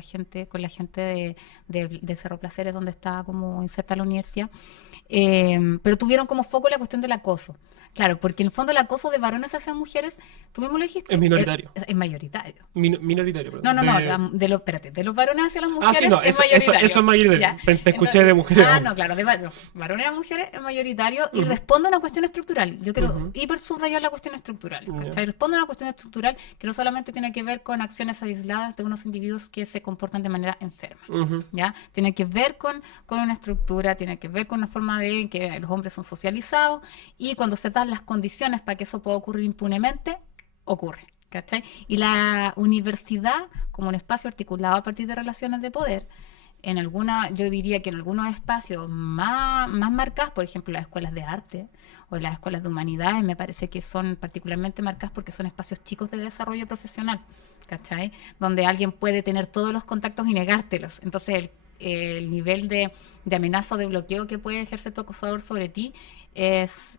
con la gente de Cerro Placeres, donde está como inserta la universidad. Pero tuvieron como foco la cuestión del acoso. Claro, porque en el fondo el acoso de varones hacia mujeres, tú mismo lo dijiste, es minoritario. es mayoritario. Minoritario, No, perdón. no, no, espérate, de los varones hacia las mujeres Sí, no, es eso mayoritario. es mayoritario. Ya. Te escuché de mujeres. No, claro, de varones a mujeres es mayoritario y Ujú, responde a una cuestión estructural. Yo quiero ujú, hiper subrayar la cuestión estructural, ya, ¿cachai? Responde a una cuestión estructural que no solamente tiene que ver con acciones aisladas de unos individuos que se comportan de manera enferma. ujú, ¿Ya? Tiene que ver con una estructura, tiene que ver con una forma de que los hombres son socializados y cuando se dan las condiciones para que eso pueda ocurrir impunemente, ocurre. ¿Cachai? Y la universidad, como un espacio articulado a partir de relaciones de poder, yo diría que en algunos espacios más marcados, por ejemplo, las escuelas de arte o las escuelas de humanidades, me parece que son particularmente marcadas porque son espacios chicos de desarrollo profesional, ¿cachai? Donde alguien puede tener todos los contactos y negártelos. Entonces, el nivel de amenaza o de bloqueo que puede ejercer tu acosador sobre ti es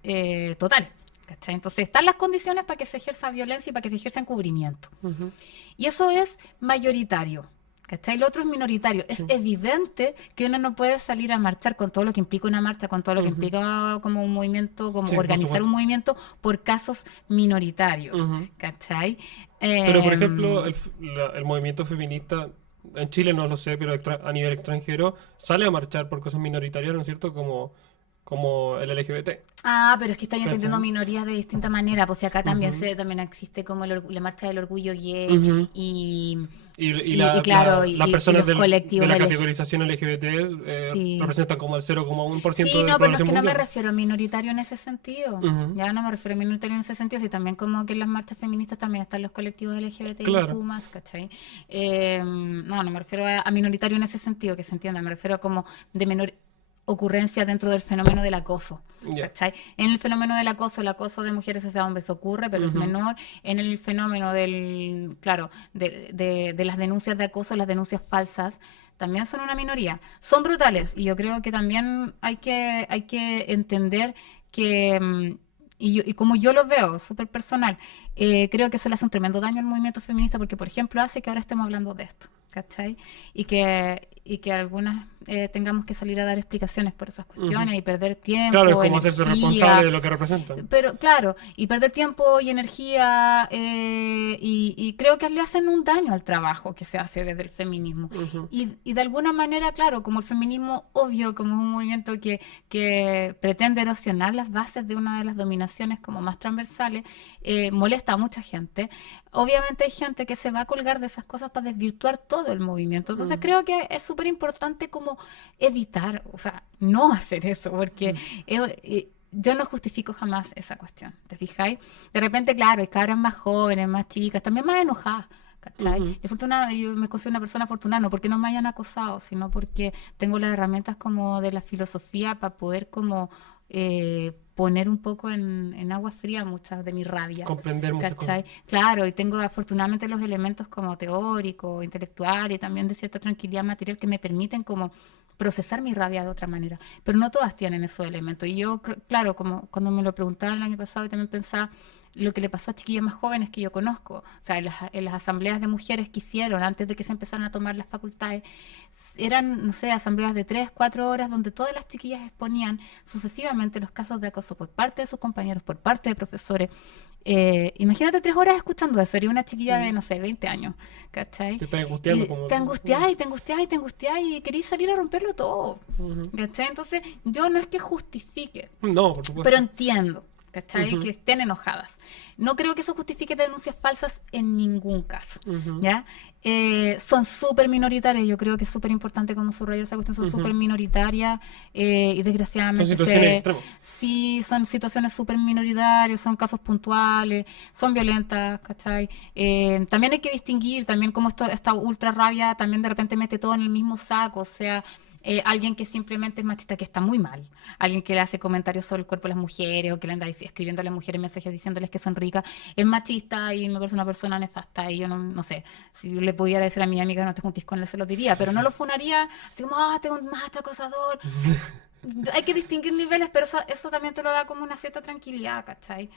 total. ¿Cachai? Entonces están las condiciones para que se ejerza violencia y para que se ejerza encubrimiento. ujú, Y eso es mayoritario. ¿Cachai? Lo otro es minoritario. Es sí, evidente que uno no puede salir a marchar con todo lo que implica una marcha, con todo lo que ujú, implica como un movimiento, como sí, por organizar un supuesto. movimiento por casos minoritarios. Ujú. ¿Cachai? Pero, por ejemplo, Em, el movimiento feminista, en Chile no lo sé, pero a nivel extranjero, sale a marchar por cosas minoritarias, ¿no es cierto? Como el LGBT. pero es que estáis entendiendo ¿Cachai? minorías de distinta manera, pues si acá también Ujú, también existe como la marcha del orgullo gay ujú. y, Y claro, las y personas los de colectivos la LG. categorización LGBT Sí. representan como el 0,1% Sí, de la no, pero es población que no me mundial. refiero a minoritario en ese sentido. Ujú, Ya no me refiero a minoritario en ese sentido, sino también como que en las marchas feministas también están los colectivos claro. LGBTIQ+, ¿cachai? No me refiero a minoritario en ese sentido, que se entienda, me refiero a como de menor ocurrencia dentro del fenómeno del acoso. Ya. ¿Cachai? En el fenómeno del acoso, el acoso de mujeres hacia hombres ocurre, pero es Ujú, menor. En el fenómeno claro, de las denuncias de acoso, las denuncias falsas, también son una minoría. Son brutales y yo creo que también hay que entender que, y como yo lo veo, súper personal, creo que eso le hace un tremendo daño al movimiento feminista porque, por ejemplo, hace que ahora estemos hablando de esto, ¿cachai? Y que algunas tengamos que salir a dar explicaciones por esas cuestiones ujú. y perder Claro, es tiempo, como hacerse responsable energía. de lo que representan. Pero claro, y perder tiempo y energía, y creo que le hacen un daño al trabajo que se hace desde el feminismo. Ujú, Y de alguna manera, claro, como el feminismo, obvio, como es un movimiento que pretende erosionar las bases de una de las dominaciones como más transversales, molesta a mucha gente. Obviamente hay gente que se va a colgar de esas cosas para desvirtuar todo el movimiento. Entonces ujú, creo que es súper importante como evitar, o sea, no hacer eso, porque yo no justifico jamás esa cuestión, ¿te fijáis? De repente, claro, hay cabras más jóvenes, más chicas, también más enojadas, ¿cachai? ujú, Yo me considero una persona afortunada, no porque no me hayan acosado, sino porque tengo las herramientas como de la filosofía para poder como poner un poco en agua fría muchas de mi rabia. Comprender muchas ¿Cachai? cosas. Claro, y tengo afortunadamente los elementos como teórico, intelectual y también de cierta tranquilidad material que me permiten como procesar mi rabia de otra manera. Pero no todas tienen esos elementos. Y yo, claro, como cuando me lo preguntaban el año pasado, y también pensaba lo que le pasó a chiquillas más jóvenes que yo conozco, o sea, en las asambleas de mujeres que hicieron antes de que se empezaran a tomar las facultades, eran, no sé, asambleas de 3, 4 horas donde todas las chiquillas exponían sucesivamente los casos de acoso por parte de sus compañeros, por parte de profesores. Imagínate 3 horas escuchando eso, sería una chiquilla de, no sé, 20 años, ¿cachai? Te estás Y angustiando como... te angustiáis, te angustiáis, te angustiáis y queréis salir a romperlo todo, Ujú. ¿cachai? Entonces, yo no es que justifique, No, por supuesto. pero entiendo, ¿cachai? Ujú. Que estén enojadas. No creo que eso justifique denuncias falsas en ningún caso, Ujú. ¿ya? Son súper minoritarias, yo creo que es súper importante como subrayar esa cuestión, son Ujú. súper minoritarias y Son desgraciadamente situaciones extremas. sí, son situaciones súper minoritarias, son casos puntuales, son violentas, ¿cachai? También hay que distinguir, también como esta ultra rabia también de repente mete todo en el mismo saco, o sea, alguien que simplemente es machista, que está muy mal, alguien que le hace comentarios sobre el cuerpo de las mujeres o que le anda escribiendo a las mujeres mensajes diciéndoles que son ricas, es machista y me parece una persona nefasta y yo no sé, si yo le pudiera decir a mi amiga no te juntís con él, se lo diría, pero no lo funaría así como, tengo un macho acosador. Hay que distinguir niveles, pero eso también te lo da como una cierta tranquilidad, ¿cachai?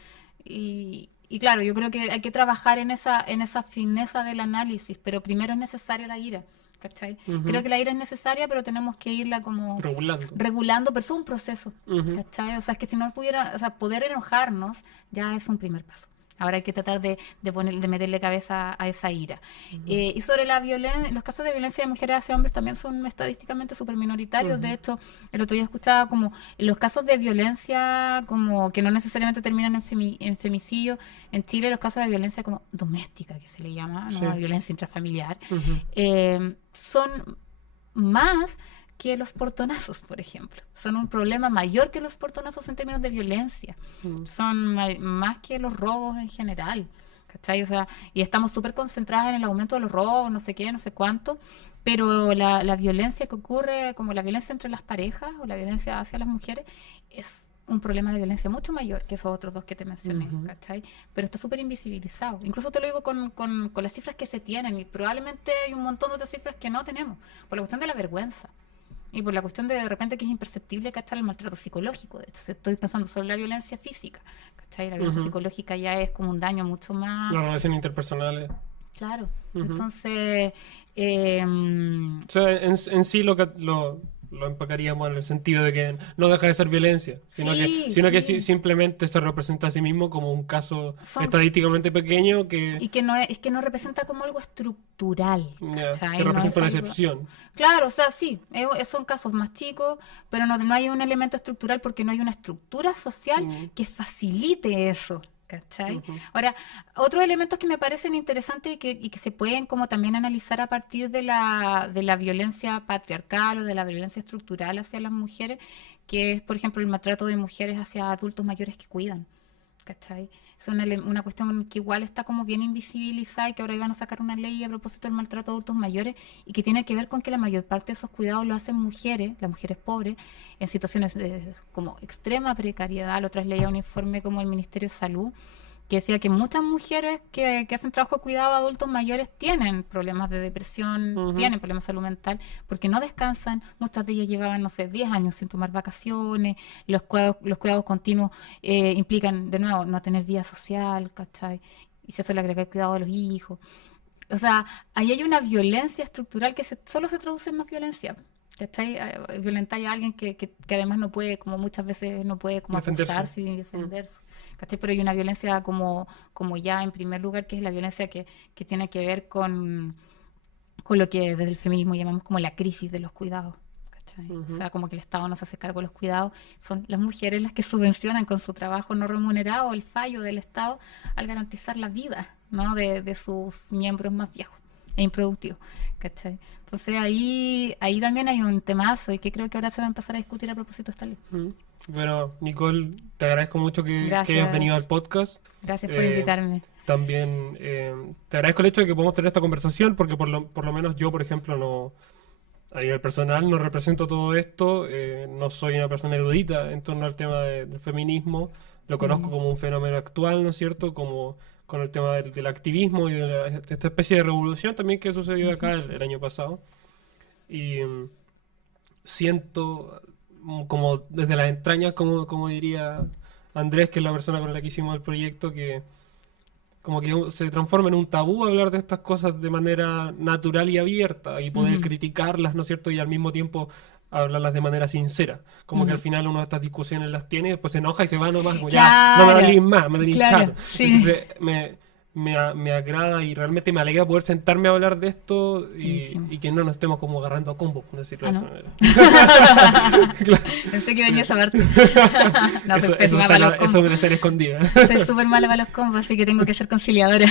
Y claro, yo creo que hay que trabajar en esa fineza del análisis, pero primero es necesaria la ira, ¿cachai? Creo Ujú. que la ira es necesaria, pero tenemos que irla como Regulando. regulando, pero eso es un proceso, Ujú. ¿cachai? O sea, es que si no pudiera, o sea, poder enojarnos ya es un primer paso. Ahora hay que tratar de meterle cabeza a esa ira. Y sobre la violencia, los casos de violencia de mujeres hacia hombres también son estadísticamente súper minoritarios. De Ujú. hecho, el otro día escuchaba como los casos de violencia como que no necesariamente terminan en femicidio. En Chile los casos de violencia como doméstica, que se le llama, Sí. ¿no? Violencia intrafamiliar, Ujú. son más que los portonazos, por ejemplo. Son un problema mayor que los portonazos en términos de violencia. Ujú. Son más que los robos en general. ¿Cachai? O sea, y estamos súper concentradas en el aumento de los robos, no sé qué, no sé cuánto, pero la violencia que ocurre, como la violencia entre las parejas o la violencia hacia las mujeres, es un problema de violencia mucho mayor que esos otros dos que te mencioné, Ujú. ¿cachai? Pero está súper invisibilizado. Incluso te lo digo con las cifras que se tienen y probablemente hay un montón de otras cifras que no tenemos, por la cuestión de la vergüenza. Y por la cuestión de repente que es imperceptible, ¿cachai? El maltrato psicológico. De hecho, estoy pensando solo en la violencia física, ¿cachai? La violencia Ujú. psicológica ya es como un daño mucho más. Las relaciones interpersonales. Claro. Ujú. Entonces, O sea, en sí lo empacaríamos en el sentido de que no deja de ser violencia, sino que, sí, sino que sí. simplemente se representa a sí mismo como un caso Son, estadísticamente pequeño que, y que no representa como algo estructural, ya, que ¿cachai? No es representa una algo. excepción. Claro, o sea, sí, son casos más chicos, pero no hay un elemento estructural porque no hay una estructura social Mm. que facilite eso, ¿cachai? Ujú. Ahora, otros elementos que me parecen interesantes y que se pueden como también analizar a partir de la violencia patriarcal o de la violencia estructural hacia las mujeres, que es, por ejemplo, el maltrato de mujeres hacia adultos mayores que cuidan. ¿Cachai? Es una cuestión que igual está como bien invisibilizada y que ahora iban a sacar una ley a propósito del maltrato de adultos mayores y que tiene que ver con que la mayor parte de esos cuidados lo hacen mujeres, las mujeres pobres, en situaciones de como extrema precariedad. La otra vez leía un informe como el Ministerio de Salud que decía que muchas mujeres que hacen trabajo de cuidado a adultos mayores tienen problemas de depresión, Ujú. tienen problemas de salud mental, porque no descansan. Muchas de ellas llevaban, no sé, 10 años sin tomar vacaciones. Los cuidados continuos implican, de nuevo, no tener vida social, ¿cachai? Y si eso le agrega el cuidado de los hijos. O sea, ahí hay una violencia estructural que solo se traduce en más violencia. ¿Cachai? Violentar a alguien que además no puede, como muchas veces no puede como Defenderse. acusarse y defenderse. ¿Cachai? Pero hay una violencia como ya en primer lugar, que es la violencia que tiene que ver con lo que desde el feminismo llamamos como la crisis de los cuidados. ¿Cachai? O Ujú. sea, como que el Estado no se hace cargo de los cuidados, son las mujeres las que subvencionan con su trabajo no remunerado el fallo del Estado al garantizar la vida, ¿no? de sus miembros más viejos e improductivos. ¿Cachai? Entonces ahí también hay un temazo y que creo que ahora se va a empezar a discutir a propósito de esta ley. Ujú. Bueno, Nicole, te agradezco mucho que hayas venido Gracias, al podcast. gracias por Eh, invitarme. También te agradezco el hecho de que podamos tener esta conversación porque por lo menos yo, por ejemplo, a nivel personal no represento todo esto, no soy una persona erudita en torno al tema del feminismo, lo conozco como un fenómeno actual, ¿no es cierto? Como con el tema del activismo y de esta especie de revolución también que sucedió acá el año pasado. Y siento como desde las entrañas, como diría Andrés, que es la persona con la que hicimos el proyecto, que como que se transforma en un tabú hablar de estas cosas de manera natural y abierta y poder criticarlas, ¿no es cierto? Y al mismo tiempo hablarlas de manera sincera. Como que al final uno de estas discusiones las tiene, después se enoja y se va nomás, como ya, no me hablís más, me tenéis chato. Sí. Entonces me agrada y realmente me alegra poder sentarme a hablar de esto y que no nos estemos como agarrando a combo, por decirlo de esa manera. Claro. Pensé que venía esa parte. No, Eso, soy pésima está para los eso combos. de ser escondida. Soy súper mala para los combos, así que tengo que ser conciliadora.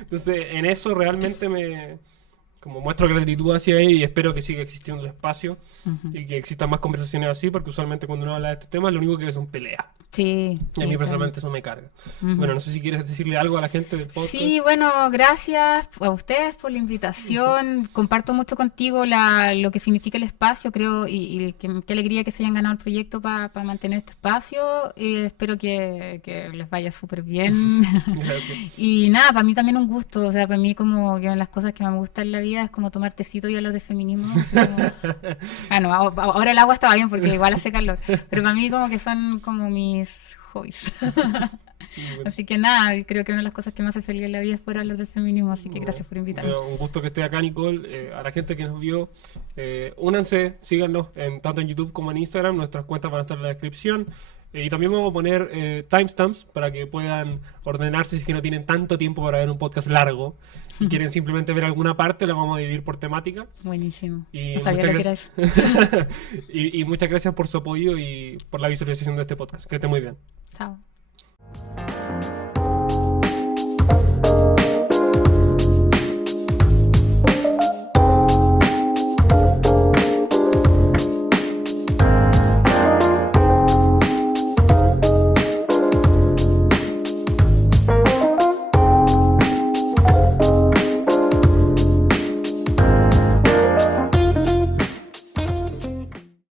Entonces, en eso realmente como muestro gratitud hacia él y espero que siga existiendo el espacio y que existan más conversaciones así, porque usualmente cuando uno habla de este tema lo único que ve son peleas. Sí. Y a mí personalmente eso me carga. Bueno, no sé si quieres decirle algo a la gente del podcast. Sí, bueno, gracias a ustedes por la invitación. Comparto mucho contigo lo que significa el espacio, creo, y qué alegría que se hayan ganado el proyecto para mantener este espacio. Espero que les vaya súper bien. Gracias. Y nada, para mí también un gusto. O sea, para mí como que una de las cosas que me gustan en la vida es como tomar tecito y hablar de feminismo. Bueno, ahora el agua estaba bien porque igual hace calor. Pero para mí como que son como mis hobbies. Así que nada, creo que una de las cosas que me hace feliz en la vida es poder hablar del feminismo, así que gracias por invitarme. Bueno, un gusto que esté acá, Nicole. A la gente que nos vio, únanse, síganos tanto en YouTube como en Instagram. Nuestras cuentas van a estar en la descripción. Y también vamos a poner timestamps para que puedan ordenarse si es que no tienen tanto tiempo para ver un podcast largo y quieren simplemente ver alguna parte, la vamos a dividir por temática. Buenísimo. Y No sabía muchas lo que gracias. era eso. y muchas gracias por su apoyo y por la visualización de este podcast. Que esté muy bien. Chao.